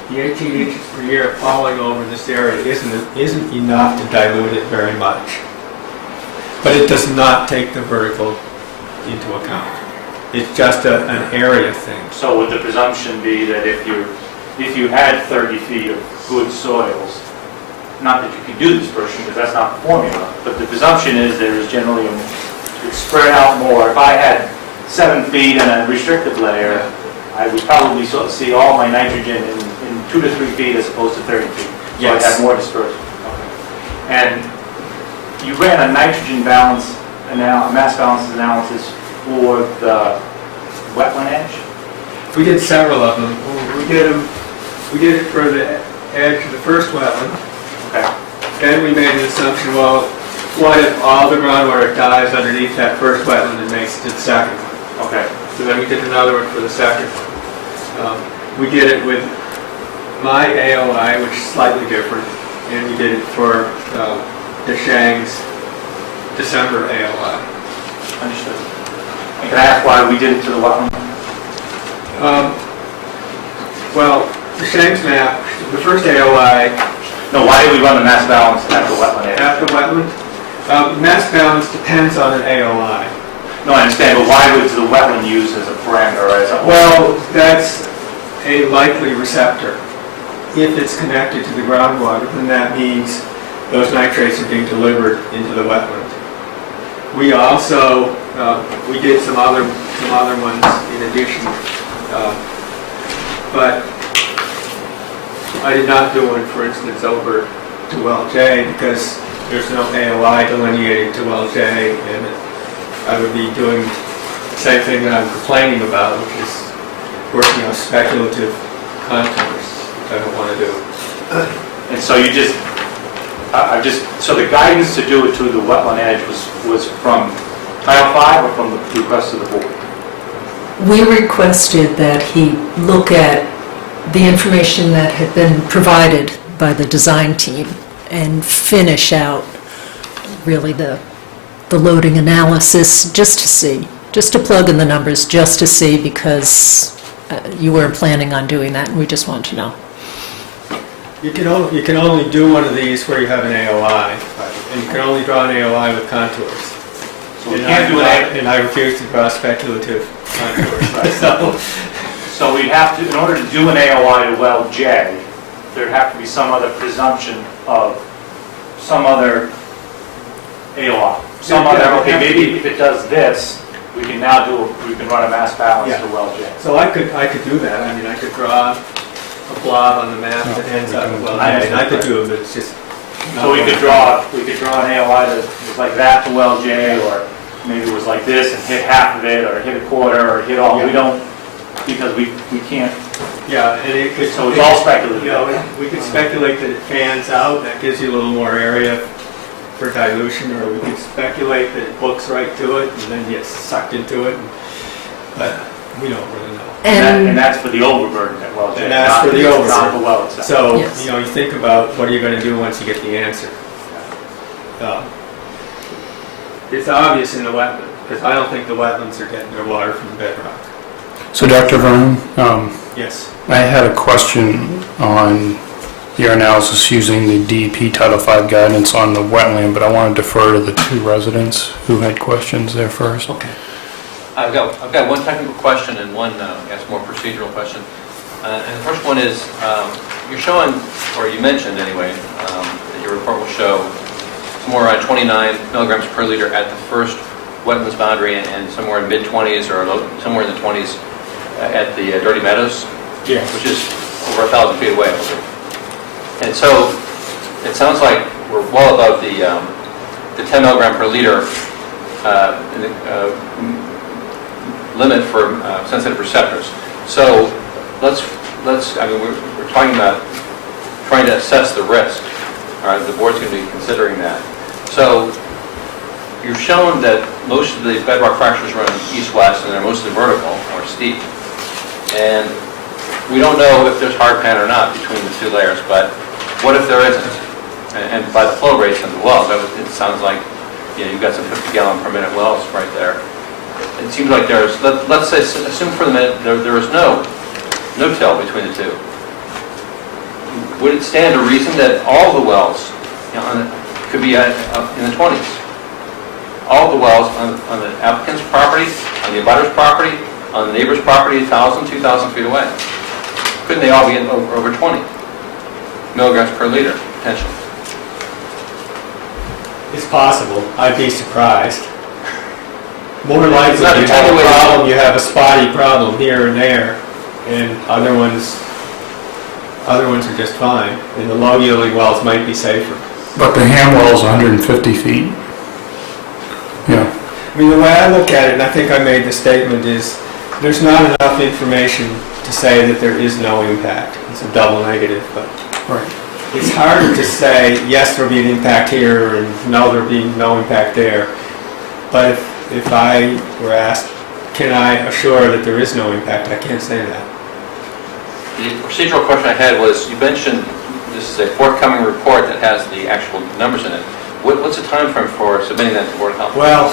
The 18 inches per year falling over this area isn't enough to dilute it very much. But it does not take the vertical into account. It's just an area thing. So would the presumption be that if you're if you had 30 feet of good soils, not that you can do dispersion, because that's not the formula, but the presumption is there is generally, it's spread out more. If I had 7 feet and a restricted layer, I would probably see all my nitrogen in 2 to 3 feet as opposed to 30 feet. So I'd have more dispersion. And you ran a nitrogen balance, a mass balance analysis for the wetland edge? We did several of them. We did it for the edge of the first wetland. Okay. Then we made an assumption, well, what if all the groundwater dies underneath that first wetland and makes it to the second one? Okay. So then we did another one for the second one. We did it with my AOI, which is slightly different, and we did it for Deshang's December AOI. Understood. And can I ask why we did it to the wetland? Well, Deshang's map, the first AOI... No, why did we run the mass balance at the wetland edge? At the wetland? Mass balance depends on an AOI. No, I understand, but why was the wetland used as a parameter? Well, that's a likely receptor. If it's connected to the groundwater, then that means those nitrates are being delivered into the wetland. We also, we did some other ones in addition, but I did not do one, for instance, over to well J because there's no AOI delineating to well J, and I would be doing the same thing that I'm complaining about, which is working on speculative contours, which I don't want to do. And so you just, so the guidance to do it to the wetland edge was from Title 5 or from the request of the board? We requested that he look at the information that had been provided by the design team and finish out really the loading analysis just to see, just to plug in the numbers, just to see, because you weren't planning on doing that and we just want to know. You can only do one of these where you have an AOI, and you can only draw an AOI with contours. So we can't do that. And I refuse to draw speculative contours. So we'd have to, in order to do an AOI to well J, there'd have to be some other presumption of some other AOI. Okay, maybe if it does this, we can run a mass balance to well J. So I could do that. I mean, I could draw a blob on the map that ends up at well J. I could do it, but it's just... So we could draw an AOI that was like that to well J, or maybe it was like this and hit half of it, or hit a quarter, or hit all. We don't, because we can't. Yeah, and it could... So it's all speculative. You know, we could speculate that it fans out, that gives you a little more area for dilution, or we could speculate that it hooks right to it and then gets sucked into it, but we don't really know. And that's for the overburden at well J. And that's for the overburden. Not the well itself. So, Yes. you know, you think about what are you going to do once you get the answer. It's obvious in the wetland, because I don't think the wetlands are getting their water from the bedrock. So Dr. Vernon, Yes. I had a question on your analysis using the DEP Title V guidance on the wetland, but I want to defer to the two residents who had questions there first. Okay. I've got one technical question and one, I guess, more procedural question. And the first one is, you're showing, or you mentioned anyway, that your report will show somewhere around 29 milligrams per liter at the first wetlands boundary and somewhere in mid-20s or somewhere in the 20s at the Dirty Meadows, which is over 1,000 feet away. And so it sounds like we're well above the 10 milligram per liter limit for sensitive receptors. So I mean, we're talking about trying to assess the risk. All right, the board's going to be considering that. So you've shown that most of the bedrock fractures run east-west and they're mostly vertical or steep. And we don't know if there's hard pan or not between the two layers, but what if there isn't? And by the flow rates in the wells, it sounds like you've got some 50 gallon per minute wells right there. It seems like there's, let's say, assume for the minute there is no till between the two. Would it stand to reason that all the wells could be in the 20s? All the wells on the applicant's property, on the abutter's property, on the neighbor's property, 1,000, 2,000 feet away. couldn't they all be in over 20 milligrams per liter, potentially? It's possible. I'd be surprised. More likely, It's not you have a attenuated. problem, you have a spotty problem here and there, and other ones are just fine. And the low-yielding wells might be safer. But the ham well's 150 feet. Yeah. I mean, the way I look at it, and I think I made the statement, is there's not enough information to say that there is no impact. It's a double negative, but Right. it's harder to say, yes, there'll be an impact here, and no, there'll be no impact there. But if I were asked, can I assure that there is no impact, I can't say that. The procedural question I had was, you mentioned this is a forthcoming report that has the actual numbers in it. What's the time frame for submitting that to Board of Health? Well,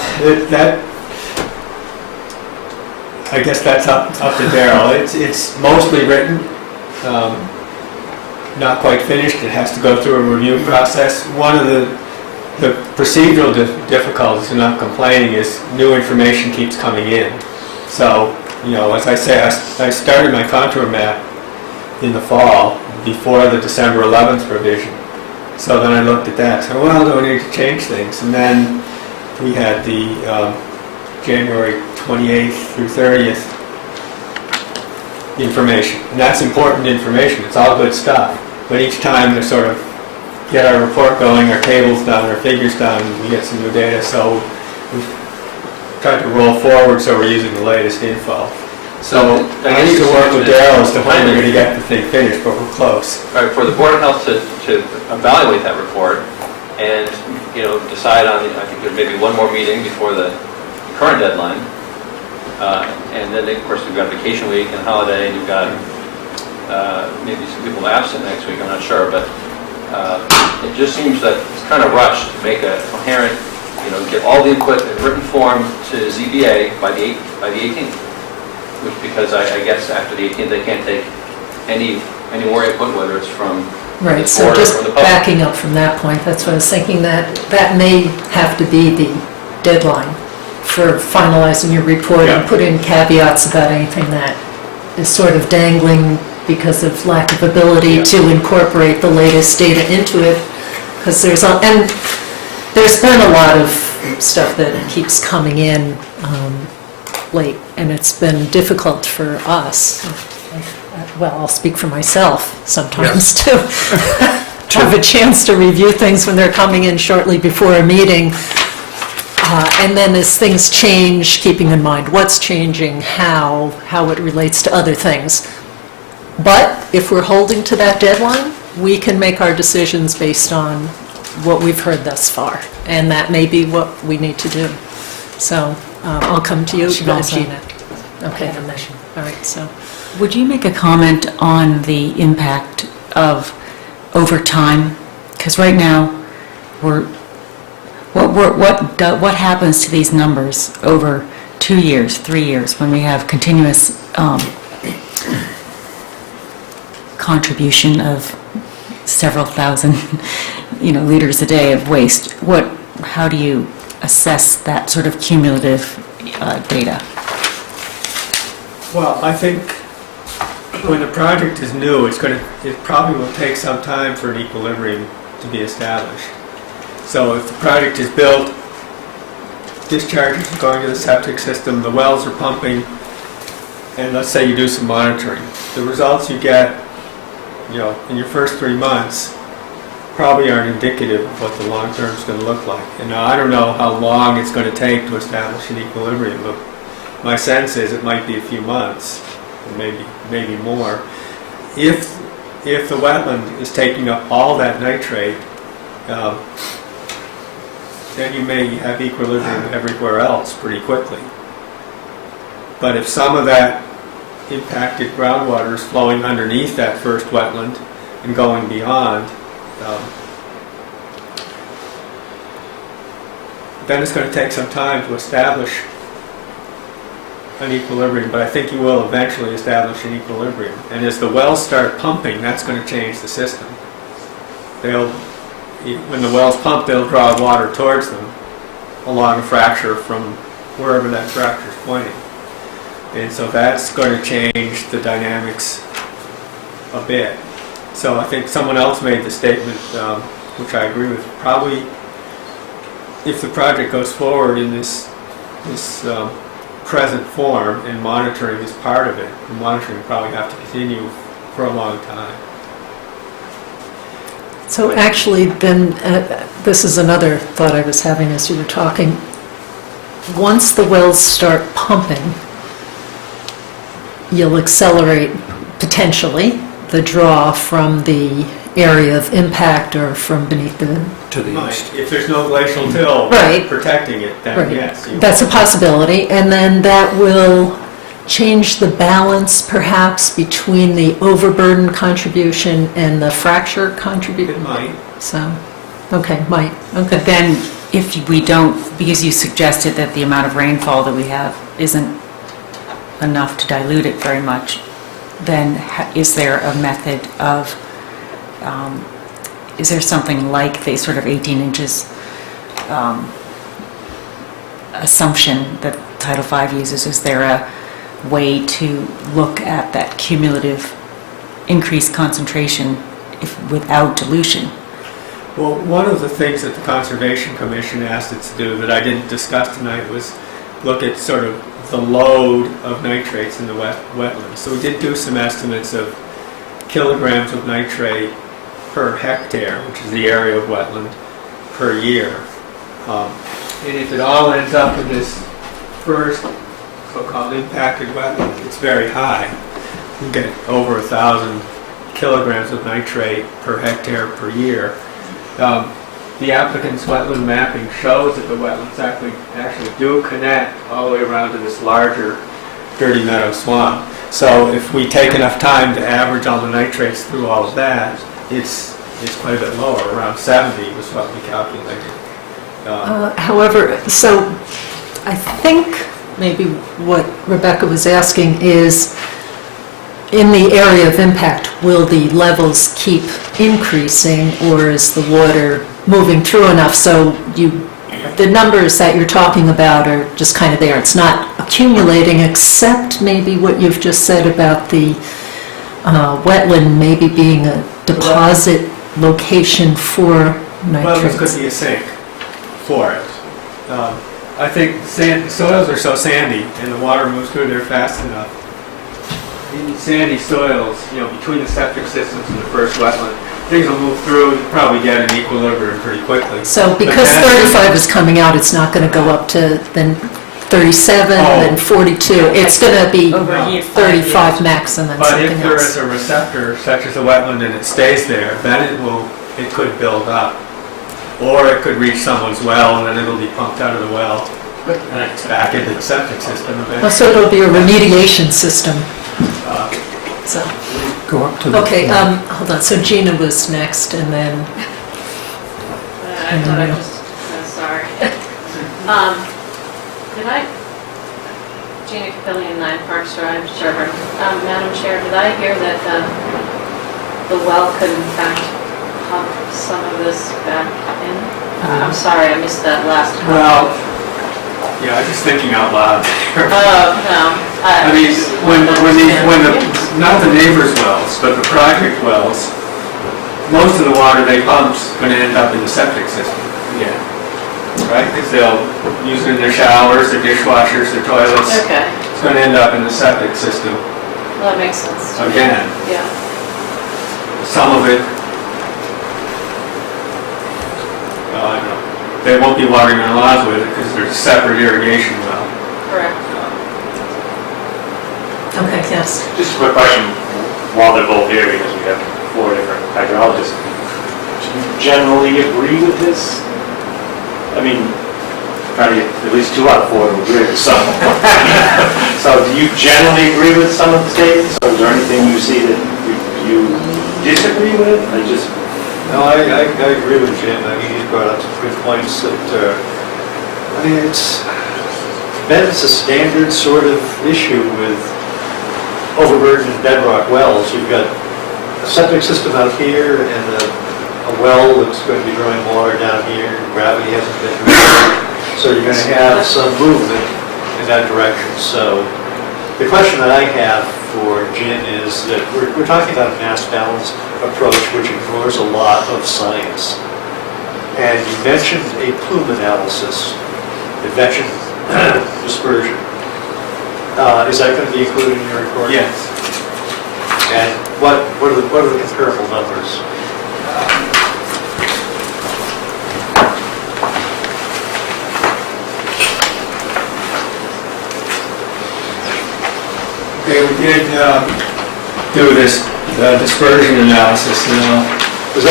I guess that's up to Darrell. It's mostly written, not quite finished. It has to go through a review process. One of the procedural difficulties, and not complaining, is new information keeps coming in. So, as I say, I started my contour map in the fall, before the December 11th revision. So then I looked at that, so well, do I need to change things? And then we had the January 28th through 30th information. And that's important information, it's all good stuff. But each time to sort of get our report going, our tables done, our figures done, we get some new data, so we've tried to roll forward so we're using the latest info. So I need to work with Darrell as to when we're going to get the thing finished, but we're close. All right, for the Board of Health to evaluate that report and, decide on, I think there's maybe one more meeting before the current deadline. And then, of course, we've got vacation week and holiday, and you've got maybe some people absent next week, I'm not sure, but it just seems that it's kind of rushed to make a coherent, get all the input in written form to ZBA by the 18th. Which, because I guess after the 18th, they can't take any more input, whether it's from Right, the so board or just from the public. backing up from that point, that's what I was thinking, that may have to be the deadline for finalizing your report and put in caveats about anything that is sort of dangling because of lack of ability to incorporate the latest data into it. Because there's been a lot of stuff that keeps coming in late, and it's been difficult for us. Well, I'll speak for myself sometimes to have a chance to review things when they're coming in shortly before a meeting. And then as things change, keeping in mind what's changing, how it relates to other things. But if we're holding to that deadline, we can make our decisions based on what we've heard thus far. And that may be what we need to do. So I'll come to you, Gina. Okay, all right, so. Would you make a comment on the impact of overtime? Because right now, what happens to these numbers over 2 years, 3 years, when we have continuous contribution of several thousand, liters a day of waste? How do you assess that sort of cumulative data? Well, I think when the project is new, it probably will take some time for an equilibrium to be established. So if the project is built, discharges are going to the septic system, the wells are pumping, and let's say you do some monitoring. The results you get, in your first 3 months probably aren't indicative of what the long term is going to look like. And now I don't know how long it's going to take to establish an equilibrium, but my sense is it might be a few months, or maybe more. If the wetland is taking up all that nitrate, then you may have equilibrium everywhere else pretty quickly. But if some of that impacted groundwater is flowing underneath that first wetland and going beyond, then it's going to take some time to establish an equilibrium, but I think you will eventually establish an equilibrium. And as the wells start pumping, that's going to change the system. When the wells pump, they'll draw water towards them along a fracture from wherever that fracture is pointing. And so that's going to change the dynamics a bit. So I think someone else made the statement, which I agree with, probably if the project goes forward in this present form and monitoring is part of it, the monitoring will probably have to continue for a long time. So actually, then, this is another thought I was having as you were talking. Once the wells start pumping, you'll accelerate, potentially, the draw from the area of impact or from beneath the... To the Right. east. If there's no glacial till Right. protecting it, then Right. yes. you- That's a possibility, and then that will change the balance perhaps between the overburden contribution and the fracture contribution. It might. So, okay, might, okay. But then, if we don't, because you suggested that the amount of rainfall that we have isn't enough to dilute it very much, then is there a method of, is there something like the sort of 18 inches assumption that Title V uses? Is there a way to look at that cumulative increased concentration without dilution? Well, one of the things that the Conservation Commission asked it to do that I didn't discuss tonight was look at sort of the load of nitrates in the wetlands. So we did do some estimates of kilograms of nitrate per hectare, which is the area of wetland, per year. And if it all ends up in this first so-called impacted wetland, it's very high. You get over 1,000 kilograms of nitrate per hectare per year. The applicant's wetland mapping shows that the wetlands actually do connect all the way around to this larger dirty meadow swamp. So if we take enough time to average all the nitrates through all of that, it's quite a bit lower, around 70 was what we calculated. However, so I think maybe what Rebecca was asking is, in the area of impact, will the levels keep increasing, or is the water moving through enough so the numbers that you're talking about are just kind of there? It's not accumulating, except maybe what you've just said about the wetland maybe being a deposit location for Well, this nitrates. could be a sink for it. I think soils are so sandy and the water moves through there fast enough. In sandy soils, between the septic systems and the first wetland, things will move through and probably get an equilibrium pretty quickly. So But because then- 35 is coming out, it's not going to go up to then 37, then 42. It's going to be Over a year, 35 max and then But something if there else. is a receptor such as a wetland and it stays there, then it could build up. Or it could reach someone's well and then it'll be pumped out of the well and it's back into the septic system Well, eventually. so it'll be a remediation system. So, Go up to the... okay, hold on. So Gina was next, and then... I thought I was, sorry. Did I, Gina Capillion, 9 Parks Drive, Sherborn. Madam Chair, did I hear that the well could in fact pump some of this back in? I'm sorry, I missed that last Well, comment. yeah, I'm just thinking out loud. No. I mean, not the neighbors' wells, but the project wells, most of the water they pump's gonna end up in the septic system again. Right? Because they'll use it in their showers, their dishwashers, their toilets. Okay, It's gonna end up in the septic system well, that makes sense. again. Yeah. Some of it, well, I don't know, they won't be watering their lawns with it because there's a separate irrigation well. Correct. Okay, yes. Just a quick question, while they're both here, because we have 4 different hydrologists. Do you generally agree with this? I mean, probably at least 2 out of 4 would agree with some. So do you generally agree with some of the statements, or is there anything you see that you disagree with? No, I agree with Jim. I mean, he brought up some good points that, I mean, it's a standard sort of issue with overburdened bedrock wells. You've got a septic system out here and a well that's going to be drawing water down here. Gravity hasn't been moving, so you're going to have some movement in that direction. So the question that I have for Jim is that we're talking about a mass balance approach which ignores a lot of science. And you mentioned a plume analysis. You mentioned dispersion. Is that going to be included in your report? Yes. And what are the comparable numbers? Okay, we did do this dispersion analysis now. Is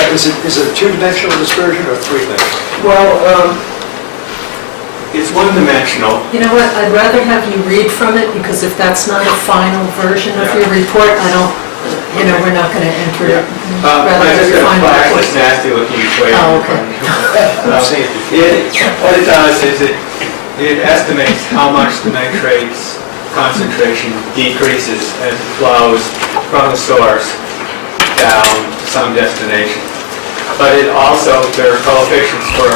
it two-dimensional dispersion or three-dimensional? Well, it's one-dimensional. You know what, I'd rather have you read from it, because if that's not a final version of your report, I don't, we're not going to enter it. Rather I just than got a final flash report. this nasty-looking equation. Oh, okay. What it does is it estimates how much the nitrate's concentration decreases as it flows from the source down to some destination. But it also, there are coefficients for,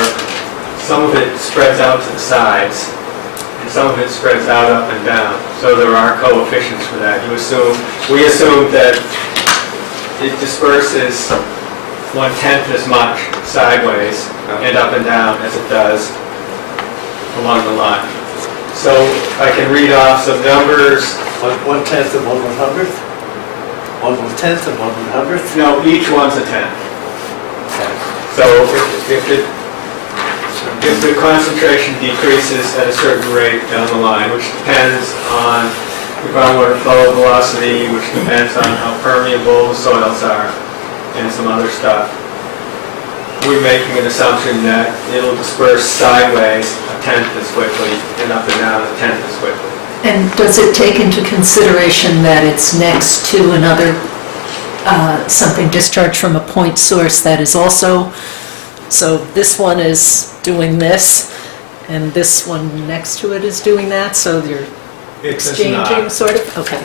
some of it spreads out to the sides, and some of it spreads out up and down. So there are coefficients for that. We assume that it disperses 1/10 as much sideways and up and down as it does along the line. So I can read off some numbers. 1/10 of 1/100th? 1/10 of 1/100th? No, each one's a tenth. So if the concentration decreases at a certain rate down the line, which depends on the groundwater flow velocity, which depends on how permeable the soils are, and some other stuff, we're making an assumption that it'll disperse sideways 1/10 as quickly and up and down 1/10 as quickly. And does it take into consideration that it's next to another, something discharged from a point source that is also, so this one is doing this, and this one next to it is doing that, so you're It does exchanging, not. sort of? Okay.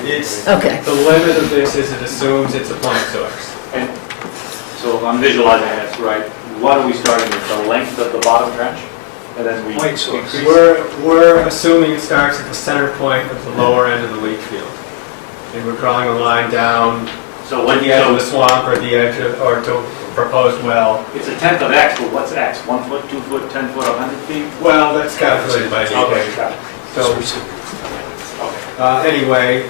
Okay. The limit of this is it assumes it's a point source. And so if I'm visualizing this right, what are we starting with, the length of the bottom trench? And then we Point source. increase. We're assuming it starts at the center point of the lower end of the leach field. And we're drawing a line down So when the edge of the swamp or the edge of, or to a proposed well. it's 1/10 of X, but what's X? 1 foot, 2 foot, 10 foot, 100 feet? Well, that's calculated by the Okay, equation. got it. So, Okay. anyway,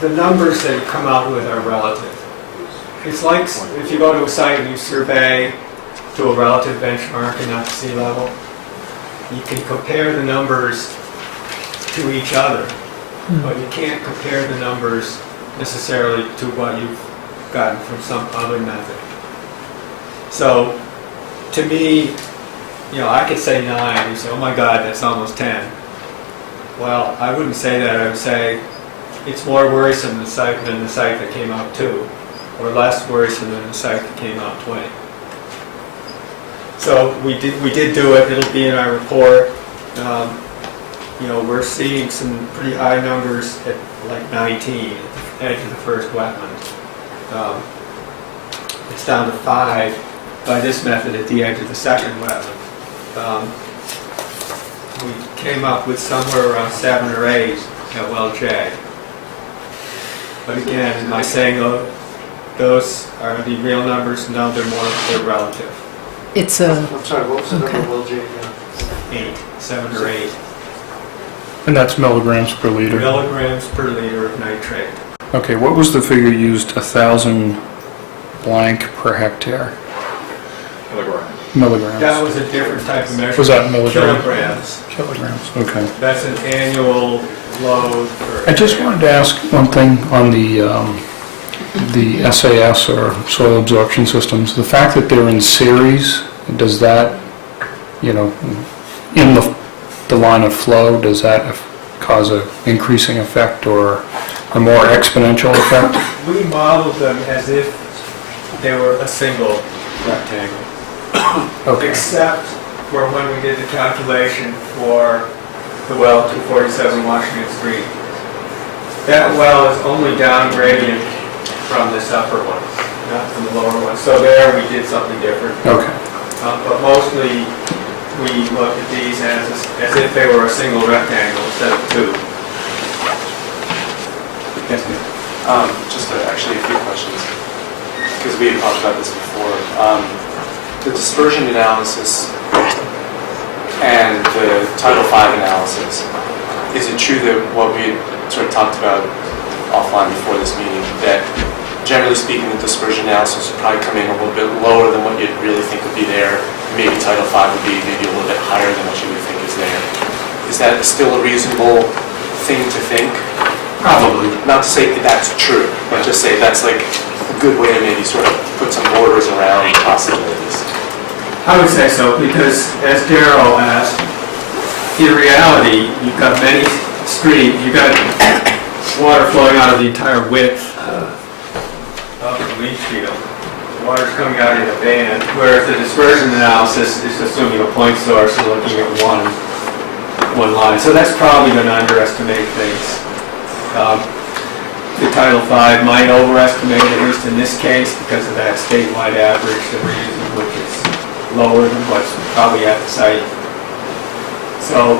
the numbers that you come out with are relative. It's like if you go to a site and you survey to a relative benchmark and not sea level, you can compare the numbers to each other, but you can't compare the numbers necessarily to what you've gotten from some other method. So, to me, I could say 9, you say, oh my God, that's almost 10. Well, I wouldn't say that, I would say it's more worrisome than the site that came out 2, or less worrisome than the site that came out 20. So we did do it, it'll be in our report. We're seeing some pretty high numbers at like 19 at the edge of the first wetland. It's down to 5 by this method at the edge of the second wetland. We came up with somewhere around 7 or 8 at well J. But again, am I saying those are the real numbers? No, they're relative. It's a, I'm sorry, what was the number of Will J again? 8, 7 or 8 And that's milligrams per liter. milligrams per liter of nitrate. Okay, what was the figure used, 1,000 blank per hectare? Milligrams. That was a different type of measurement. Was that milligrams? Kilograms. Kilograms, okay. That's an annual load for... I just wanted to ask one thing on the SAS or soil absorption systems. The fact that they're in series, does that, in the line of flow, does that cause an increasing effect or a more exponential effect? We modeled them as if they were a single rectangle. Okay. Except for when we did the calculation for the well 247 Washington Street. That well is only down gradient from this upper one, not from the lower one. So there we did something different. Okay. But mostly we looked at these as if they were a single rectangle instead of 2. Yes, ma'am. Actually a few questions, because we had talked about this before. The dispersion analysis and the Title V analysis, is it true that what we had sort of talked about offline before this meeting, that generally speaking, the dispersion analysis would probably come in a little bit lower than what you'd really think would be there? Maybe Title V would be maybe a little bit higher than what you would think is there. Is that still a reasonable thing to think? Probably. Not to say that that's true, but just say that's like a good way to maybe sort of put some borders around possibilities. I would say so, because as Darrell asked, in reality, you've got many streams, you've got water flowing out of the entire width of the leach field. Water's coming out in a band, whereas the dispersion analysis is assuming a point source and looking at one line. So that's probably going to underestimate things. The Title V might overestimate, at least in this case, because of that statewide average that we're using, which is lower than what's probably at the site. So,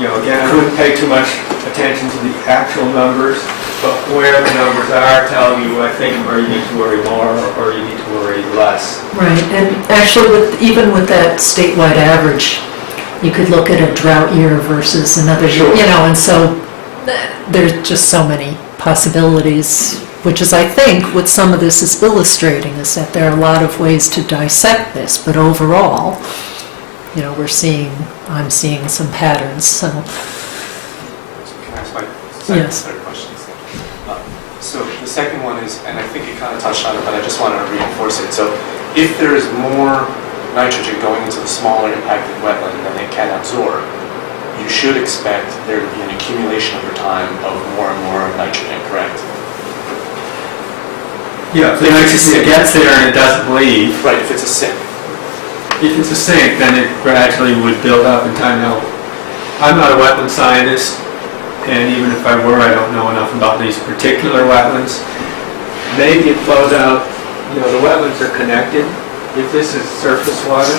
again, I wouldn't pay too much attention to the actual numbers, but where the numbers are tell you, I think, where you need to worry more or you need to worry less. Right, and actually, even with that statewide average, you could look at a drought year versus another year, and so there's just so many possibilities, which is, I think, what some of this is illustrating, is that there are a lot of ways to dissect this, but overall, I'm seeing some patterns, so. Can I ask my third question? So the second one is, and I think you kind of touched on it, but I just want to reinforce it. So if there is more nitrogen going into the smaller impacted wetland than it can absorb, you should expect there to be an accumulation over time of more and more nitrogen, correct? Yeah, if the nitrogen gets there and it doesn't leave. Right, if it's a sink. If it's a sink, then it gradually would build up in time. Now, I'm not a wetland scientist, and even if I were, I don't know enough about these particular wetlands. Maybe it flows out, the wetlands are connected. If this is surface water,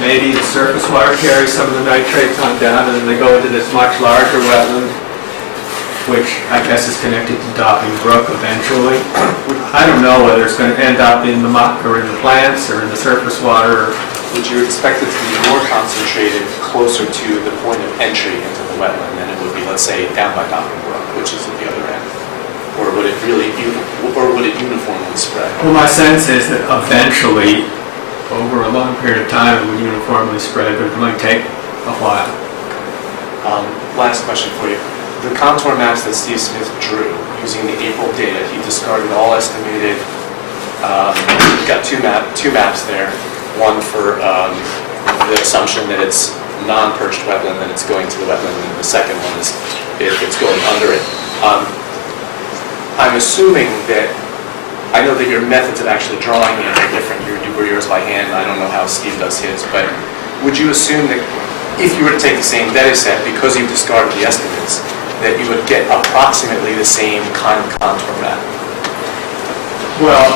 maybe the surface water carries some of the nitrates on down, and then they go into this much larger wetland, which I guess is connected to Dopping Brook eventually. I don't know whether it's going to end up in the muck or in the plants or in the surface water. Would you expect it to be more concentrated closer to the point of entry into the wetland than it would be, let's say, down by Dopping Brook, which is at the other end? Or would it uniformly spread? Well, my sense is that eventually, over a long period of time, it would uniformly spread, but it might take a while. Last question for you. The contour maps that Steve Smith drew using the April data, he discarded all estimated, we've got two maps there. One for the assumption that it's non-perched wetland, that it's going to the wetland, and the second one is if it's going under it. I'm assuming that, I know that your methods of actually drawing it are different. You do yours by hand, I don't know how Steve does his, but would you assume that if you were to take the same data set, because you discarded the estimates, that you would get approximately the same kind of contour map? Well,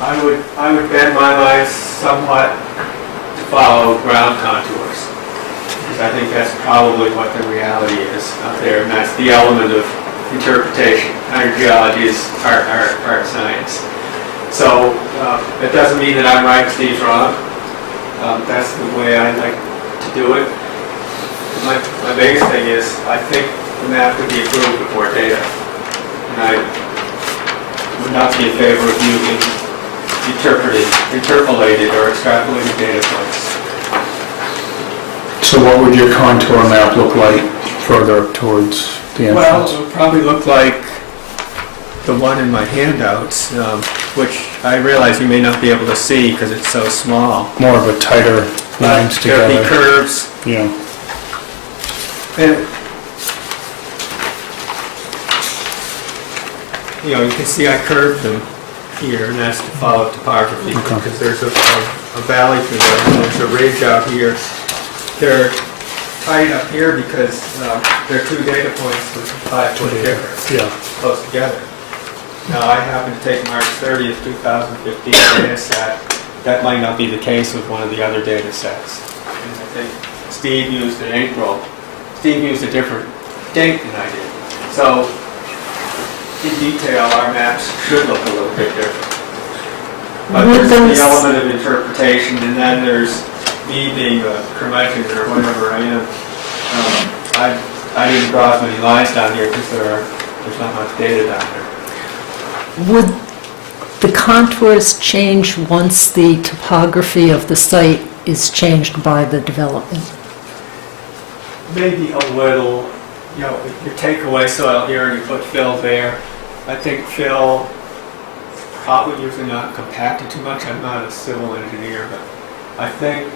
I would bend my mind somewhat to follow ground contours, because I think that's probably what the reality is out there, and that's the element of interpretation. Hydrogeology is art science. So it doesn't mean that I'm right and Steve's wrong. That's the way I like to do it. My biggest thing is, I think the map could be improved with more data. And I would not be in favor of using interpolated or extrapolated data points. So what would your contour map look like further up towards the entrance? Well, it would probably look like the one in my handouts, which I realize you may not be able to see because it's so small. More of a tighter lines together. There'll be curves. Yeah. And, you can see I curved them here, and that's to follow topography, because there's a valley through there, and there's a ridge out here. They're tight up here because they're two data points with 5 foot difference, close together. Now, I happen to take March 30th, 2015 data set. That might not be the case with one of the other data sets. And I think Steve used in April. Steve used a different date than I did. So, in detail, our maps should look a little bit different. But Would there's the those- element of interpretation, and then there's me being a curmudgeon or whatever I am. I didn't draw as many lines down here because there's not much data down there. Would the contours change once the topography of the site is changed by the development? Maybe a little, you know, you take away soil here and you put fill there. I think fill is probably usually not compacted too much. I'm not a civil engineer, but I think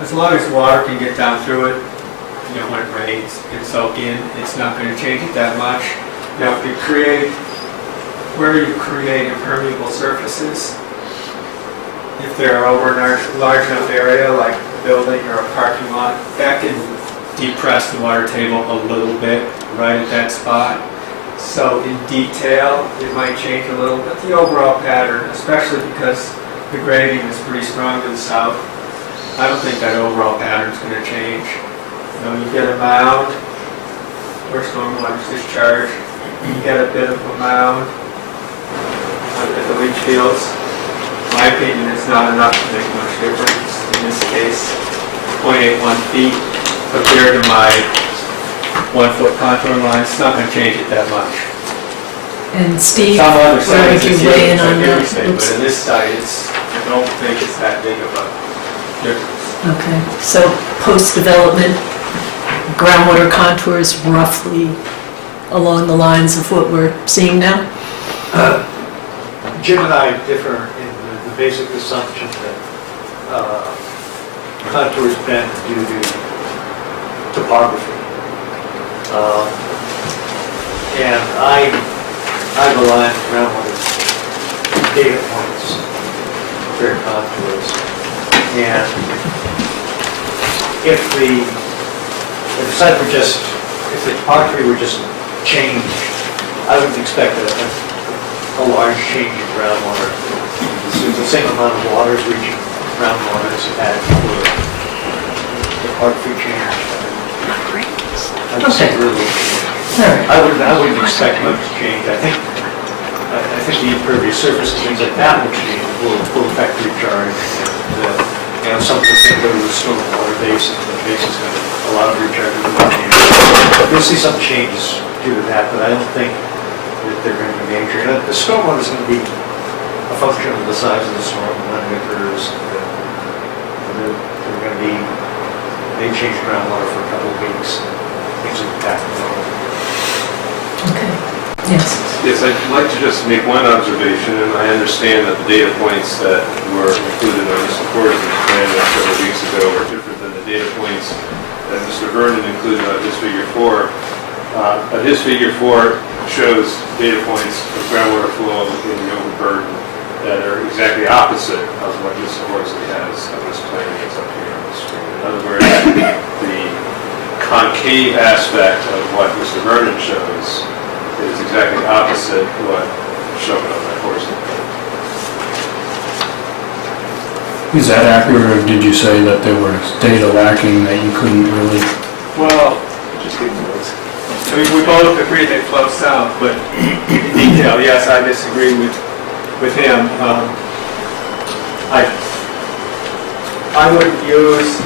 as long as water can get down through it, you know, when it rains and soak in, it's not going to change it that much. Now, if you create, where you create impermeable surfaces, if they're over a large enough area, like a building or a parking lot, that can depress the water table a little bit right at that spot. So in detail, it might change a little, but the overall pattern, especially because the grading is pretty strong to the south, I don't think that overall pattern is going to change. You know, you get a mound where stormwater is discharged, you get a bit of a mound at the leach fields. In my opinion, it's not enough to make much difference. In this case, 0.81 feet compared to my 1 foot contour line, it's not going to change it that much. And Steve, Some other where would sites, you it's weigh in huge, on like that? everything, but in this site, I don't think it's that big of a difference. Okay, so post-development, groundwater contours roughly along the lines of what we're seeing now? Jim and I differ in the basic assumption that contours bend due to topography. And I rely on groundwater data points for their contours. And if the site were just, if the topography were just changed, I wouldn't expect a large change in groundwater. So the same amount of water is reaching groundwater as you had before the topography changed. I'd say really. I wouldn't expect much change. I think the impervious surface and things like that will change, will affect recharge. And some of the things go to the stormwater basin, the basin's going to allow recharge to go down. You'll see some changes due to that, but I don't think that they're going to be major. And the stormwater is going to be a function of the size of the storm when it occurs. They're going to be, they change groundwater for a couple of weeks. Things like that. Okay, yes. Yes, I'd like to just make one observation, and I understand that the data points that were included on Mr. Cordes' plan several weeks ago are different than the data points that Mr. Vernon included on his figure 4. But his figure 4 shows data points of groundwater flow in the overburden that are exactly opposite of what Mr. Horsley has on this plan that's up here on the screen. In other words, the concave aspect of what Mr. Vernon shows is exactly opposite what shown on that Horsley plan. Is that accurate, or did you say that there was data lacking that you couldn't really? Well, I mean, we both agree they flow south, but in detail, yes, I disagree with him. I would use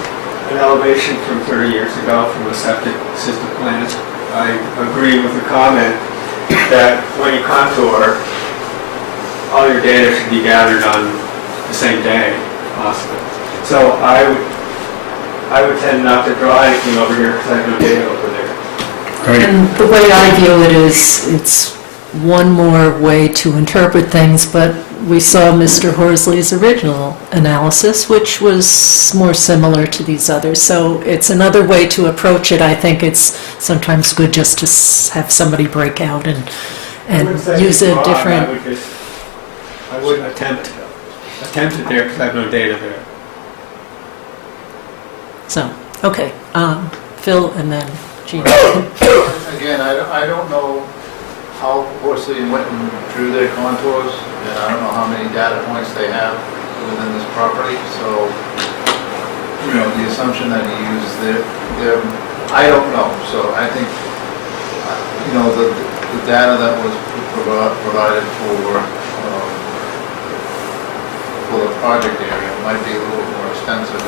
an elevation from 30 years ago from a septic system plan. I agree with the comment that when you contour, all your data should be gathered on the same day, possibly. So I would tend not to draw anything over here because I have no data over there. And the way I view it is, it's one more way to interpret things, but we saw Mr. Horsley's original analysis, which was more similar to these others. So it's another way to approach it. I think it's sometimes good just to have somebody break out and use a different... I wouldn't attempt it there because I have no data there. So, okay, Phil and then Gina. Again, I don't know how Horsley went and drew their contours, and I don't know how many data points they have within this property, so, you know, the assumption that he used there, I don't know, so I think the data that was provided for the project area might be a little more extensive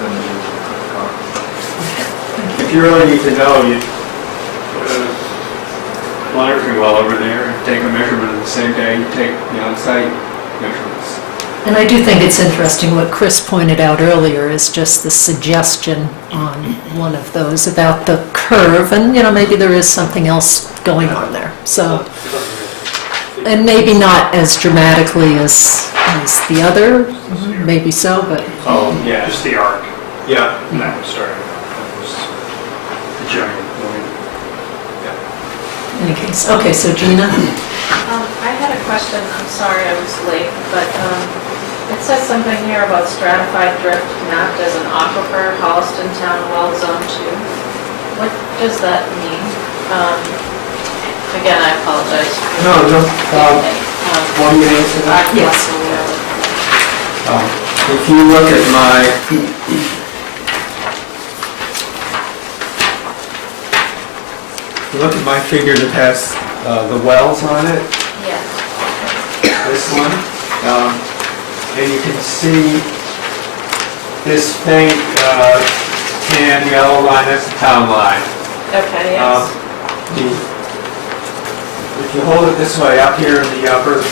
than the If you really need to know, you put a monitoring well over there and take a measurement the same day you take the on-site measurements. And I do think it's interesting what Chris pointed out earlier is just the suggestion on one of those about the curve, and, maybe there is something else going on there. So, and maybe not as dramatically as the other, maybe so, but... Oh, yeah. Just the arc. Yeah. And that was starting. That was the giant point. in any case. Okay, so Gina? I had a question, I'm sorry I was late, but it says something here about stratified drift mapped as an aquifer, Holliston Town Well Zone 2. What does that mean? Again, I apologize. No. Want me to answer that? Yes. If you look at my figure that has the wells on it, Yeah. this one, and you can see this faint tan yellow line, that's the town line. Okay, yes. If you hold it this way, up here in the upper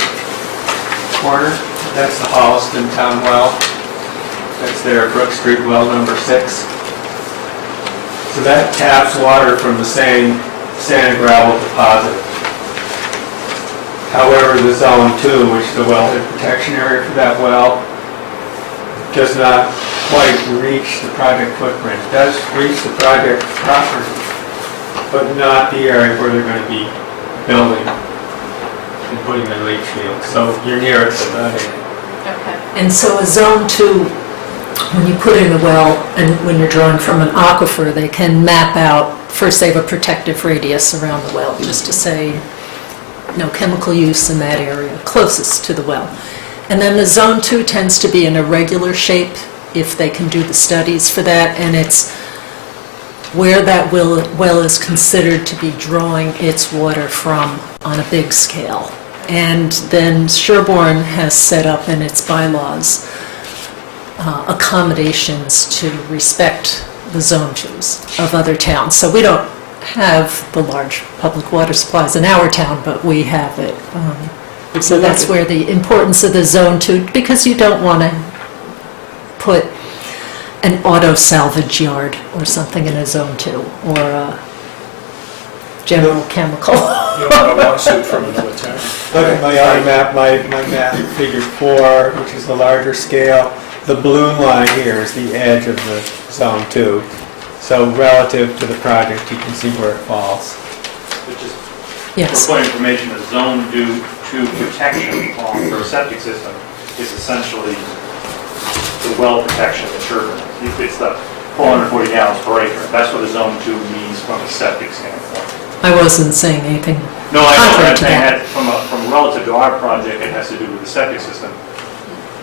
corner, that's the Holliston Town Well. That's there, Brook Street Well number 6. So that taps water from the same sand and gravel deposit. However, the Zone 2, which is the wellhead protection area for that well, does not quite reach the project footprint. It does reach the project property, but not the area where they're going to be building and putting the leach field. So you're near it, but not in it. Okay. And so a zone 2, when you put in a well and when you're drawing from an aquifer, they can map out, first they have a protective radius around the well, just to say no chemical use in that area closest to the well. And then the zone 2 tends to be an irregular shape if they can do the studies for that, and it's where that well is considered to be drawing its water from on a big scale. And then Sherborn has set up in its bylaws accommodations to respect the zone 2s of other towns. So we don't have the large public water supplies in our town, but we have it. So that's where the importance of the zone 2, because you don't want to put an auto salvage yard or something in a zone 2, or a general chemical. You don't have a lawsuit from another town. Look at my other map, my map figure 4, which is the larger scale. The balloon line here is the edge of the Zone 2. So relative to the project, you can see where it falls. Which is, Yes. for point of information, the Zone 2 protection for a septic system is essentially the well protection at Sherborn. It's the 440 gallons per acre. That's what a Zone 2 means from a septic standpoint. I wasn't saying anything No, I know, contrary I'm to saying that. that from relative to our project, it has to do with the septic system.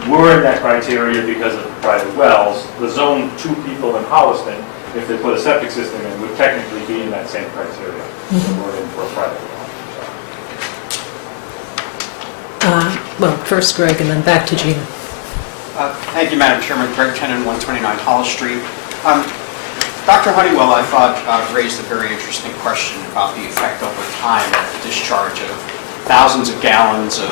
We're in that criteria because of private wells. The Zone 2 people in Holliston, if they put a septic system in, would technically be in that same criteria. So we're in for a private well. Well, first Greg, and then back to Gina. Thank you, Madam Chairman. Greg Tenen, 129 Hollis Street. Dr. Honeywell, I thought, raised a very interesting question about the effect over time of the discharge of thousands of gallons of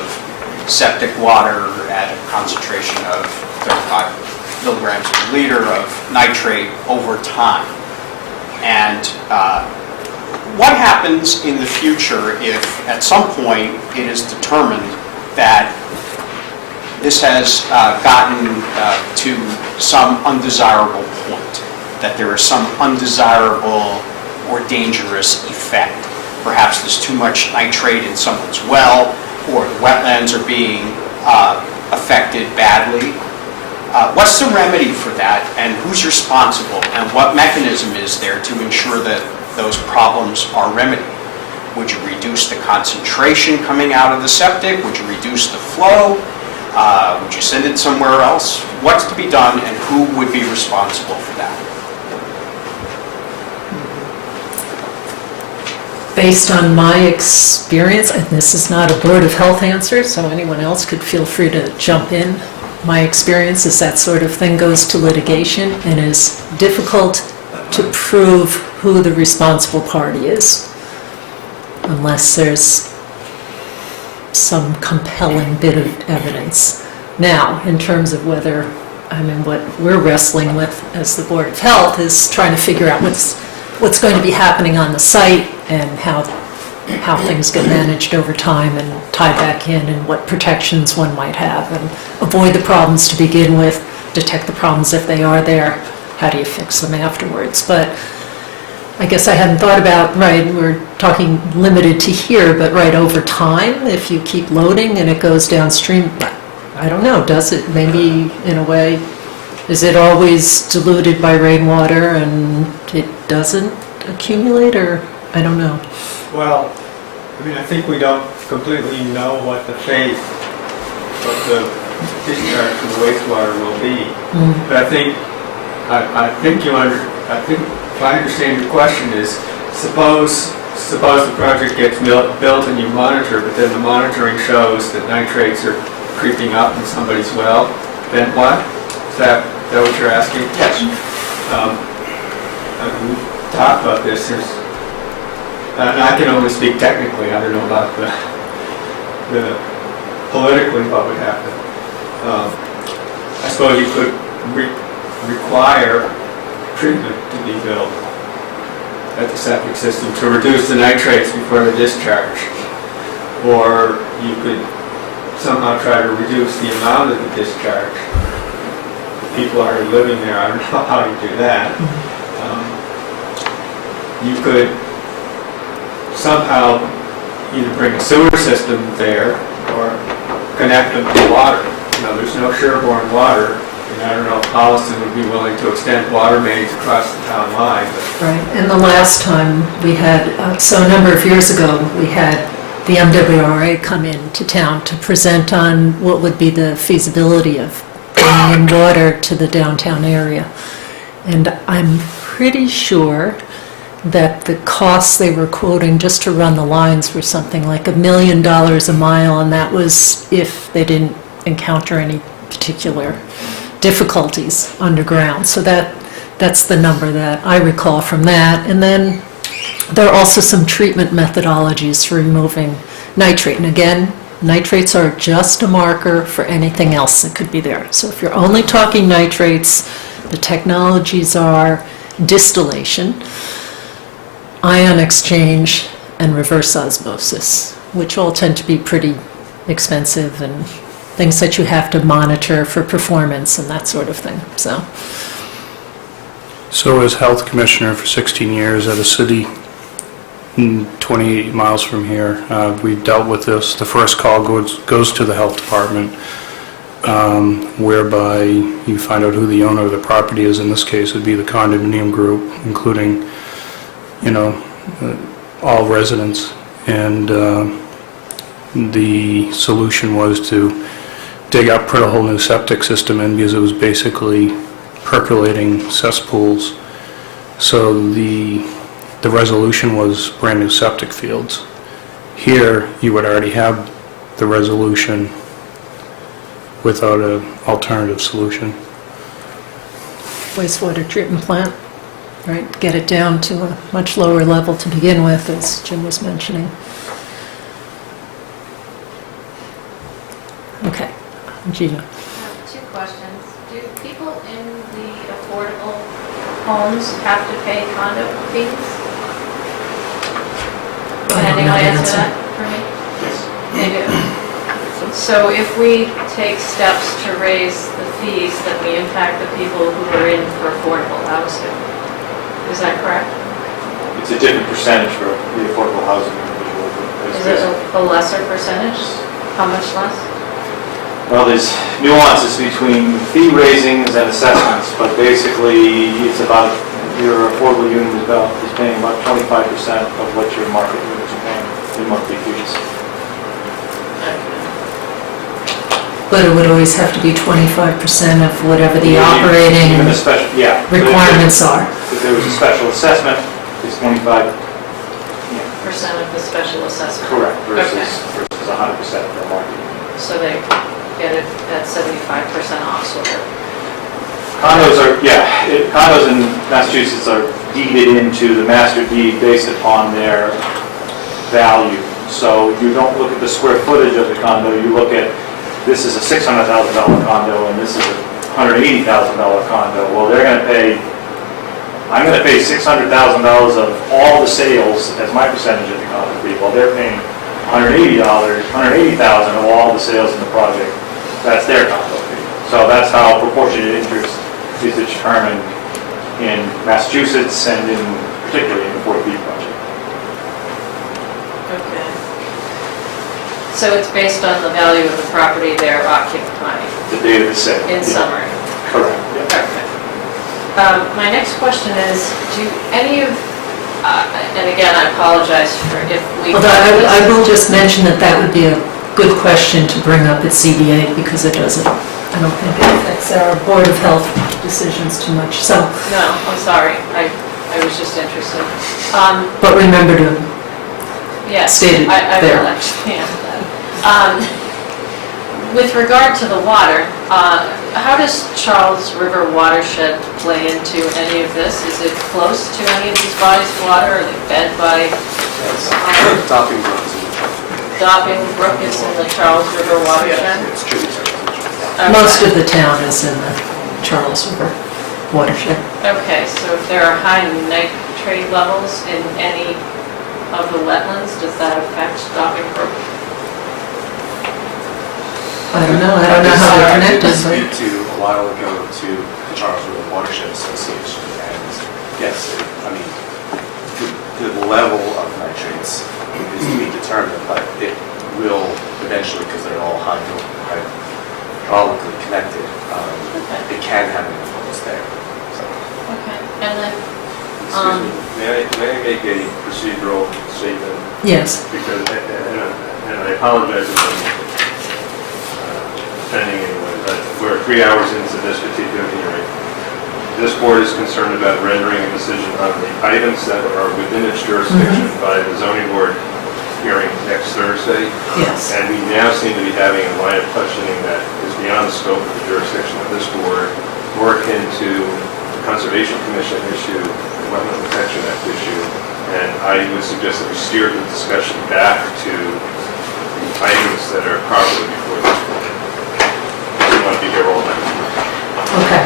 septic water at a concentration of 35 milligrams per liter of nitrate over time. And what happens in the future if at some point it is determined that this has gotten to some undesirable point, that there is some undesirable or dangerous effect? Perhaps there's too much nitrate in someone's well, or the wetlands are being affected badly. What's the remedy for that, and who's responsible, and what mechanism is there to ensure that those problems are remedied? Would you reduce the concentration coming out of the septic? Would you reduce the flow? Would you send it somewhere else? What's to be done, and who would be responsible for that? based on my experience, and this is not a Board of Health answer, so anyone else could feel free to jump in. My experience is that sort of thing goes to litigation and is difficult to prove who the responsible party is, unless there's some compelling bit of evidence. Now, in terms of whether, what we're wrestling with as the Board of Health is trying to figure out what's going to be happening on the site and how things get managed over time and tied back in, and what protections one might have, and avoid the problems to begin with, detect the problems if they are there, how do you fix them afterwards. But I guess I hadn't thought about, right, we're talking limited to here, but right over time, if you keep loading and it goes downstream, I don't know, does it maybe in a way, is it always diluted by rainwater and it doesn't accumulate, or I don't know? Well, I think we don't completely know what the fate of the discharge from the wastewater will be. But I think if I understand your question is, suppose the project gets built and you monitor, but then the monitoring shows that nitrates are creeping up in somebody's well, then what? Is that what you're asking? Yes. We've talked about this. And I can only speak technically. I don't know about the politically what would happen. I suppose you could require treatment to be built at the septic system to reduce the nitrates before the discharge. Or you could somehow try to reduce the amount of the discharge. If people are living there, I don't know how you do that. You could somehow either bring a sewer system there or connect them to water. There's no Sherborn water, and I don't know if Holliston would be willing to extend water mains across the town line. But Right, and the last time we had, so a number of years ago, we had the MWRA come into town to present on what would be the feasibility of bringing in water to the downtown area. And I'm pretty sure that the costs they were quoting just to run the lines were something like $1 million a mile, and that was if they didn't encounter any particular difficulties underground. So that's the number that I recall from that. And then there are also some treatment methodologies for removing nitrate. And again, nitrates are just a marker for anything else that could be there. So if you're only talking nitrates, the technologies are distillation, ion exchange, and reverse osmosis, which all tend to be pretty expensive and things that you have to monitor for performance and that sort of thing. So as health commissioner for 16 years at a city 28 miles from here, we've dealt with this. The first call goes to the health department, whereby you find out who the owner of the property is. In this case, it would be the condominium group, including, all residents. And the solution was to dig up, put a whole new septic system in, because it was basically percolating cesspools. So the resolution was brand new septic fields. Here, you would already have the resolution without an alternative solution. Wastewater treatment plant, right? Get it down to a much lower level to begin with, as Jim was mentioning. Okay, Gina. Two questions. Do people in the affordable homes have to pay condo fees? Can anyone answer that for me? yes. They do. So if we take steps to raise the fees, that we impact the people who are in for affordable housing. Is that correct? It's a different percentage for the affordable housing individual. Is it a lesser percentage? How much less? Well, there's nuances between fee raisings and assessments, but basically it's about, your affordable unit is paying about 25% of what your market units are paying in monthly fees. But it would always have to be 25% of whatever the operating Even the special, yeah. requirements are. If there was a special assessment, it's 25. of the special assessment? Correct, versus Okay. 100% of the market. So they get it at 75% off, sort of. Condos are, condos in Massachusetts are deeded into the master deed based upon their value. So you don't look at the square footage of the condo, you look at, this is a $600,000 condo and this is a $180,000 condo. Well, they're going to pay, I'm going to pay $600,000 of all the sales as my percentage of the condo fee. Well, they're paying $180,000 of all the sales in the project. That's their condo fee. So that's how proportionate interest is determined in Massachusetts and particularly in the Fort Beat project. Okay. So it's based on the value of the property they're occupying? The date of the sale. In summary? Correct. Okay. My next question is, do any of, and again, I apologize for if we... Although I will just mention that that would be a good question to bring up at CBA because it doesn't, I don't think it affects our Board of Health decisions too much, so... No, I'm sorry, I was just interested. But remember to Yes, state it I there. will understand that. With regard to the water, how does Charles River watershed play into any of this? Is it close to any of these bodies of water? Are they fed by? Dopping Brook is in the Dopping Brook is in the Charles River watershed? It's tributary. Okay. Most of the town is in the Charles River watershed. Okay, so if there are high nitrate levels in any of the wetlands, does that affect Dopping Brook? I don't know how they're connected, I but... did speak to a while ago to the Charles River Watershed Association, and yes, I mean, the level of nitrates is to be determined, but it will eventually, because they're all hydraulically connected, it can have an influence there. So. Okay, and then... Excuse me, may I make a procedural statement? Yes. Because, and I apologize if I'm offending anyone, but we're 3 hours into this particular hearing. This board is concerned about rendering a decision on the items that are within its jurisdiction by the zoning board hearing next Thursday. Yes. And we now seem to be having a line of questioning that is beyond the scope of the jurisdiction of this board, more akin to the Conservation Commission issue, the Wetland Protection Act issue, and I would suggest that we steer the discussion back to the items that are properly before this board. I don't want to be here all night. Okay.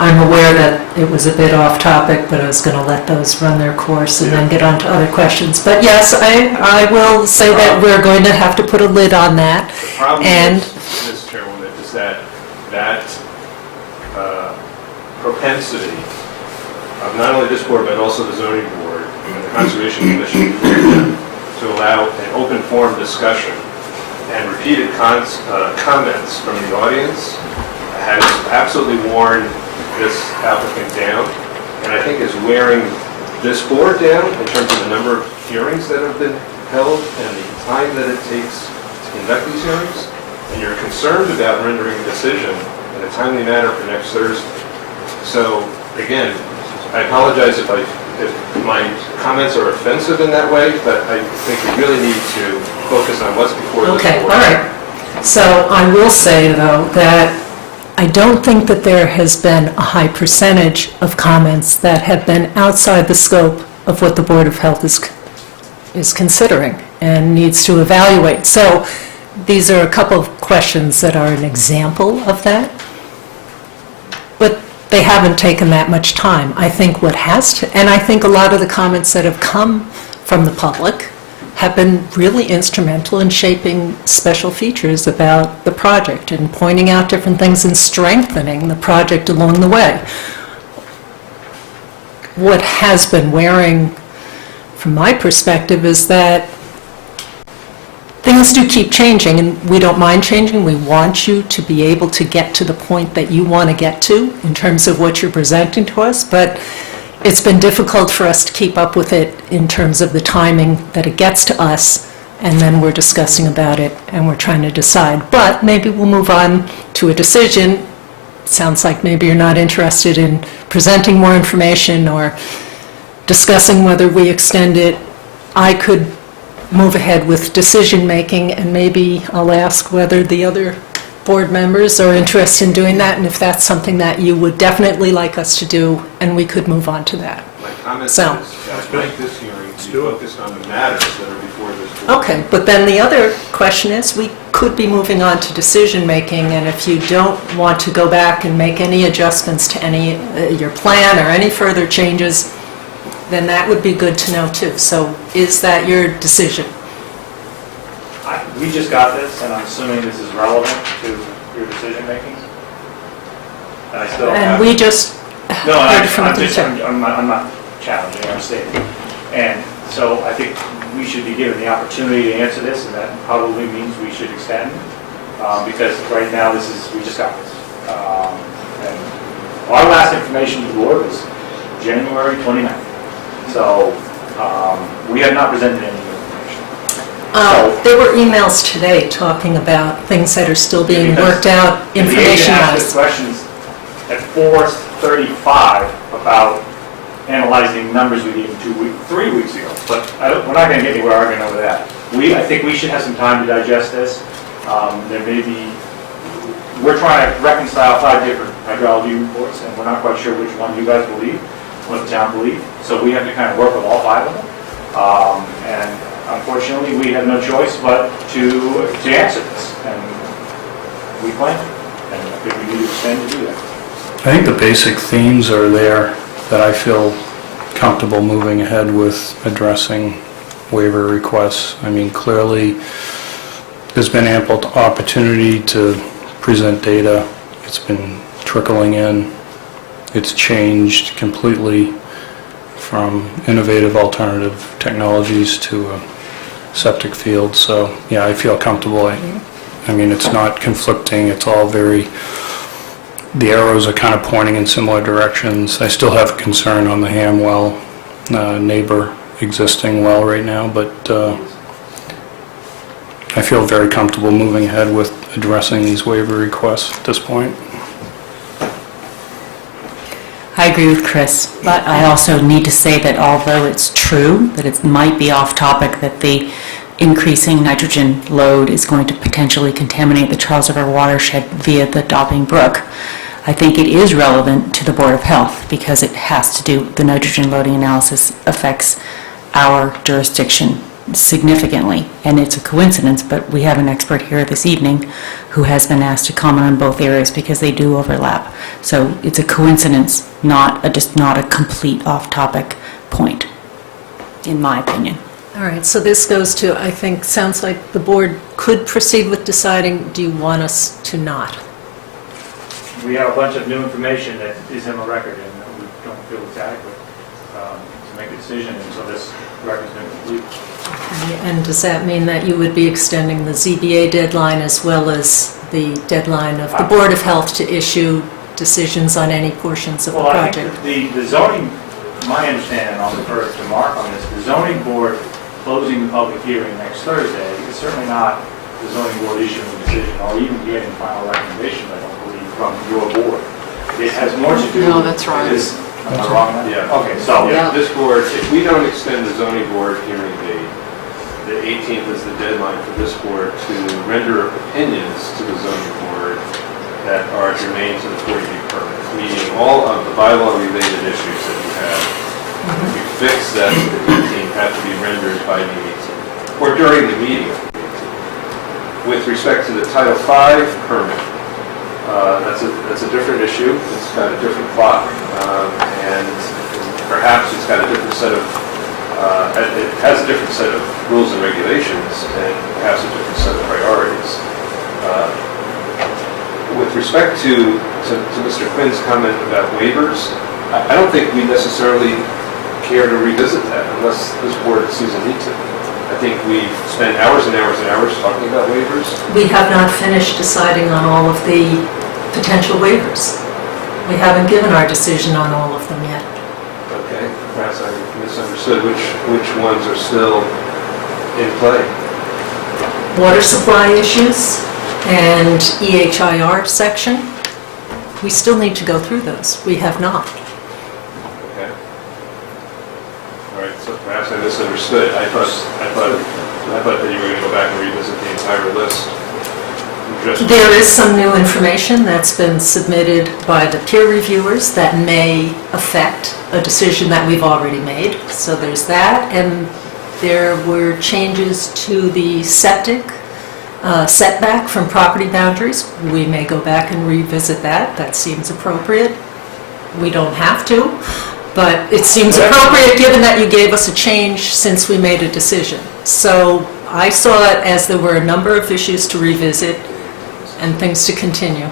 I'm aware that it was a bit off topic, but I was going to let those run their course and then get on to other questions. But yes, I will say that we're going to have to put a lid on that. The problem And is, Mr. Chairwoman, is that propensity of not only this board, but also the zoning board and the Conservation Commission to allow an open forum discussion and repeated comments from the audience has absolutely worn this applicant down, and I think is wearing this board down in terms of the number of hearings that have been held and the time that it takes to conduct these hearings. And you're concerned about rendering a decision in a timely manner for next Thursday. So again, I apologize if my comments are offensive in that way, but I think we really need to focus on what's before this board. okay, all right. So I will say, though, that I don't think that there has been a high percentage of comments that have been outside the scope of what the Board of Health is considering and needs to evaluate. So these are a couple of questions that are an example of that, but they haven't taken that much time. I think what has to, and I think a lot of the comments that have come from the public have been really instrumental in shaping special features about the project and pointing out different things and strengthening the project along the way. What has been wearing, from my perspective, is that things do keep changing, and we don't mind changing. We want you to be able to get to the point that you want to get to in terms of what you're presenting to us, but it's been difficult for us to keep up with it in terms of the timing that it gets to us, and then we're discussing about it and we're trying to decide. But maybe we'll move on to a decision. It sounds like maybe you're not interested in presenting more information or discussing whether we extend it, I could move ahead with decision-making, and maybe I'll ask whether the other board members are interested in doing that, and if that's something that you would definitely like us to do, and we could move on to that. My comment is, So- I'd like this hearing to be focused on the matters that are before this board. Okay, but then the other question is, we could be moving on to decision-making, and if you don't want to go back and make any adjustments to any, your plan or any further changes, then that would be good to know too. So is that your decision? We just got this, and I'm assuming this is relevant to your decision-making? I still have... And we just No, heard from I'm the just, attorney. I'm not challenging, I'm stating. And so I think we should be given the opportunity to answer this, and that probably means we should extend, because right now we just got this. And our last information to the board was January 29th. So we have not presented any new information. There were emails today talking about things that are still being worked out, The agent asked us information-wise. questions at 4:35 about analyzing numbers we gave him 3 weeks ago, but we're not going to get anywhere arguing over that. I think we should have some time to digest this. There may be, we're trying to reconcile 5 different hydrology reports, and we're not quite sure which one you guys believe, what the town believes. So we have to kind of work with all 5 of them. And unfortunately, we have no choice but to answer this, and we plan to. And I think we need to extend to do that. I think the basic themes are there that I feel comfortable moving ahead with addressing waiver requests. I mean, clearly, there's been ample opportunity to present data. It's been trickling in. It's changed completely from innovative alternative technologies to a septic field. So, yeah, I feel comfortable. I mean, it's not conflicting. It's all very... The arrows are kind of pointing in similar directions. I still have concern on the Ham well, neighbor existing well right now, but I feel very comfortable moving ahead with addressing these waiver requests at this point. I agree with Chris, but I also need to say that although it's true that it might be off topic that the increasing nitrogen load is going to potentially contaminate the Charles River watershed via the Dobbing Brook, I think it is relevant to the Board of Health because it has to do, the nitrogen loading analysis affects our jurisdiction significantly. And it's a coincidence, but we have an expert here this evening who has been asked to comment on both areas because they do overlap. So it's a coincidence, not a complete off-topic point, in my opinion. All right, so this goes to, I think, sounds like the board could proceed with deciding, do you want us to not? We have a bunch of new information that is in the record, and we don't feel it's adequate to make a decision until this record's been complete. And does that mean that you would be extending the ZBA deadline as well as the deadline of the Board of Health to issue decisions on any portions of the Well, I project? think the zoning, my understanding, I'll defer to Mark on this, the zoning board closing the public hearing next Thursday is certainly not the zoning board issuing a decision or even getting final recommendation, I don't believe, from your board. It has more to do... No, that's right. Am I wrong? Yeah. Okay, so... Yeah, this board, if we don't extend the zoning board hearing date, the 18th is the deadline for this board to render opinions to the zoning board that are germane to the 40B permit, meaning all of the bylaw-related issues that you have. If we fix that to the 18th, have to be rendered by the 18th, or during the meeting. With respect to the Title V permit, that's a different issue. It's got a different clock, and perhaps it's got a different set of, it has a different set of rules and regulations, and perhaps a different set of priorities. With respect to Mr. Quinn's comment about waivers, I don't think we necessarily care to revisit that unless this board sees a need to. I think we've spent hours and hours and hours talking about waivers. We have not finished deciding on all of the potential waivers. We haven't given our decision on all of them yet. Okay, perhaps I misunderstood. Which ones are still in play? Water supply issues and EHIR section, we still need to go through those. We have not. Okay. misunderstood. I thought that you were going to go back and revisit the entire list. There is some new information that's been submitted by the peer reviewers that may affect a decision that we've already made. So there's that, and there were changes to the septic setback from property boundaries. We may go back and revisit that. That seems appropriate. We don't have to, but it seems appropriate given that you gave us a change since we made a decision. So I saw it as there were a number of issues to revisit and things to continue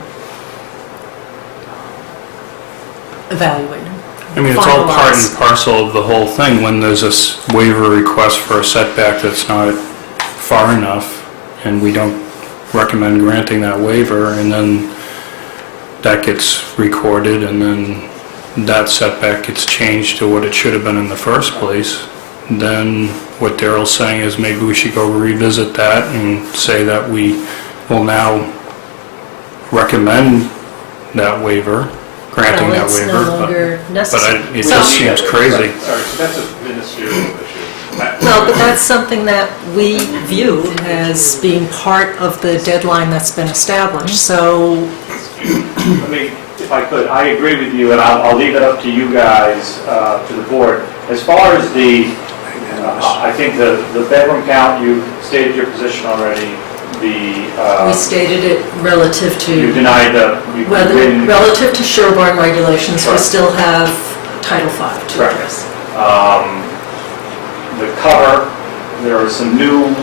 evaluating. I mean, it's all part and parcel of the whole thing. When there's a waiver request for a setback that's not far enough, and we don't recommend granting that waiver, and then that gets recorded, and then that setback gets changed to what it should have been in the first place, then what Daryl's saying is maybe we should go revisit that and say that we will now recommend that waiver, granting that waiver. Well, it's no longer necessary. But it just seems crazy. Sorry, so that's a ministerial issue. Well, but that's something that we view as being part of the deadline that's been established, so... I mean, if I could, I agree with you, and I'll leave it up to you guys, to the board. As far as I think the bedroom count, you stated your position already. We stated it relative to... You denied relative to Sherborn regulations, we still have Title V to address. The cover, there are some new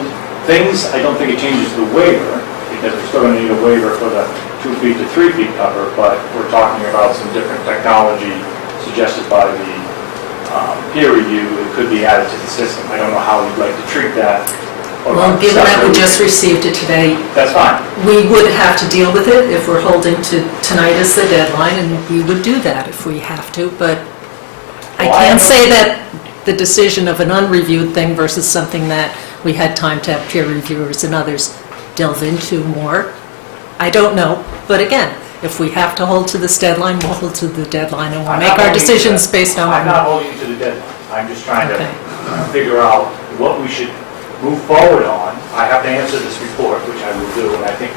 things. I don't think it changes the waiver, because we're still going to need a waiver for the 2 feet to 3 feet cover, but we're talking about some different technology suggested by the peer review that could be added to the system. I don't know how you'd like to treat that. Well, given that we just received it today, that's fine. We would have to deal with it if we're holding to tonight as the deadline, and we would do that if we have to, but I can't say that the decision of an unreviewed thing versus something that we had time to have peer reviewers and others delve into more. I don't know, but again, if we have to hold to this deadline, we'll hold to the deadline and we'll make our decisions based on... I'm not holding you to the deadline. I'm just trying to figure out what we should move forward on. I have to answer this report, which I will do, and I think,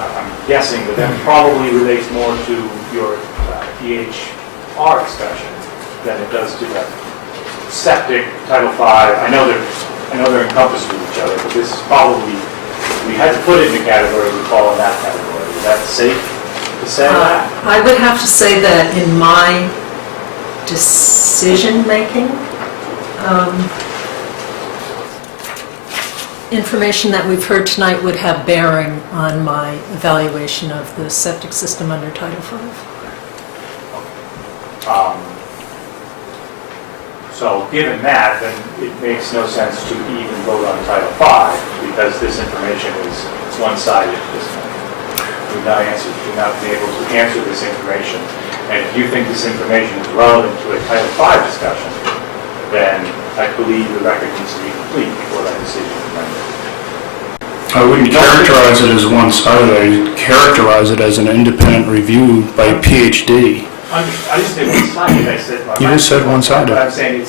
I'm guessing, but that probably relates more to your EHR discussion than it does to the septic, Title V. I know they're encompassed with each other, but this is probably, we had to put it in the category we fall in that category. Is that safe to say? I would have to say that in my decision-making, information that we've heard tonight would have bearing on my evaluation of the septic system under Title V. So given that, then it makes no sense to even vote on Title V, because this information is one-sided at this point. We've not been able to answer this information. And if you think this information is relevant to a Title V discussion, then I believe the record needs to be complete before that decision is rendered. I wouldn't characterize it as one-sided. I'd characterize it as an independent review by a PhD. I just said one-sided. I said... You just said one-sided. But I'm saying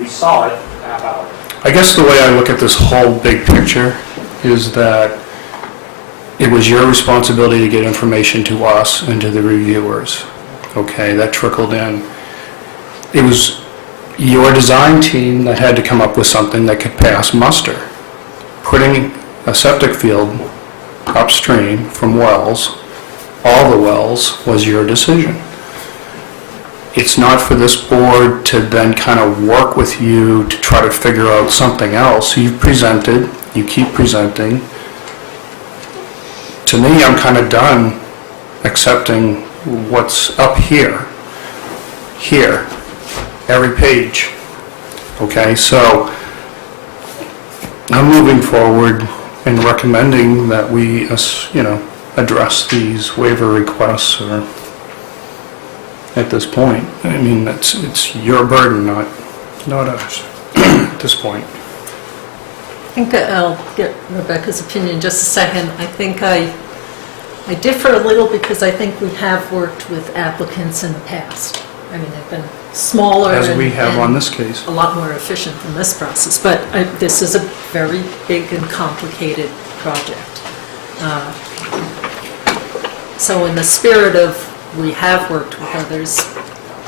we saw it half hour. I guess the way I look at this whole big picture is that it was your responsibility to get information to us and to the reviewers. Okay, that trickled in. It was your design team that had to come up with something that could pass muster. Putting a septic field upstream from wells, all the wells, was your decision. It's not for this board to then kind of work with you to try to figure out something else. You've presented, you keep presenting. To me, I'm kind of done accepting what's up here, every page. Okay, so I'm moving forward and recommending that we, address these waiver requests or at this point. I mean, it's your burden, not ours at this point. I think I'll get Rebecca's opinion in just a second. I think I differ a little because I think we have worked with applicants in the past. I mean, they've been smaller. As we and- have on and this case. A lot more efficient than this process, but this is a very big and complicated project. So in the spirit of, we have worked with others.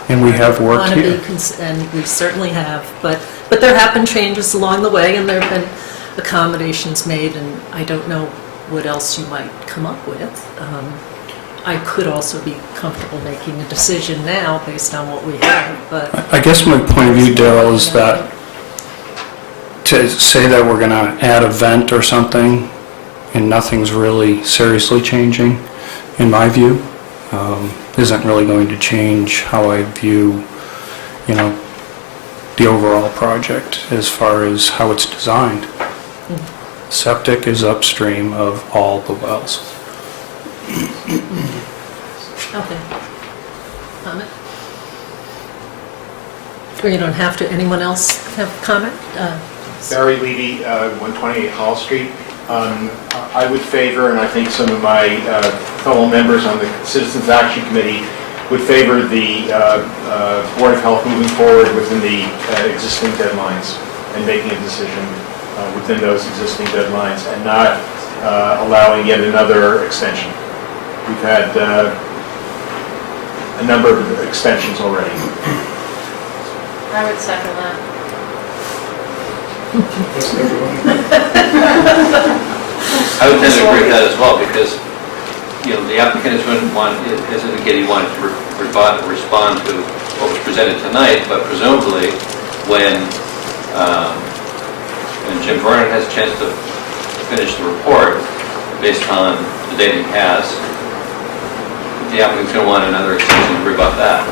And we have worked wanna be here. And we certainly have, but there have been changes along the way, and there have been accommodations made, and I don't know what else you might come up with. I could also be comfortable making a decision now based on what we have, but I guess my point of view, Daryl, is that to say that we're going to add a vent or something and nothing's really seriously changing, in my view, isn't really going to change how I view, the overall project as far as how it's designed. Septic is upstream of all the wells. okay. Comment? Or you don't have to. Anyone else have comment? Barry Levy, 128 Hall Street. I would favor, and I think some of my fellow members on the Citizens Action Committee would favor the Board of Health moving forward within the existing deadlines and making a decision within those existing deadlines and not allowing yet another extension. We've had a number of extensions already. I would second that. I would tend to agree with that as well, because, the applicant has indicated he wanted to respond to what was presented tonight, but presumably when Jim Vernon has a chance to finish the report based on the data he has, the applicant's going to want another extension to rebut that,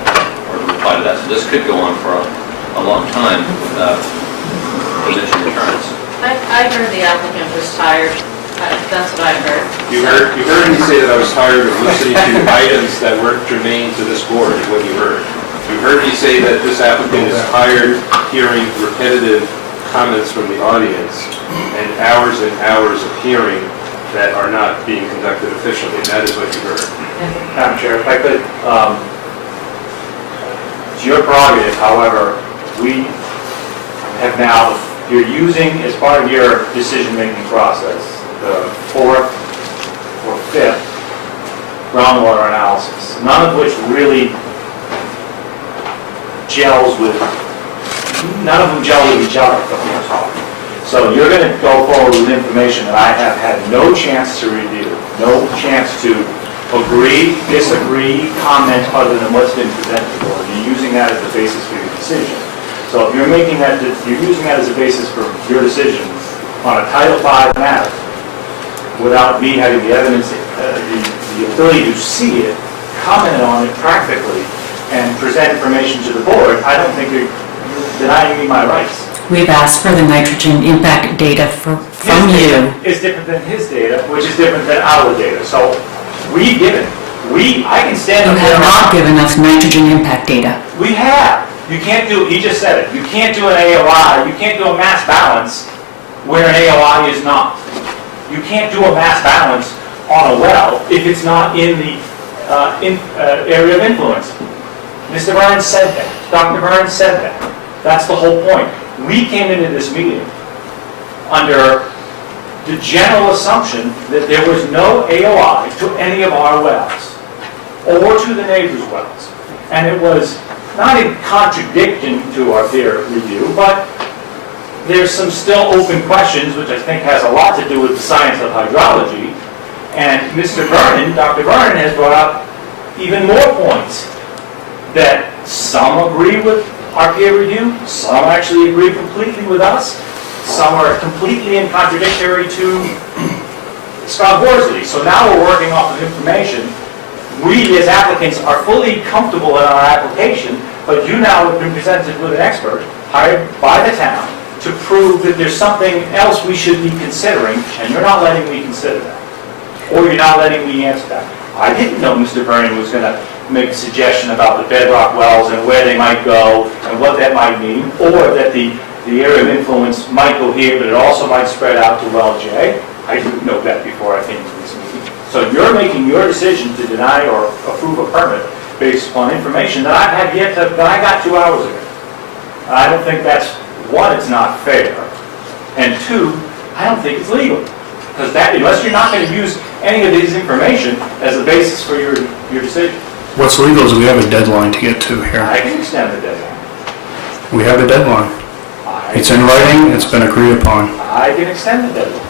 or to reply to that. So this could go on for a long time without diminishing returns. I heard the applicant was tired. That's what I heard. You heard me say that I was tired of listening to items that weren't germane to this board, is what you heard. You heard me say that this applicant is tired hearing repetitive comments from the audience and hours of hearing that are not being conducted efficiently. That is what you heard. Madam Chair, if I could, it's your prerogative, however, we have now, you're using as part of your decision-making process, the fourth or fifth groundwater analysis, none of which really none of them gel with each other for the most part. So you're going to go forward with information that I have had no chance to review, no chance to agree, disagree, comment other than what's been presented to the board. You're using that as the basis for your decision. So if you're making that, you're using that as a basis for your decision on a Title V matter without me having the evidence, the ability to see it, comment on it practically, and present information to the board, I don't think you're denying me my rights. We've asked for the nitrogen impact data from you. It's different than his data, which is different than our data. So I can stand You up there. have not given us nitrogen impact data. We have. You can't do, he just said it, you can't do an AOI, you can't do a mass balance where an AOI is not. You can't do a mass balance on a well if it's not in the area of influence. Mr. Burns said that. Dr. Burns said that. That's the whole point. We came into this meeting under the general assumption that there was no AOI to any of our wells or to the neighbors' wells. And it was not in contradiction to our peer review, but there's some still open questions, which I think has a lot to do with the science of hydrology. And Mr. Vernon, Dr. Vernon, has brought up even more points that some agree with our peer review, some actually agree completely with us, some are completely in contradictory to Scott Horsley. So now we're working off of information. We as applicants are fully comfortable in our application, but you now have been presented with an expert hired by the town to prove that there's something else we should be considering, and you're not letting me consider that. Or you're not letting me answer that. I didn't know Mr. Vernon was going to make a suggestion about the bedrock wells and where they might go and what that might mean, or that the area of influence might go here, but it also might spread out to well J. I didn't know that before I came to this meeting. So you're making your decision to deny or approve a permit based upon information that I've had yet to, that I got 2 hours ago. I don't think that's, one, it's not fair, and two, I don't think it's legal. Because that, unless you're not going to use any of this information as a basis for your decision. What's legal is we have a deadline to get to here. I can extend the deadline. We have a deadline. It's in writing, it's been agreed upon. I can extend the deadline.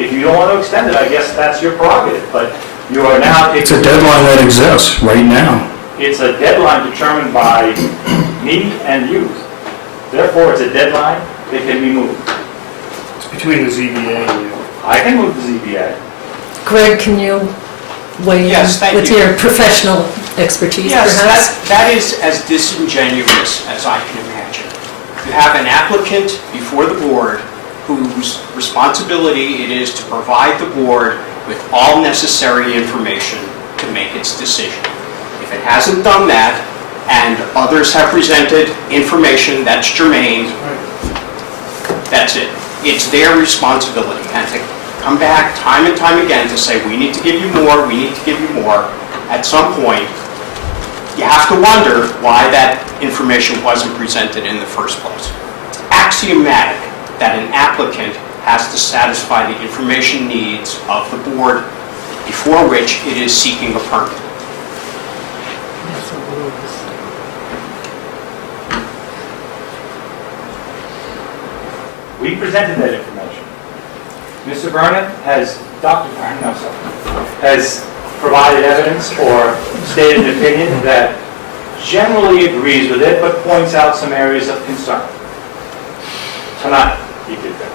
If you don't want to extend it, I guess that's your prerogative, but you are now taking... It's a deadline that exists right now. It's a deadline determined by me and you. Therefore, it's a deadline that can be moved. It's between the ZBA and you. I can move the ZBA. Greg, can you weigh in Yes, thank with you. your professional expertise, Yes, perhaps? that is as disingenuous as I can imagine. You have an applicant before the board whose responsibility it is to provide the board with all necessary information to make its decision. If it hasn't done that, and others have presented information that's germane, that's it. It's their responsibility, and to come back time and time again to say, we need to give you more, we need to give you more, at some point, you have to wonder why that information wasn't presented in the first place. It's axiomatic that an applicant has to satisfy the information needs of the board before which it is seeking a permit. We presented that information. Mr. Vernon has, Dr. Vernon, no, sorry, has provided evidence or stated an opinion that generally agrees with it, but points out some areas of concern. Tonight, he did that.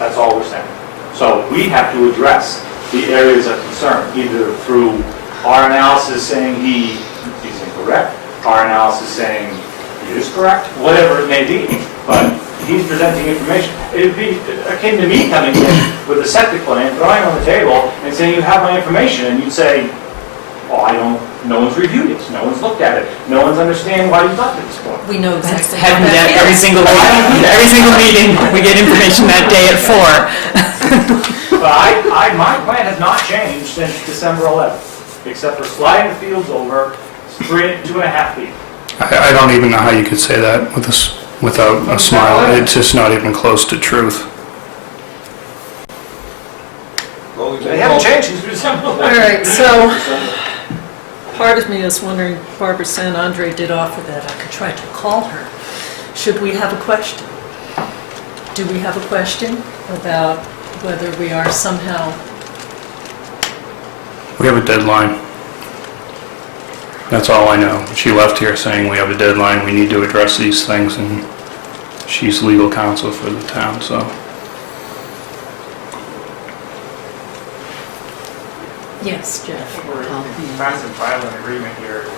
That's all we're saying. So we have to address the areas of concern, either through our analysis saying he's incorrect, our analysis saying he is correct, whatever it may be. But he's presenting information. It would be akin to me coming in with a septic plan, throwing it on the table, and saying, you have my information, and you'd say, oh, no one's reviewed it, no one's looked at it, no one's understanding why you got to this point. We know exactly. Happens at every single meeting, we get information that day at 4. But my plan has not changed since December 11th, except for sliding the fields over 2.5 feet. I don't even know how you could say that with without a smile. It's just not even close to truth. They haven't changed since December 11th. All right, so part of me is wondering, Barbara San Andre did offer that I could try to call her. Should we have a question? Do we have a question about whether we are somehow... We have a deadline. That's all I know. She left here saying we have a deadline, we need to address these things, and she's legal counsel for the town, so. Yes, Jeff. We're trying to file an agreement here.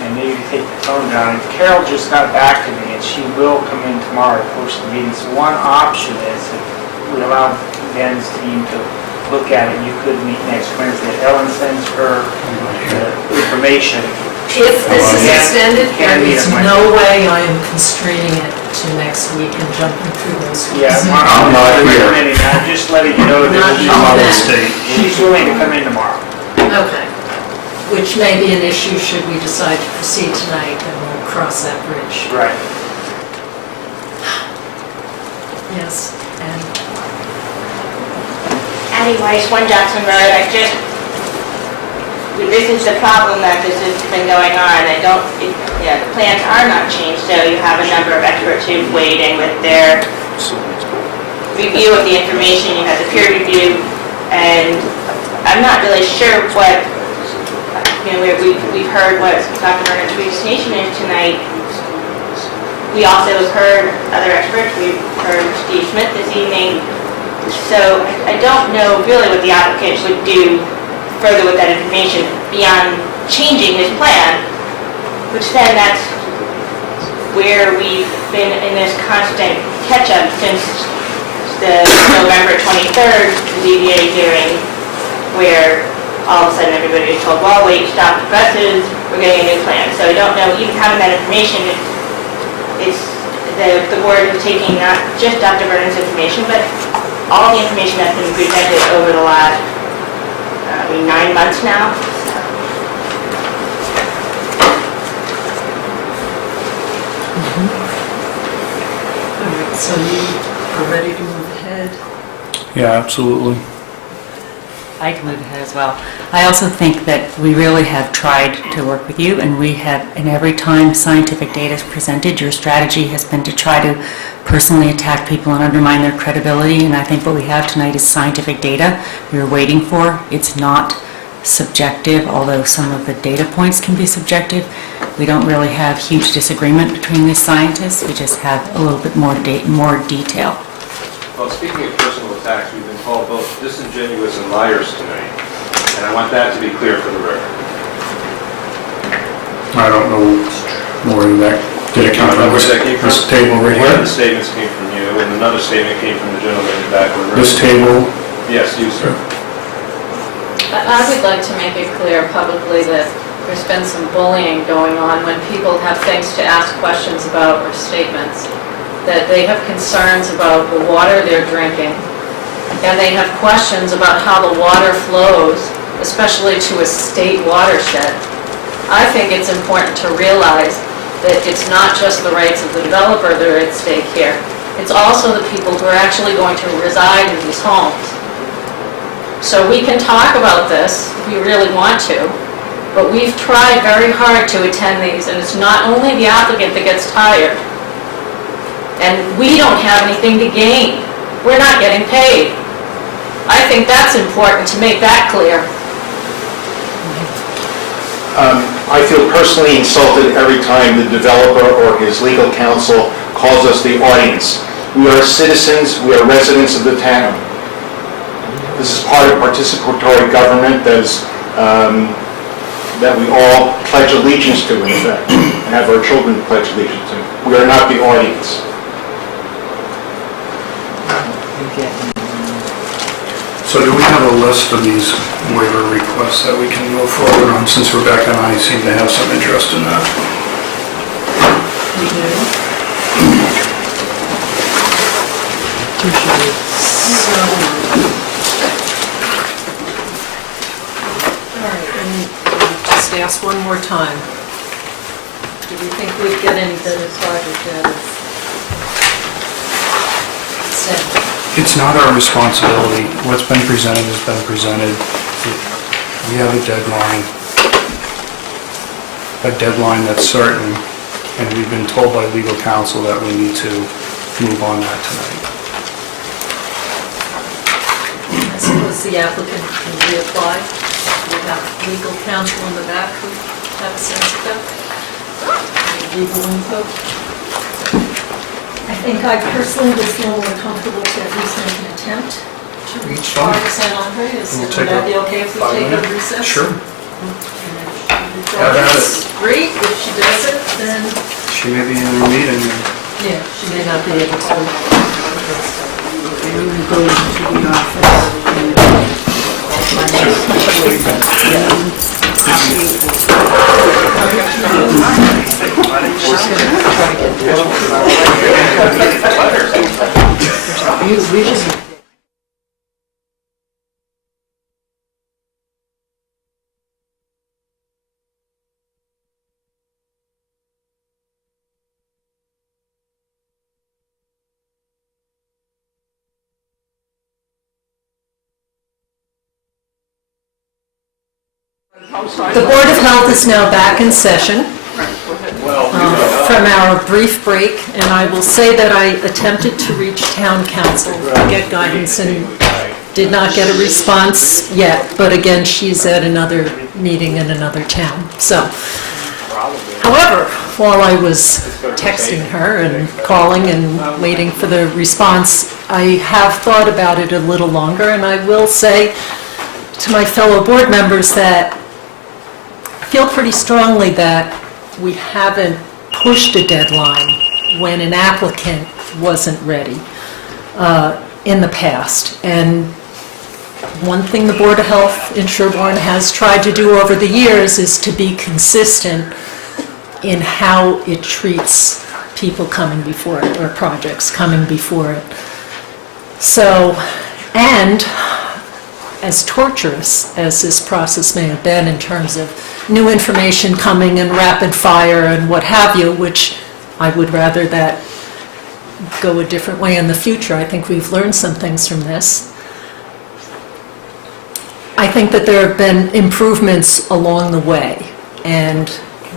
And maybe take the tone down. And Carol just got back to me, and she will come in tomorrow to post the meeting. So one option is if we allow Ben's team to look at it, you could meet next Wednesday. Ellen sends her the information. If this is extended, there Can't meet is on no Wednesday. way I am constraining it to next week and jumping through those hoops. Yeah, I'm not here. I'm just letting you know that Not she's I'm out of state. She's willing to come in tomorrow. Okay. Which may be an issue should we decide to proceed tonight, and we'll cross that bridge. Right. Yes, and Annie Weiss, 1 Jackson Road. This is the problem that this has been going on. The plans are not changed, so you have a number of experts who've weighed in with their review of the information. You have the peer review, and I'm not really sure what, we've heard what Dr. Vernon's presentation is tonight. We also have heard other experts. We've heard Steve Smith this evening. So I don't know really what the applicant would do further with that information beyond changing his plan, which then that's where we've been in this constant catch-up since the November 23rd ZBA hearing, where all of a sudden everybody is told, well, wait, stop the presses, we're getting a new plan. So I don't know, even having that information, it's the board is taking not just Dr. Vernon's information, but all the information that's been presented over the last 9 months now. All right, so you are ready to move ahead? Yeah, absolutely. I can move ahead as well. I also think that we really have tried to work with you, and we have, and every time scientific data is presented, your strategy has been to try to personally attack people and undermine their credibility, and I think what we have tonight is scientific data we were waiting for. It's not subjective, although some of the data points can be subjective. We don't really have huge disagreement between these scientists. We just have a little bit more detail. Well, speaking of personal attacks, we've been called both disingenuous and liars tonight, and I want that to be clear for the record. I don't know more than that. Did it come from this table right One of here? the statements came from you, and another statement came from the gentleman in the back of the room. This table? Yes, you, sir. I would like to make it clear publicly that there's been some bullying going on when people have things to ask questions about or statements, that they have concerns about the water they're drinking, and they have questions about how the water flows, especially to a state watershed. I think it's important to realize that it's not just the rights of the developer that are at stake here. It's also the people who are actually going to reside in these homes. So we can talk about this if we really want to, but we've tried very hard to attend these, and it's not only the applicant that gets tired. And we don't have anything to gain. We're not getting paid. I think that's important to make that clear. I feel personally insulted every time the developer or his legal counsel calls us the audience. We are citizens, we are residents of the town. This is part of participatory government that we all pledge allegiance to, in effect, and have our children pledge allegiance to. We are not the audience. So do we have a list of these waiver requests that we can move forward on, since Rebecca and I seem to have some interest in that? We do. So, all right, and just ask one more time. Do we think we'd get any better project out of Sam? It's not our responsibility. What's been presented has been presented. We have a deadline that's certain, and we've been told by legal counsel that we need to move on that tonight. I suppose the applicant can reapply. We have legal counsel in the back who have a sense of that. Legal input. I think I personally would feel more comfortable to at least make an attempt to reach Park San Andre. Would that be okay if we take a recess? Sure. Have at it. Great, if she does it, then... She may be in a meeting. Yeah, she may not be able to. And we go into the office. The Board of Health is now back in session from our brief break, and I will say that I attempted to reach town council to get guidance and did not get a response yet, but again, she's at another meeting in another town. So, however, while I was texting her and calling and waiting for the response, I have thought about it a little longer, and I will say to my fellow board members that I feel pretty strongly that we haven't pushed a deadline when an applicant wasn't ready in the past. And one thing the Board of Health in Sherborn has tried to do over the years is to be consistent in how it treats people coming before it or projects coming before it. So, and as torturous as this process may have been in terms of new information coming and rapid fire and what have you, which I would rather that go a different way in the future. I think we've learned some things from this. I think that there have been improvements along the way, and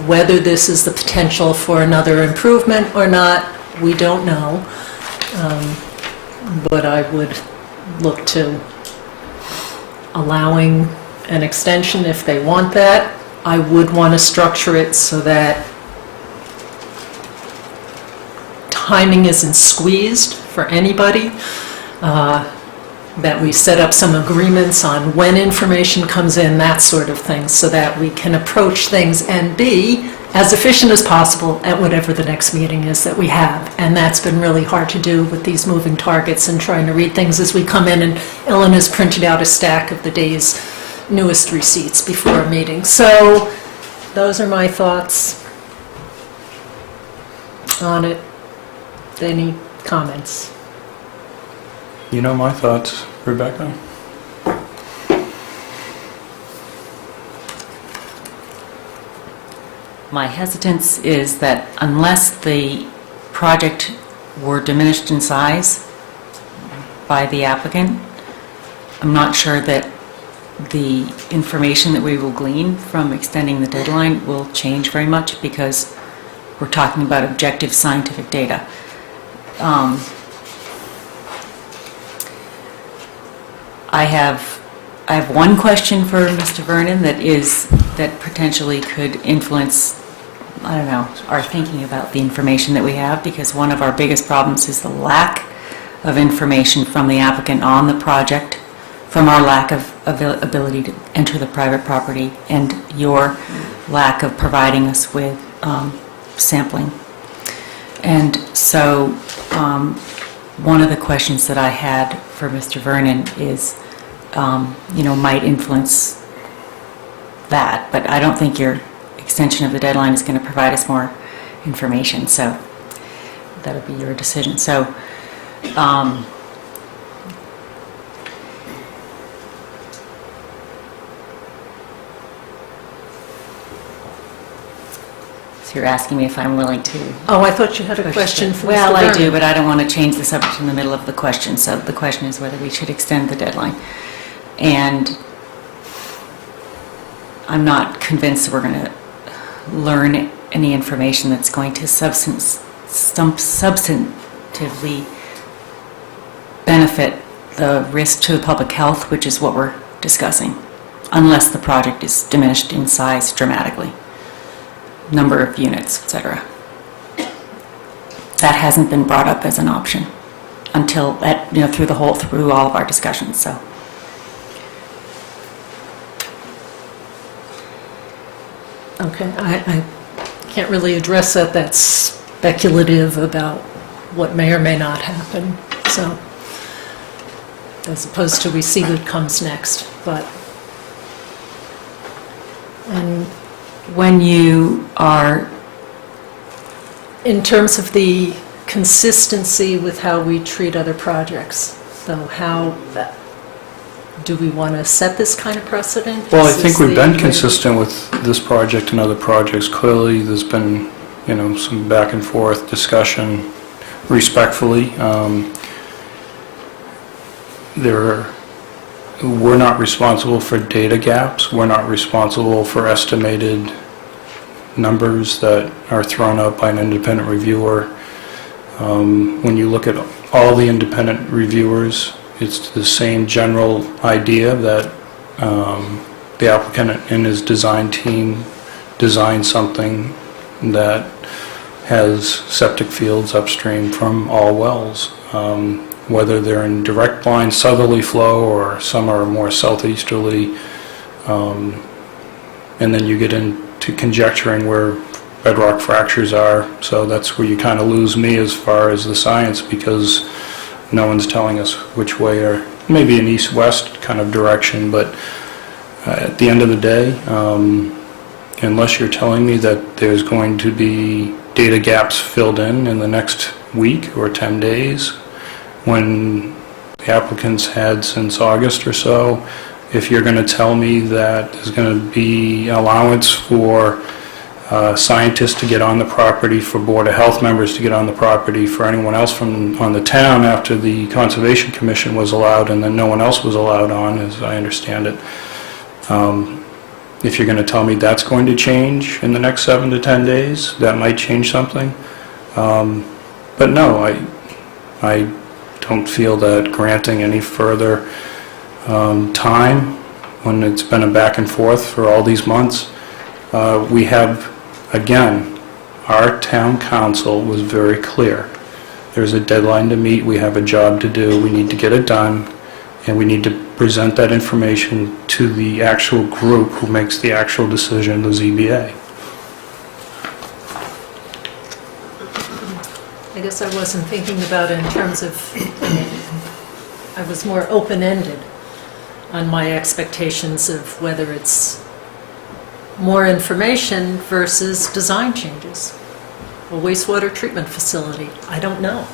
whether this is the potential for another improvement or not, we don't know. But I would look to allowing an extension if they want that. I would want to structure it so that timing isn't squeezed for anybody, that we set up some agreements on when information comes in, that sort of thing, so that we can approach things and be as efficient as possible at whatever the next meeting is that we have. And that's been really hard to do with these moving targets and trying to read things as we come in. And Ellen has printed out a stack of the day's newest receipts before a meeting. So those are my thoughts on it. Any comments? You know my thoughts, Rebecca? My hesitance is that unless the project were diminished in size by the applicant, I'm not sure that the information that we will glean from extending the deadline will change very much, because we're talking about objective scientific data. I have one question for Mr. Vernon that potentially could influence, I don't know, our thinking about the information that we have, because one of our biggest problems is the lack of information from the applicant on the project, from our lack of ability to enter the private property, and your lack of providing us with sampling. And so one of the questions that I had for Mr. Vernon is, might influence that, but I don't think your extension of the deadline is going to provide us more information, so that'll be your decision. So, so you're asking me if I'm willing to... Oh, I thought you had a question for Mr. Well, I do, Vernon. but I don't want to change the subject in the middle of the question. So the question is whether we should extend the deadline. And I'm not convinced that we're going to learn any information that's going to substantively benefit the risk to the public health, which is what we're discussing, unless the project is diminished in size dramatically. Number of units, etc. That hasn't been brought up as an option until through all of our discussions. So, Okay, I can't really address that. That's speculative about what may or may not happen. So, as opposed to we see what comes next, but. And when you are, in terms of the consistency with how we treat other projects, so how do we want to set this kind of precedent? Well, I Is think this we've been the- consistent with this project and other projects. Clearly, there's been, some back and forth discussion respectfully. We're not responsible for data gaps. We're not responsible for estimated numbers that are thrown out by an independent reviewer. When you look at all the independent reviewers, it's the same general idea that the applicant and his design team designed something that has septic fields upstream from all wells. Whether they're in direct line southerly flow or some are more southeasterly, and then you get into conjecturing where bedrock fractures are. So that's where you kind of lose me as far as the science, because no one's telling us which way, or maybe an east-west kind of direction. But at the end of the day, unless you're telling me that there's going to be data gaps filled in the next week or 10 days, when the applicants had since August or so, if you're going to tell me that there's going to be allowance for scientists to get on the property, for Board of Health members to get on the property, for anyone else from on the town after the Conservation Commission was allowed, and then no one else was allowed on, as I understand it. If you're going to tell me that's going to change in the next 7 to 10 days, that might change something. But no, I don't feel that granting any further time when it's been a back and forth for all these months. We have, again, our town council was very clear. There's a deadline to meet, we have a job to do, we need to get it done, and we need to present that information to the actual group who makes the actual decision, the ZBA. I guess I wasn't thinking about it in terms of, I was more open-ended on my expectations of whether it's more information versus design changes. A wastewater treatment facility, I don't know.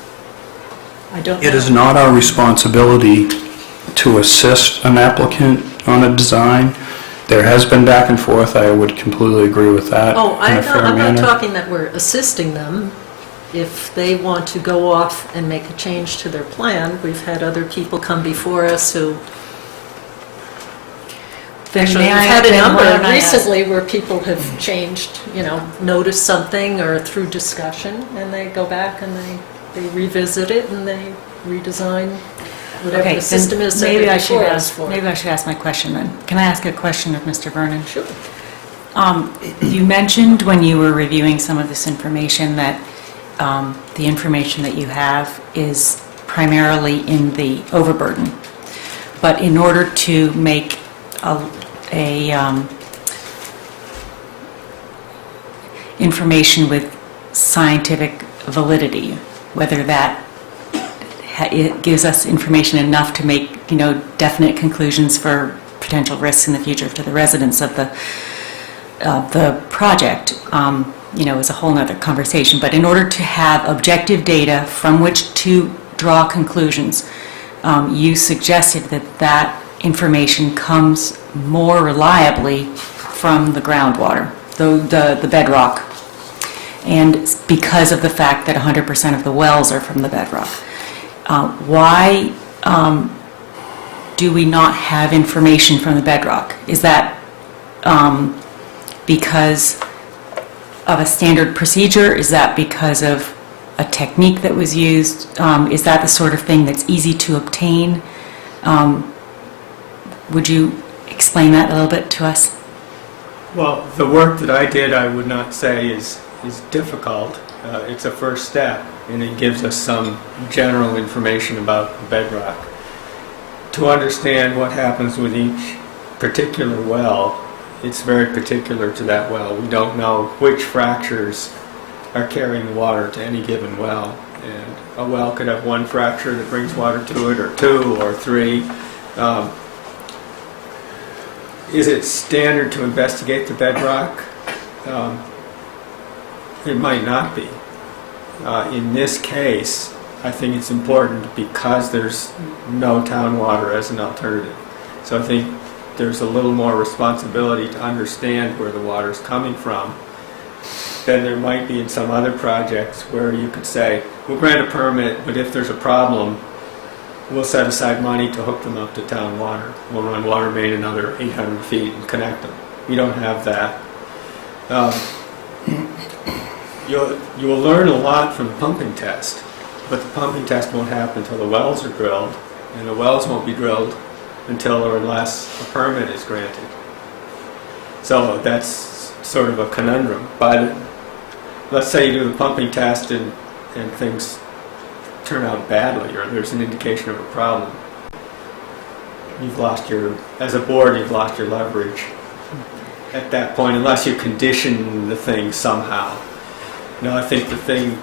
I don't know. It is not our responsibility to assist an applicant on a design. There has been back and forth, I would completely agree with that. Oh, in a fair I'm not manner. talking that we're assisting them. If they want to go off and make a change to their plan, we've had other people come before us who... Actually, we've had a number recently where people have changed, noticed something or through discussion, and they go back and they revisit it and they redesign whatever the system is that maybe they're I should before ask. us for. Maybe I should ask my question then. Can I ask a question of Mr. Vernon? Sure. You mentioned when you were reviewing some of this information that the information that you have is primarily in the overburden. But in order to make information with scientific validity, whether that it gives us information enough to make definite conclusions for potential risks in the future to the residents of the project, is a whole other conversation. But in order to have objective data from which to draw conclusions, you suggested that information comes more reliably from the groundwater, the bedrock, and because of the fact that 100% of the wells are from the bedrock. Why do we not have information from the bedrock? Is that because of a standard procedure? Is that because of a technique that was used? Is that the sort of thing that's easy to obtain? Would you explain that a little bit to us? Well, the work that I did, I would not say is difficult. It's a first step, and it gives us some general information about the bedrock. To understand what happens with each particular well, it's very particular to that well. We don't know which fractures are carrying water to any given well, and a well could have one fracture that brings water to it, or two, or three. Is it standard to investigate the bedrock? It might not be. In this case, I think it's important because there's no town water as an alternative. So I think there's a little more responsibility to understand where the water's coming from than there might be in some other projects where you could say, we'll grant a permit, but if there's a problem, we'll set aside money to hook them up to town water. We'll run water main another 800 feet and connect them. We don't have that. You will learn a lot from the pumping test, but the pumping test won't happen until the wells are drilled, and the wells won't be drilled until or unless a permit is granted. So that's sort of a conundrum. But let's say you do the pumping test and things turn out badly, or there's an indication of a problem. As a board, you've lost your leverage at that point, unless you condition the thing somehow. Now, I think the thing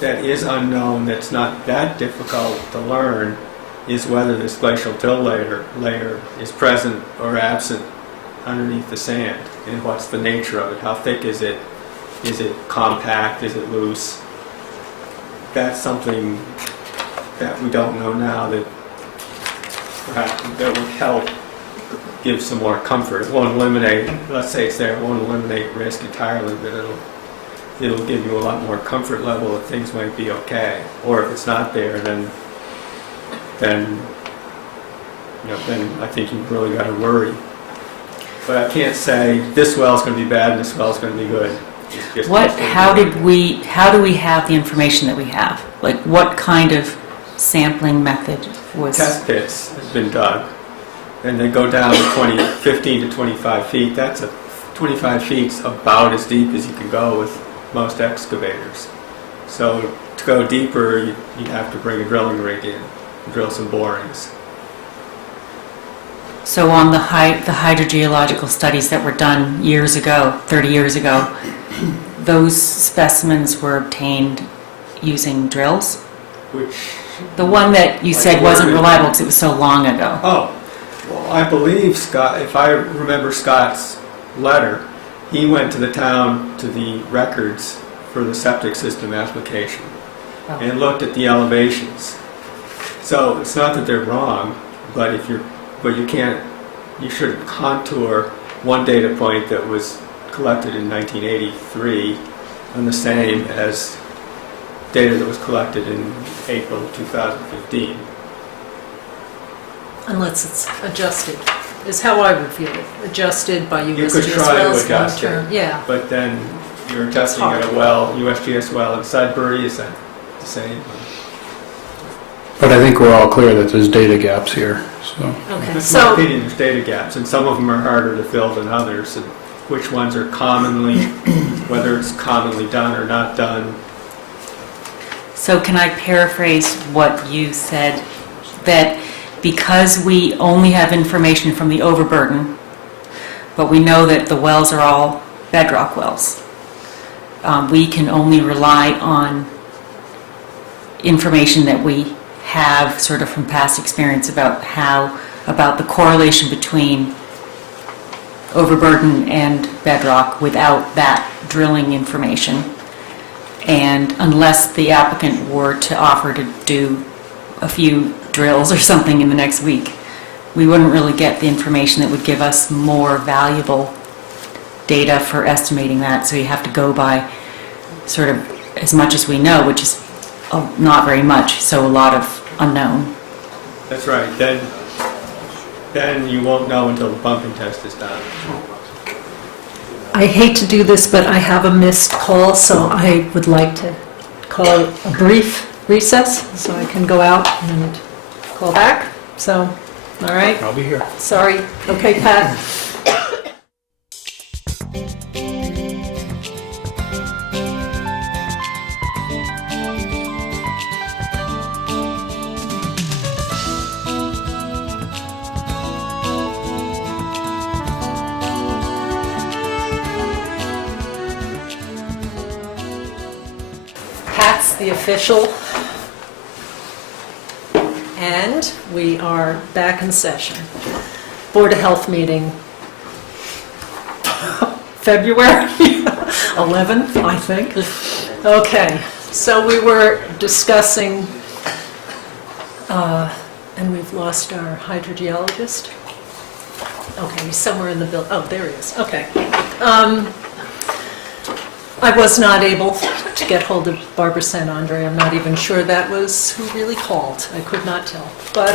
that is unknown, that's not that difficult to learn, is whether this glacial till layer is present or absent underneath the sand, and what's the nature of it. How thick is it? Is it compact? Is it loose? That's something that we don't know now that perhaps that would help give some more comfort. It won't eliminate, let's say it's there, it won't eliminate risk entirely, but it'll give you a lot more comfort level that things might be okay. Or if it's not there, then I think you've really got to worry. But I can't say this well's going to be bad and this well's going to be good. It's just How do we have the information that we have? Like, what kind of sampling method was? Test pits has been dug, and they go down to 15 to 25 feet. 25 feet's about as deep as you can go with most excavators. So to go deeper, you'd have to bring a drilling rig in, and drill some borings. So on the hydrogeological studies that were done years ago, 30 years ago, those specimens were obtained using drills? Which? The one that you said wasn't reliable because it was so long ago. Oh, well, I believe Scott, if I remember Scott's letter, he went to the town, to the records for the septic system application and looked at the elevations. So it's not that they're wrong, but you shouldn't contour one data point that was collected in 1983 on the same as data that was collected in April of 2015. Unless it's adjusted, is how I would view it. Adjusted by USGS wells. You could try to adjust long-term. it, Yeah. but then you're testing at a well, USGS well in Sudbury, is that the same? But I think we're all clear that there's data gaps here, so. Okay, In my so, opinion, there's data gaps, and some of them are harder to fill than others, and which ones are commonly, whether it's commonly done or not done. So can I paraphrase what you said, that because we only have information from the overburden, but we know that the wells are all bedrock wells, we can only rely on information that we have sort of from past experience about the correlation between overburden and bedrock without that drilling information. And unless the applicant were to offer to do a few drills or something in the next week, we wouldn't really get the information that would give us more valuable data for estimating that. So you have to go by sort of as much as we know, which is not very much, so a lot of unknown. That's right, then you won't know until the pumping test is done. I hate to do this, but I have a missed call, so I would like to call a brief recess, so I can go out and call back. So, all right? I'll be here. Sorry. Okay, Pat? Pat's the official, and we are back in session. Board of Health meeting, February 11th, I think. Okay, so we were discussing, and we've lost our hydrogeologist. Okay, he's somewhere in the building. Oh, there he is. Okay. I was not able to get hold of Barbara St. Andre. I'm not even sure that was who really called. I could not tell. But,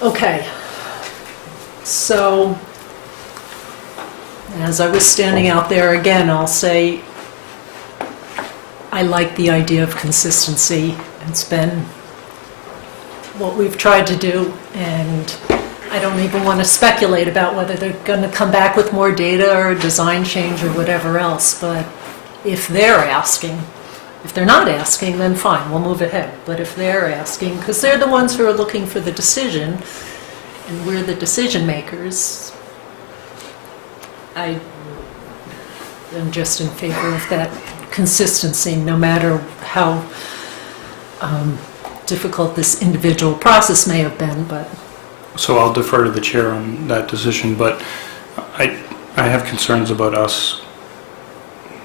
okay. So, as I was standing out there again, I'll say I like the idea of consistency. It's been what we've tried to do, and I don't even want to speculate about whether they're going to come back with more data or a design change or whatever else, but if they're asking, if they're not asking, then fine, we'll move ahead. But if they're asking, because they're the ones who are looking for the decision, and we're the decision makers, I am just in favor of that consistency, no matter how difficult this individual process may have been, but So I'll defer to the chair on that decision, but I have concerns about us,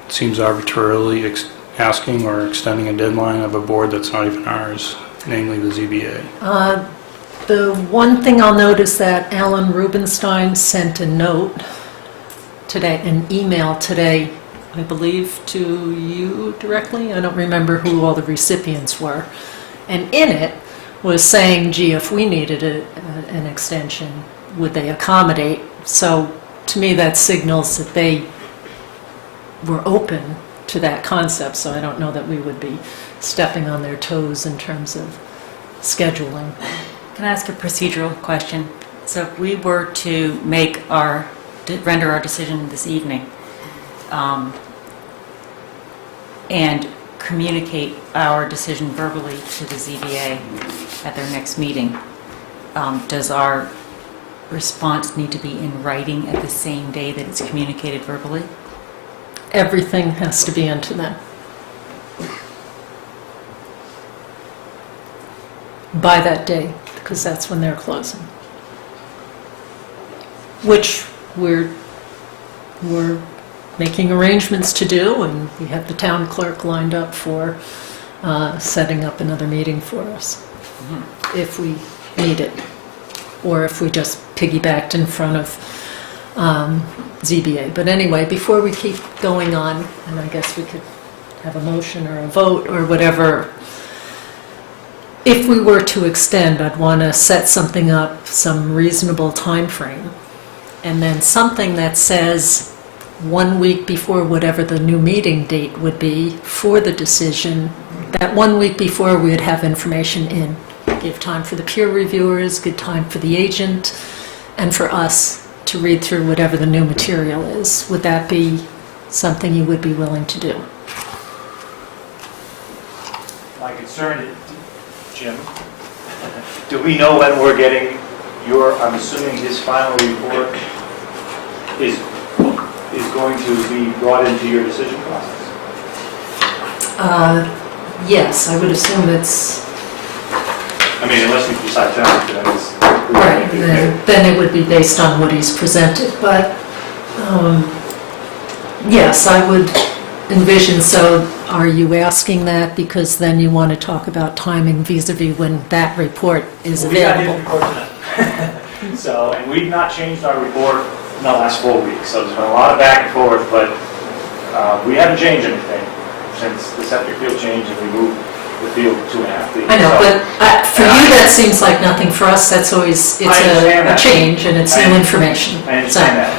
it seems arbitrarily asking or extending a deadline of a board that's not even ours, namely the ZBA. The one thing I'll note is that Alan Rubenstein sent a note today, an email today, I believe, to you directly. I don't remember who all the recipients were. And in it was saying, gee, if we needed an extension, would they accommodate? So to me, that signals that they were open to that concept. So I don't know that we would be stepping on their toes in terms of scheduling. Can I ask a procedural question? So if we were to render our decision this evening, and communicate our decision verbally to the ZBA at their next meeting, does our response need to be in writing at the same day that it's communicated verbally? Everything has to be into them. By that day, because that's when they're closing. Which we're making arrangements to do, and we have the town clerk lined up for setting up another meeting for us, if we need it, or if we just piggybacked in front of ZBA. But anyway, before we keep going on, and I guess we could have a motion or a vote or whatever, if we were to extend, I'd want to set something up, some reasonable time frame, and then something that says 1 week before whatever the new meeting date would be for the decision, that 1 week before we would have information in. Give time for the peer reviewers, good time for the agent, and for us to read through whatever the new material is. Would that be something you would be willing to do? My concern is, Jim, do we know when we're getting I'm assuming his final report is going to be brought into your decision process? Yes, I would assume it's... I mean, unless you decide tonight, then it's... Right, then it would be based on what he's presented, but yes, I would envision. So are you asking that because then you want to talk about timing vis-a-vis when that report is available? We got his report tonight. So, and we've not changed our report in the last 4 weeks, so there's been a lot of back and forth, but we haven't changed anything since the septic field change and we moved the field 2.5 feet. I know, but for you that seems like nothing. For us, that's always, it's a change and it's new information. I understand that.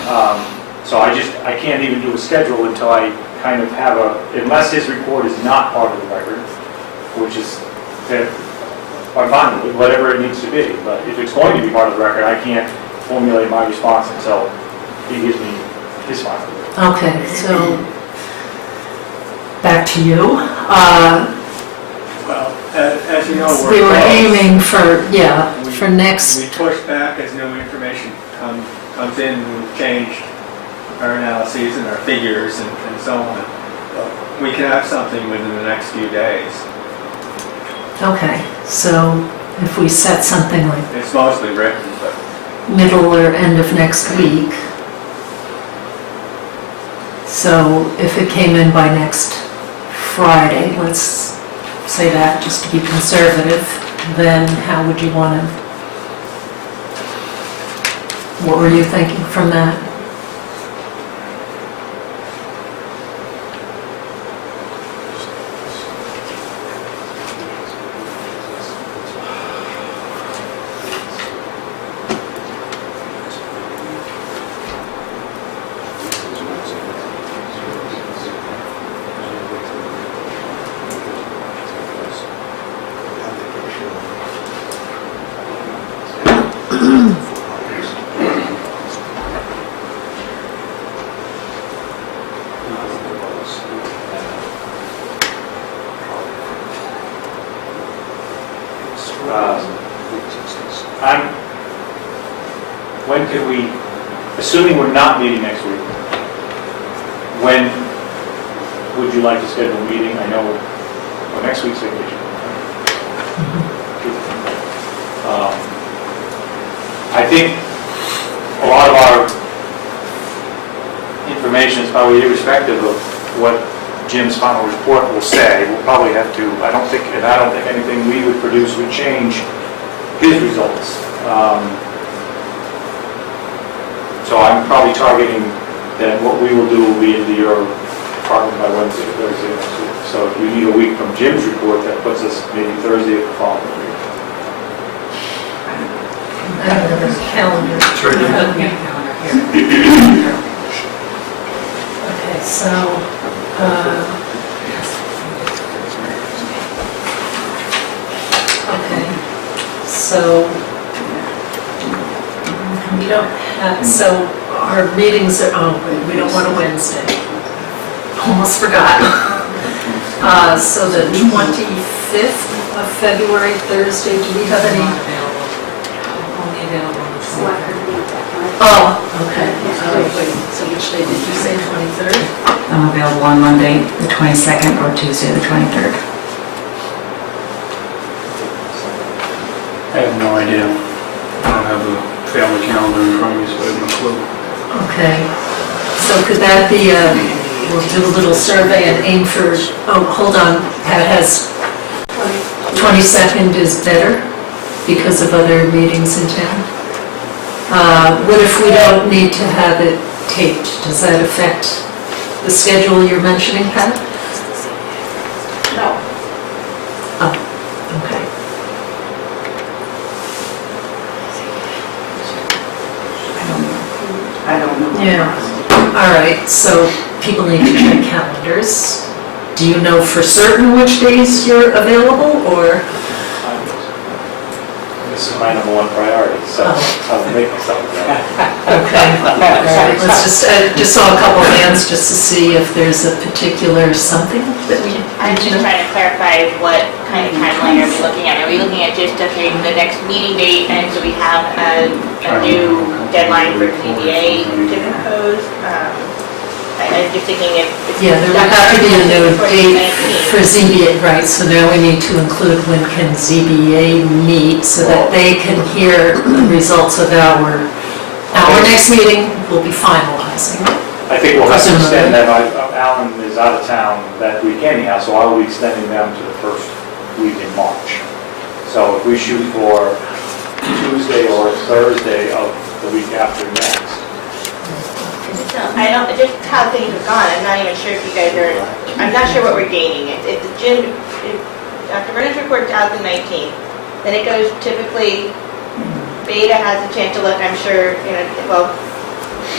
So I can't even do a schedule until I kind of have unless his report is not part of the record, which is, I'm fine with whatever it needs to be. But if it's going to be part of the record, I can't formulate my response until he gives me his final report. Okay, so back to you. Well, as you know, We were close. aiming for, for next... We push back as new information comes in. We've changed our analyses and our figures and so on. We can have something within the next few days. Okay, so if we set something like It's mostly written, but middle or end of next week, so if it came in by next Friday, let's say that, just to be conservative, then how would you want to, what were you thinking from that? When could we, assuming we're not meeting next week, when would you like to schedule a meeting? I know, well, next week's vacation. I think a lot of our information is probably irrespective of what Jim's final report will say. We'll probably have to, I don't think anything we would produce would change his results. So I'm probably targeting that what we will do will be into your department by Wednesday or Thursday next week. So if you need a week from Jim's report, that puts us maybe Thursday of the following week. I don't have a calendar. It's right here. Okay, so, okay, so we don't have, so our meetings are, oh, we don't want a Wednesday. Almost forgot. So the 25th of February, Thursday, do we have any? Oh, okay. Wait, so which day did you say, 23rd? I'm available on Monday, the 22nd, or Tuesday, the 23rd. I have no idea. I don't have the family calendar in front of me, so I have no clue. Okay, so could that be, we'll do a little survey and aim for, oh, hold on, Pat has, 22nd is better because of other meetings in town? What if we don't need to have it taped? Does that affect the schedule you're mentioning, Pat? No. Oh, okay. I don't know. Yeah, all right, so people need to check calendars. Do you know for certain which days you're available, or? This is my number one priority, so I'll make myself available. Okay, all right, let's just saw a couple of hands just to see if there's a particular something that we. I'm just trying to clarify what kind of timeline are we looking at? Are we looking at just, okay, the next meeting date, and so we have a new deadline for ZBA to propose? I'm just thinking if... Yeah, there would have to be a new date for ZBA, right, so now we need to include when can ZBA meet so that they can hear the results of our next meeting will be finalizing. I think we'll have to extend Presumably. that. Alan is out of town that week anyhow, so I will be extending them to the first week in March. So if we shoot for Tuesday or Thursday of the week after next. Just how things have gone, I'm not even sure if you guys are, I'm not sure what we're gaining. If Dr. Brenner's report's out the 19th, then it goes typically, Beta has a chance to look, I'm sure, well,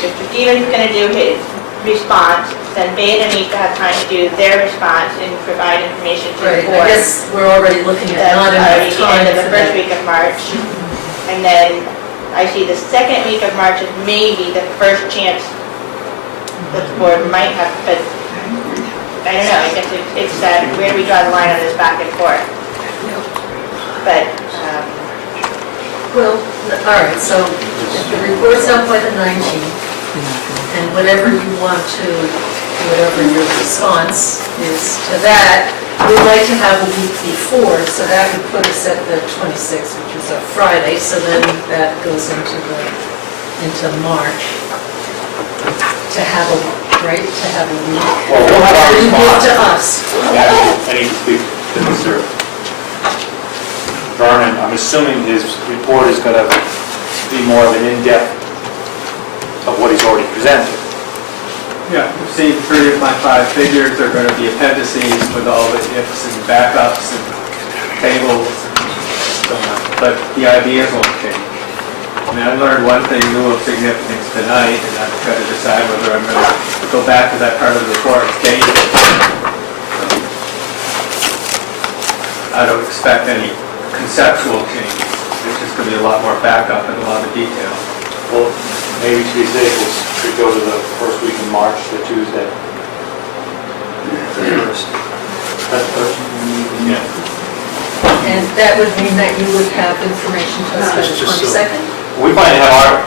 Mr. Stevens is going to do his response, then Beta needs to have time to do their response and provide information to the Right, board. I guess we're already looking at not enough That's already the time end of the for first that. week of March. And then I see the second week of March is maybe the first chance that the board might have, but I don't know, I guess it's that, where do we draw the line on this back and forth? But, Well, all right, so if the report's out by the 19th, and whatever you want to, whatever your response is to that, we'd like to have a week before, so that would put us at the 26th, which is a Friday, so then that goes into March. To have a week. Well, we'll have our You give response. to us. I need to speak to Mr. Vernon. I'm assuming his report is going to be more of an in-depth of what he's already presented. Yeah, you've seen 3 of my 5 figures. They're going to be appendices with all the ifs and backups and tables and so on. But the ideas won't change. I mean, I learned one thing new of significance tonight, and I've got to decide whether I'm going to go back to that part of the report and change it. I don't expect any conceptual changes. There's just going to be a lot more backup and a lot of detail. Well, maybe to be safe, we could go to the first week in March, the Tuesday. That's first. Yeah. And that would mean that you would have information to us by the 22nd? We might have our,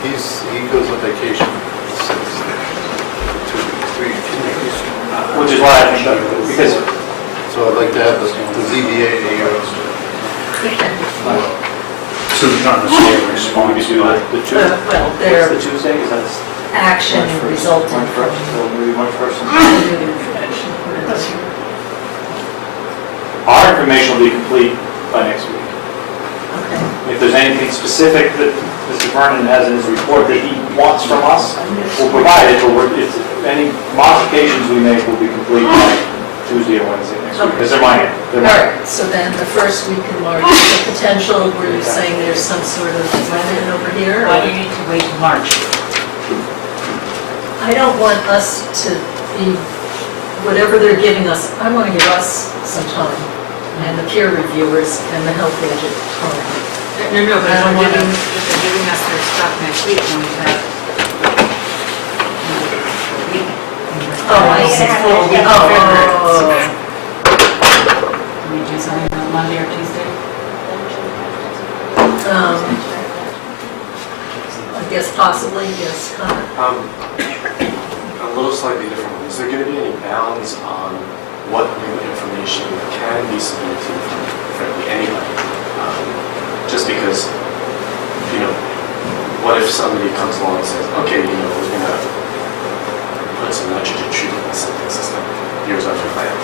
He goes on vacation. 2 weeks. which is why I think, because So I'd like to have the ZBA So there's not necessarily a response. we could do the Tuesday. Well, What's their the Tuesday? Is that action resulting March from 1st? So maybe March 1st. the information. Our information will be complete by next week. Okay. anything specific that Mr. Vernon has in his report that he wants from us, we'll provide it, but any modifications we make will be complete by Tuesday or Wednesday next week, because they're minor. All right, so then the first week in March, the potential, were you saying there's some sort of limit over here? Why do you need to wait till March? I don't want us to be, whatever they're giving us, I want to give us some time, and the peer reviewers and the health agent time. No, but I don't if wanna- they're giving us their stuff next week, then we have a week. Oh, I see. Full week of Oh. February. Can we do something on Monday or Tuesday? I guess possibly, yes, Connor. A little slightly different one. Is there going to be any bounds on what new information can be submitted to frankly anybody? Just because, what if somebody comes along and says, okay, we're going to put some nitrogen treatment in the septic system. Here's our new plan.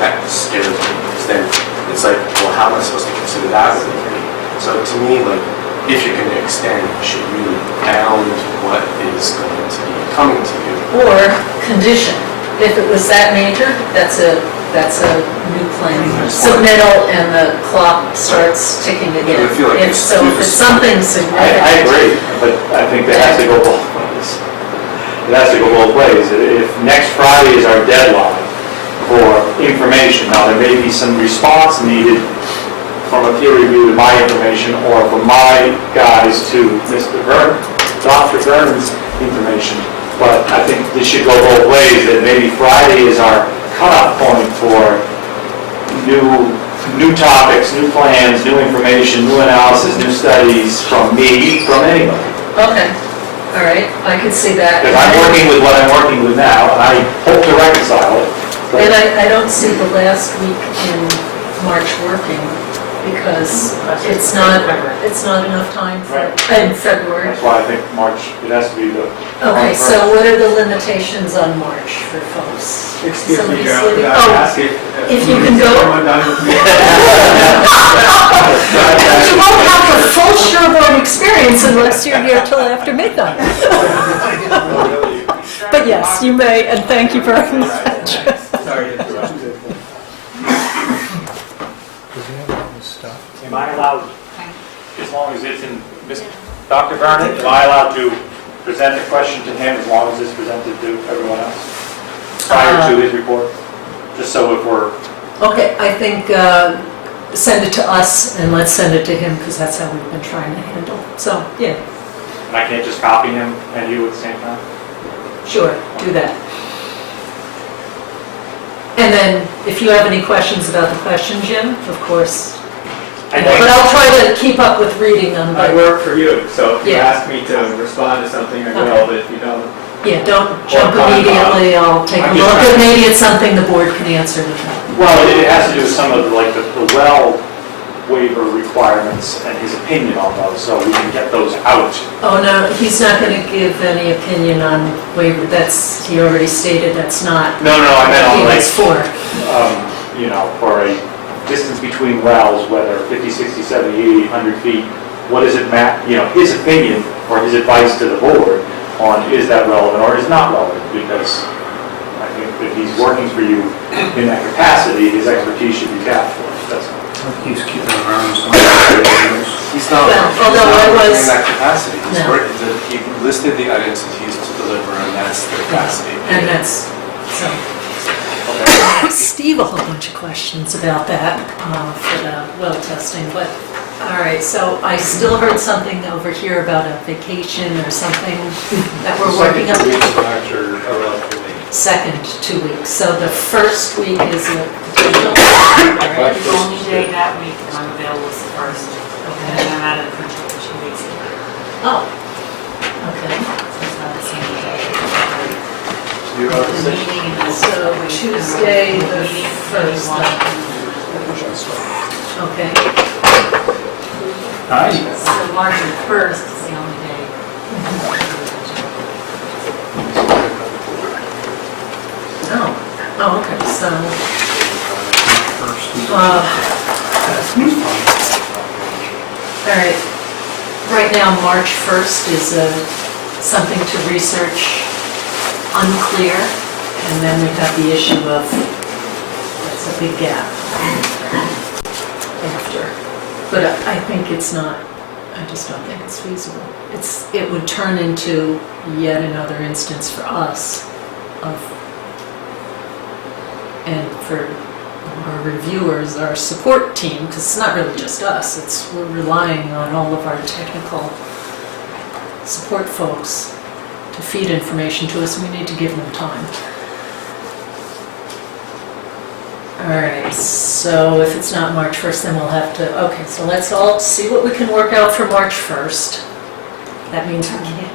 That scares me, because then it's like, well, how am I supposed to consider that with me? So to me, if you're going to extend, you should really bound what is going to be coming to you. Or condition. If it was that major, that's a new plan submittal, and the clock starts ticking again. I feel like If it's something significant. I agree, but I think that has to go both ways. It has to go both ways. If next Friday is our deadline for information, now there may be some response needed from a peer review to my information, or from my guys to Mr. Vernon, Dr. Vernon's information. But I think this should go both ways, that maybe Friday is our cutoff point for new topics, new plans, new information, new analysis, new studies from me, from anybody. Okay, all right, I can see that. Because I'm working with what I'm working with now, and I hope to reconcile it. but- And I don't see the last week in March working, because it's not enough time in February. That's why I think March, it has to be the... Okay, so what are the limitations on March for folks? Excuse me, Somebody's Joe, sleeping? could I Oh, ask if you can go. someone done with me? You won't have the full Sherborn experience unless you're here till after midnight. But yes, you may, and thank you very much. Sorry to interrupt. Am I allowed, as long as it's in, Dr. Vernon, am I allowed to present a question to him as long as it's presented to everyone else prior to his report? Just so if we're... Okay, I think send it to us and let's send it to him, because that's how we've been trying to handle. So, yeah, And I can't just copy him and you at the same time? sure, do that. And then, if you have any questions about the question, Jim, of course. But I'll try to keep up with reading them. I But work for you, so if you Yeah. ask me to respond to something, I will, but if you don't, yeah, don't jump comment on. immediately. I'll take a I'm just look, trying and to- maybe it's something the board can answer without. Well, it has to do with some of the well waiver requirements and his opinion on those, so we can get those out. Oh, no, he's not going to give any opinion on waiver. That's, he already stated that's not No, I meant on what like, it's for. For a distance between wells, whether 50, 60, 70, 80, 100 feet, what is it, his opinion or his advice to the board on is that relevant or is not relevant, because I think if he's working for you in that capacity, his expertise should be tapped for. That's all. He's keeping around some of the He's not, Well, although I working was- in that capacity. No. He listed the items that he's to deliver, and that's the capacity. And that's, so. Steve, a whole bunch of questions about that for the well testing, but, all right, so I still heard something over here about a vacation or something that we're working on. Second 2 weeks, so the first week is a potential. The only day that week that I'm available is the first, and then I'm out of the country for 2 weeks. Oh, okay. So it's not the same day. You are The meeting and the... So Tuesday, the first. Okay. So March the 1st is the only day. Oh, okay, so, right. Right now, March 1st is something to research, unclear, and then we have the issue of, that's a big gap after. But I think it's not, I just don't think it's feasible. It would turn into yet another instance for us of, and for our reviewers, our support team, because it's not really just us, we're relying on all of our technical support folks to feed information to us, and we need to give them time. All right, so if it's not March 1st, then we'll have to, okay, so let's all see what we can work out for March 1st. That means we can't,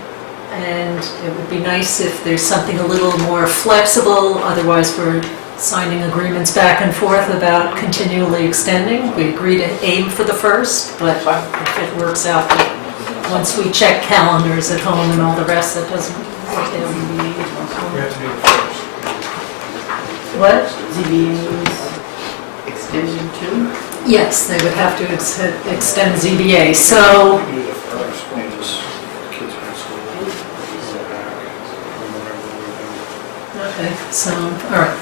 and it would be nice if there's something a little more flexible, otherwise we're signing agreements back and forth about continually extending. We agree to aim for the 1st, but if it works out, once we check calendars at home and all the rest, that doesn't work out. We have to do it first. What? ZBA's extension too? Yes, they would have to extend ZBA, so, Do the first, when this kids are in school, go back, okay, so, all right.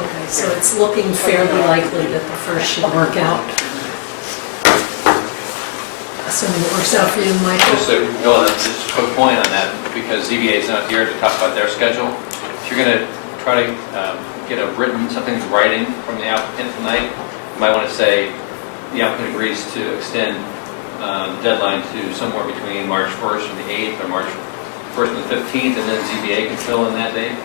Okay, so it's looking fairly likely that the 1st should work out. Assuming it works out for you, Michael? Just a quick point on that, because ZBA is not here to talk about their schedule. If you're going to try to get something in writing from the applicant tonight, you might want to say the applicant agrees to extend the deadline to somewhere between March 1st and the 8th, or March 1st and the 15th, and then ZBA can fill in that date.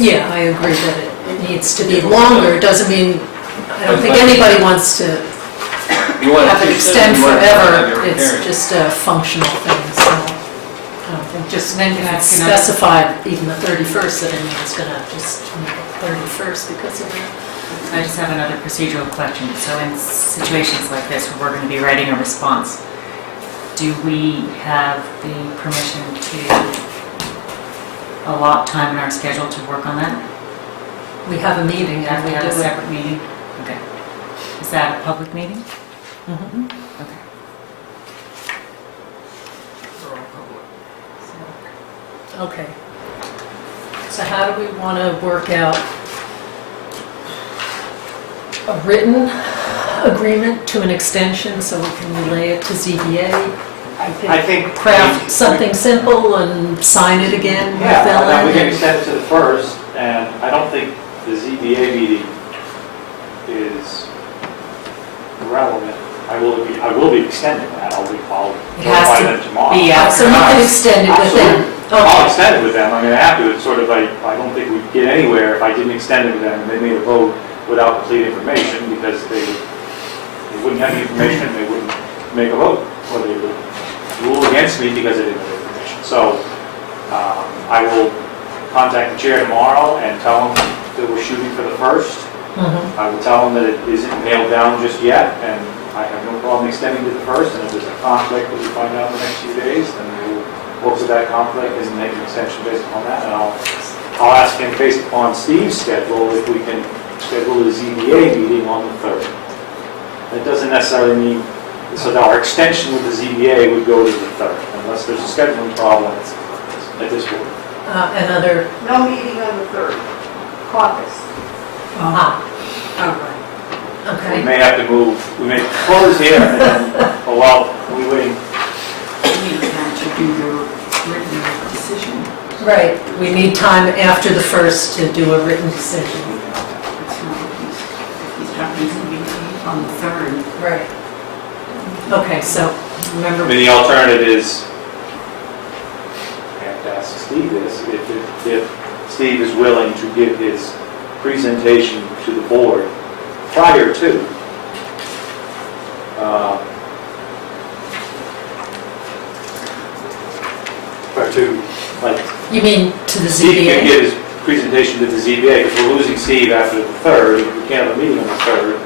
Yeah, I agree that it needs to be longer. It doesn't mean, I don't think anybody wants to have it extend forever. It's just a functional thing, so I don't think just specify even the 31st that anyone's going to just make it 31st because of that. I just have another procedural question. So in situations like this where we're going to be writing a response, do we have the permission to allot time in our schedule to work on that? We have a meeting. Yeah, we have a separate meeting? Okay. Is that a public meeting? Mm-hmm. Okay. Okay. So how do we want to work out a written agreement to an extension so we can relay it to ZBA? I think... Craft something simple and sign it again? Yeah, fill and then we in can and- extend it to the 1st, and I don't think the ZBA meeting is relevant. I will be extending that. I'll It has notify to them tomorrow. be out, so you can extend it with them. Absolutely. I'll extend it with them. I mean, I have to. It's sort of like, I don't think we'd get anywhere if I didn't extend it with them and they made a vote without complete information, because they wouldn't have the information and they wouldn't make a vote, or they would rule against me because they didn't have the information. So I will contact the chair tomorrow and tell them that we're shooting for the 1st. Mhm. I will tell them that it isn't nailed down just yet, and I have no problem extending to the 1st, and if there's a conflict that we find out in the next few days, then we'll work with that conflict and make an extension based upon that, and I'll ask him, based upon Steve's schedule, if we can schedule a ZBA meeting on the 3rd. That doesn't necessarily mean, so that our extension with the ZBA would go to the 3rd, unless there's a scheduling problem at this point. Another, No meeting on the 3rd, caucus. ah, All right. We okay. may have to move, we may close here, and then, oh well, we waiting. We need time to do your written decision. Right, we need time after the 1st to do a written decision. It's not, if he's talking to me on the 3rd. Right. Okay, so remember. I mean, the alternative is, I have to ask Steve this, if Steve is willing to give his presentation to the board prior to, like, You mean to the Steve can ZBA? give his presentation to the ZBA, because we're losing Steve after the 3rd, if we can't have a meeting on the 3rd,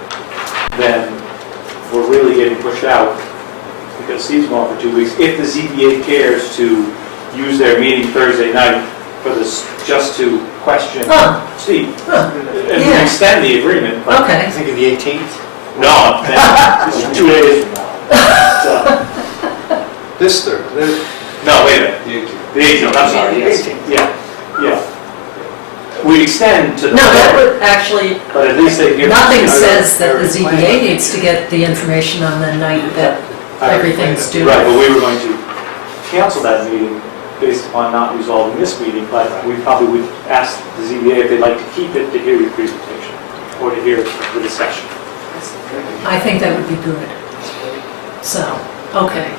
then we're really getting pushed out, because Steve's gone for 2 weeks. If the ZBA cares to use their meeting Thursday night for this, just to question Steve, and Yeah. extend the agreement. but- Okay. Think of the 18th? No, this is 2 days from now. This Thursday. No, wait a minute, the 18th, I'm sorry, yes. Yeah. We extend to the... No, that would actually, But at least they give... nothing says that the ZBA needs to get the information on the night that everything's due. Right, but we were going to cancel that meeting based upon not resolving this meeting, but we probably would ask the ZBA if they'd like to keep it to hear your presentation or to hear the discussion. I think that would be good. So, okay.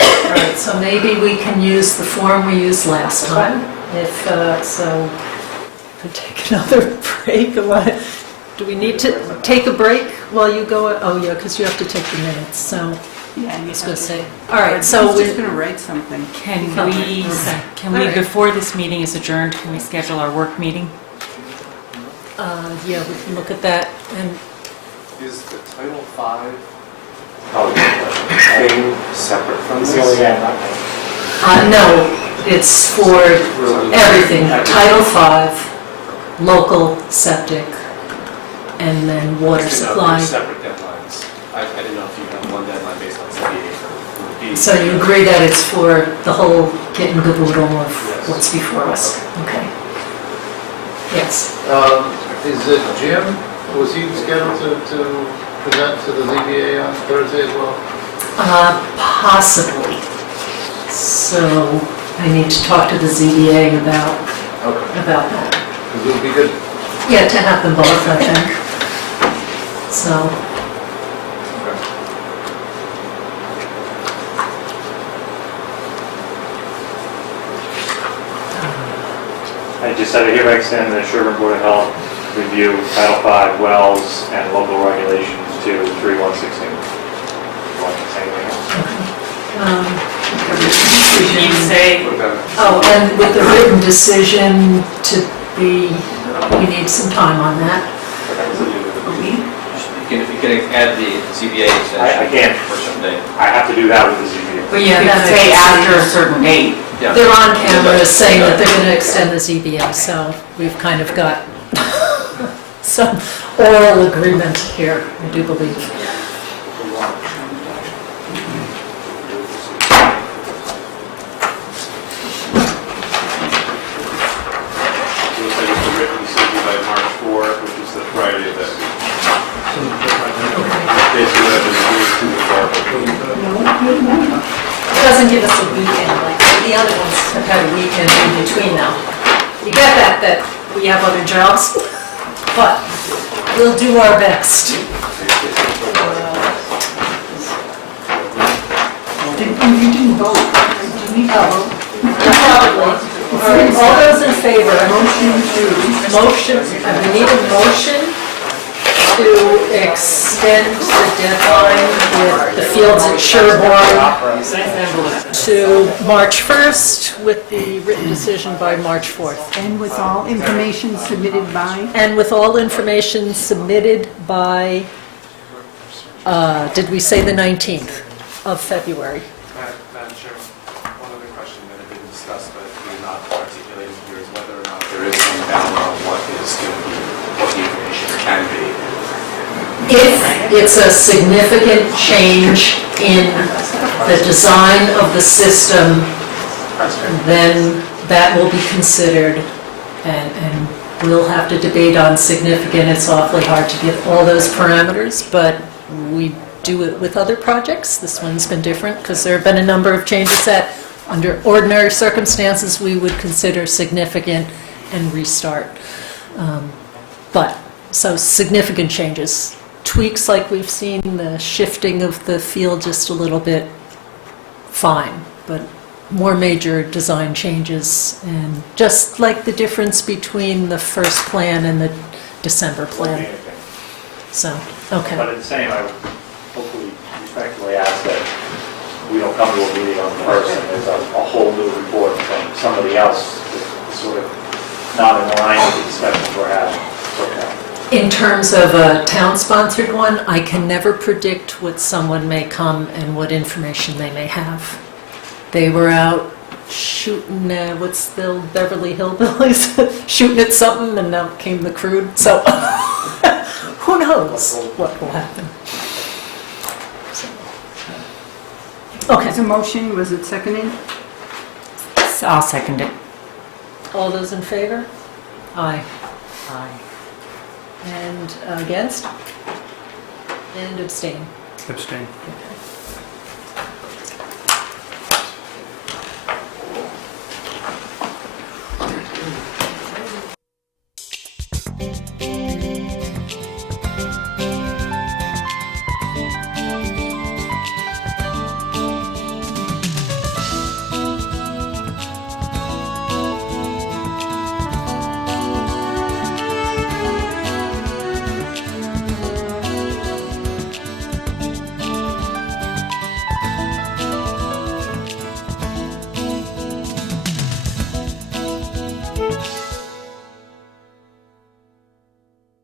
All right, so maybe we can use the form we used last time. If, so, we take another break. Do we need to take a break while you go? Oh, yeah, because you have to take the minutes, so. Yeah, I was going to say. All right, so we're we're just going to write something. Can we, before this meeting is adjourned, can we schedule our work meeting? Yeah, we can look at that. And Is the Title V thing separate from this? no, it's for everything. Title V, local septic, and then water supply. Separate deadlines. I didn't know if you have one deadline based on ZBA. So you agree that it's for the whole kit and caboodle of what's before us? Okay. Yes. Is it Jim? Was he scheduled to present to the ZBA on Thursday as well? Possibly. So I need to talk to the ZBA about that. Because it would be good. Yeah, to have them both, I think. So. I just said I hereby extend the Sherborn Board of Health review Title V wells and local regulations to 3/1/16. Want to say anything else? Can you say, Oh, and with the written decision to be, we need some time on that. You can add the ZBA extension. I can't. For some day. I have to do that with the ZBA. but you have to say after a certain date. Yeah. They're on camera saying that they're going to extend the ZBA, so we've kind of got some oral agreement here, I do believe. Looks like it's a written decision by March 4th, which is the Friday of that week. Basically, I've been doing to the bar. It doesn't give us a weekend, like the other ones have had a weekend in between now. You get that we have other jobs, but we'll do our best. You didn't vote. You need to vote. Probably. All right, all those in favor? Motion, we need a motion to extend the deadline with the fields at Sherborn to March 1st with the written decision by March 4th. And with all information submitted by? And with all information submitted by, did we say the 19th of February? Madam Chairman, one other question that I didn't discuss, but we're not articulating here is whether or not there is some bound on what is going to be, what the information can be. If it's a significant change in the design of the system, then that will be considered, and we'll have to debate on significant. It's awfully hard to get all those parameters, but we do it with other projects. This one's been different because there have been a number of changes that, under ordinary circumstances, we would consider significant and restart. So significant changes. Tweaks like we've seen, the shifting of the field just a little bit, fine, but more major design changes, and just like the difference between the first plan and the December plan. So, okay. But in the same, I would hopefully respectfully ask that we don't come to a meeting on the first and there's a whole new report from somebody else that's sort of not in line with the discussions we're having. In terms of a town-sponsored one, I can never predict what someone may come and what information they may have. They were out shooting, what's the Beverly Hillbillies, shooting at something, and now came the crude, so who knows what will happen. Okay. There's a motion, was it seconded? I'll second it. All those in favor? Aye. Aye. And against? And abstain. Abstain. Okay.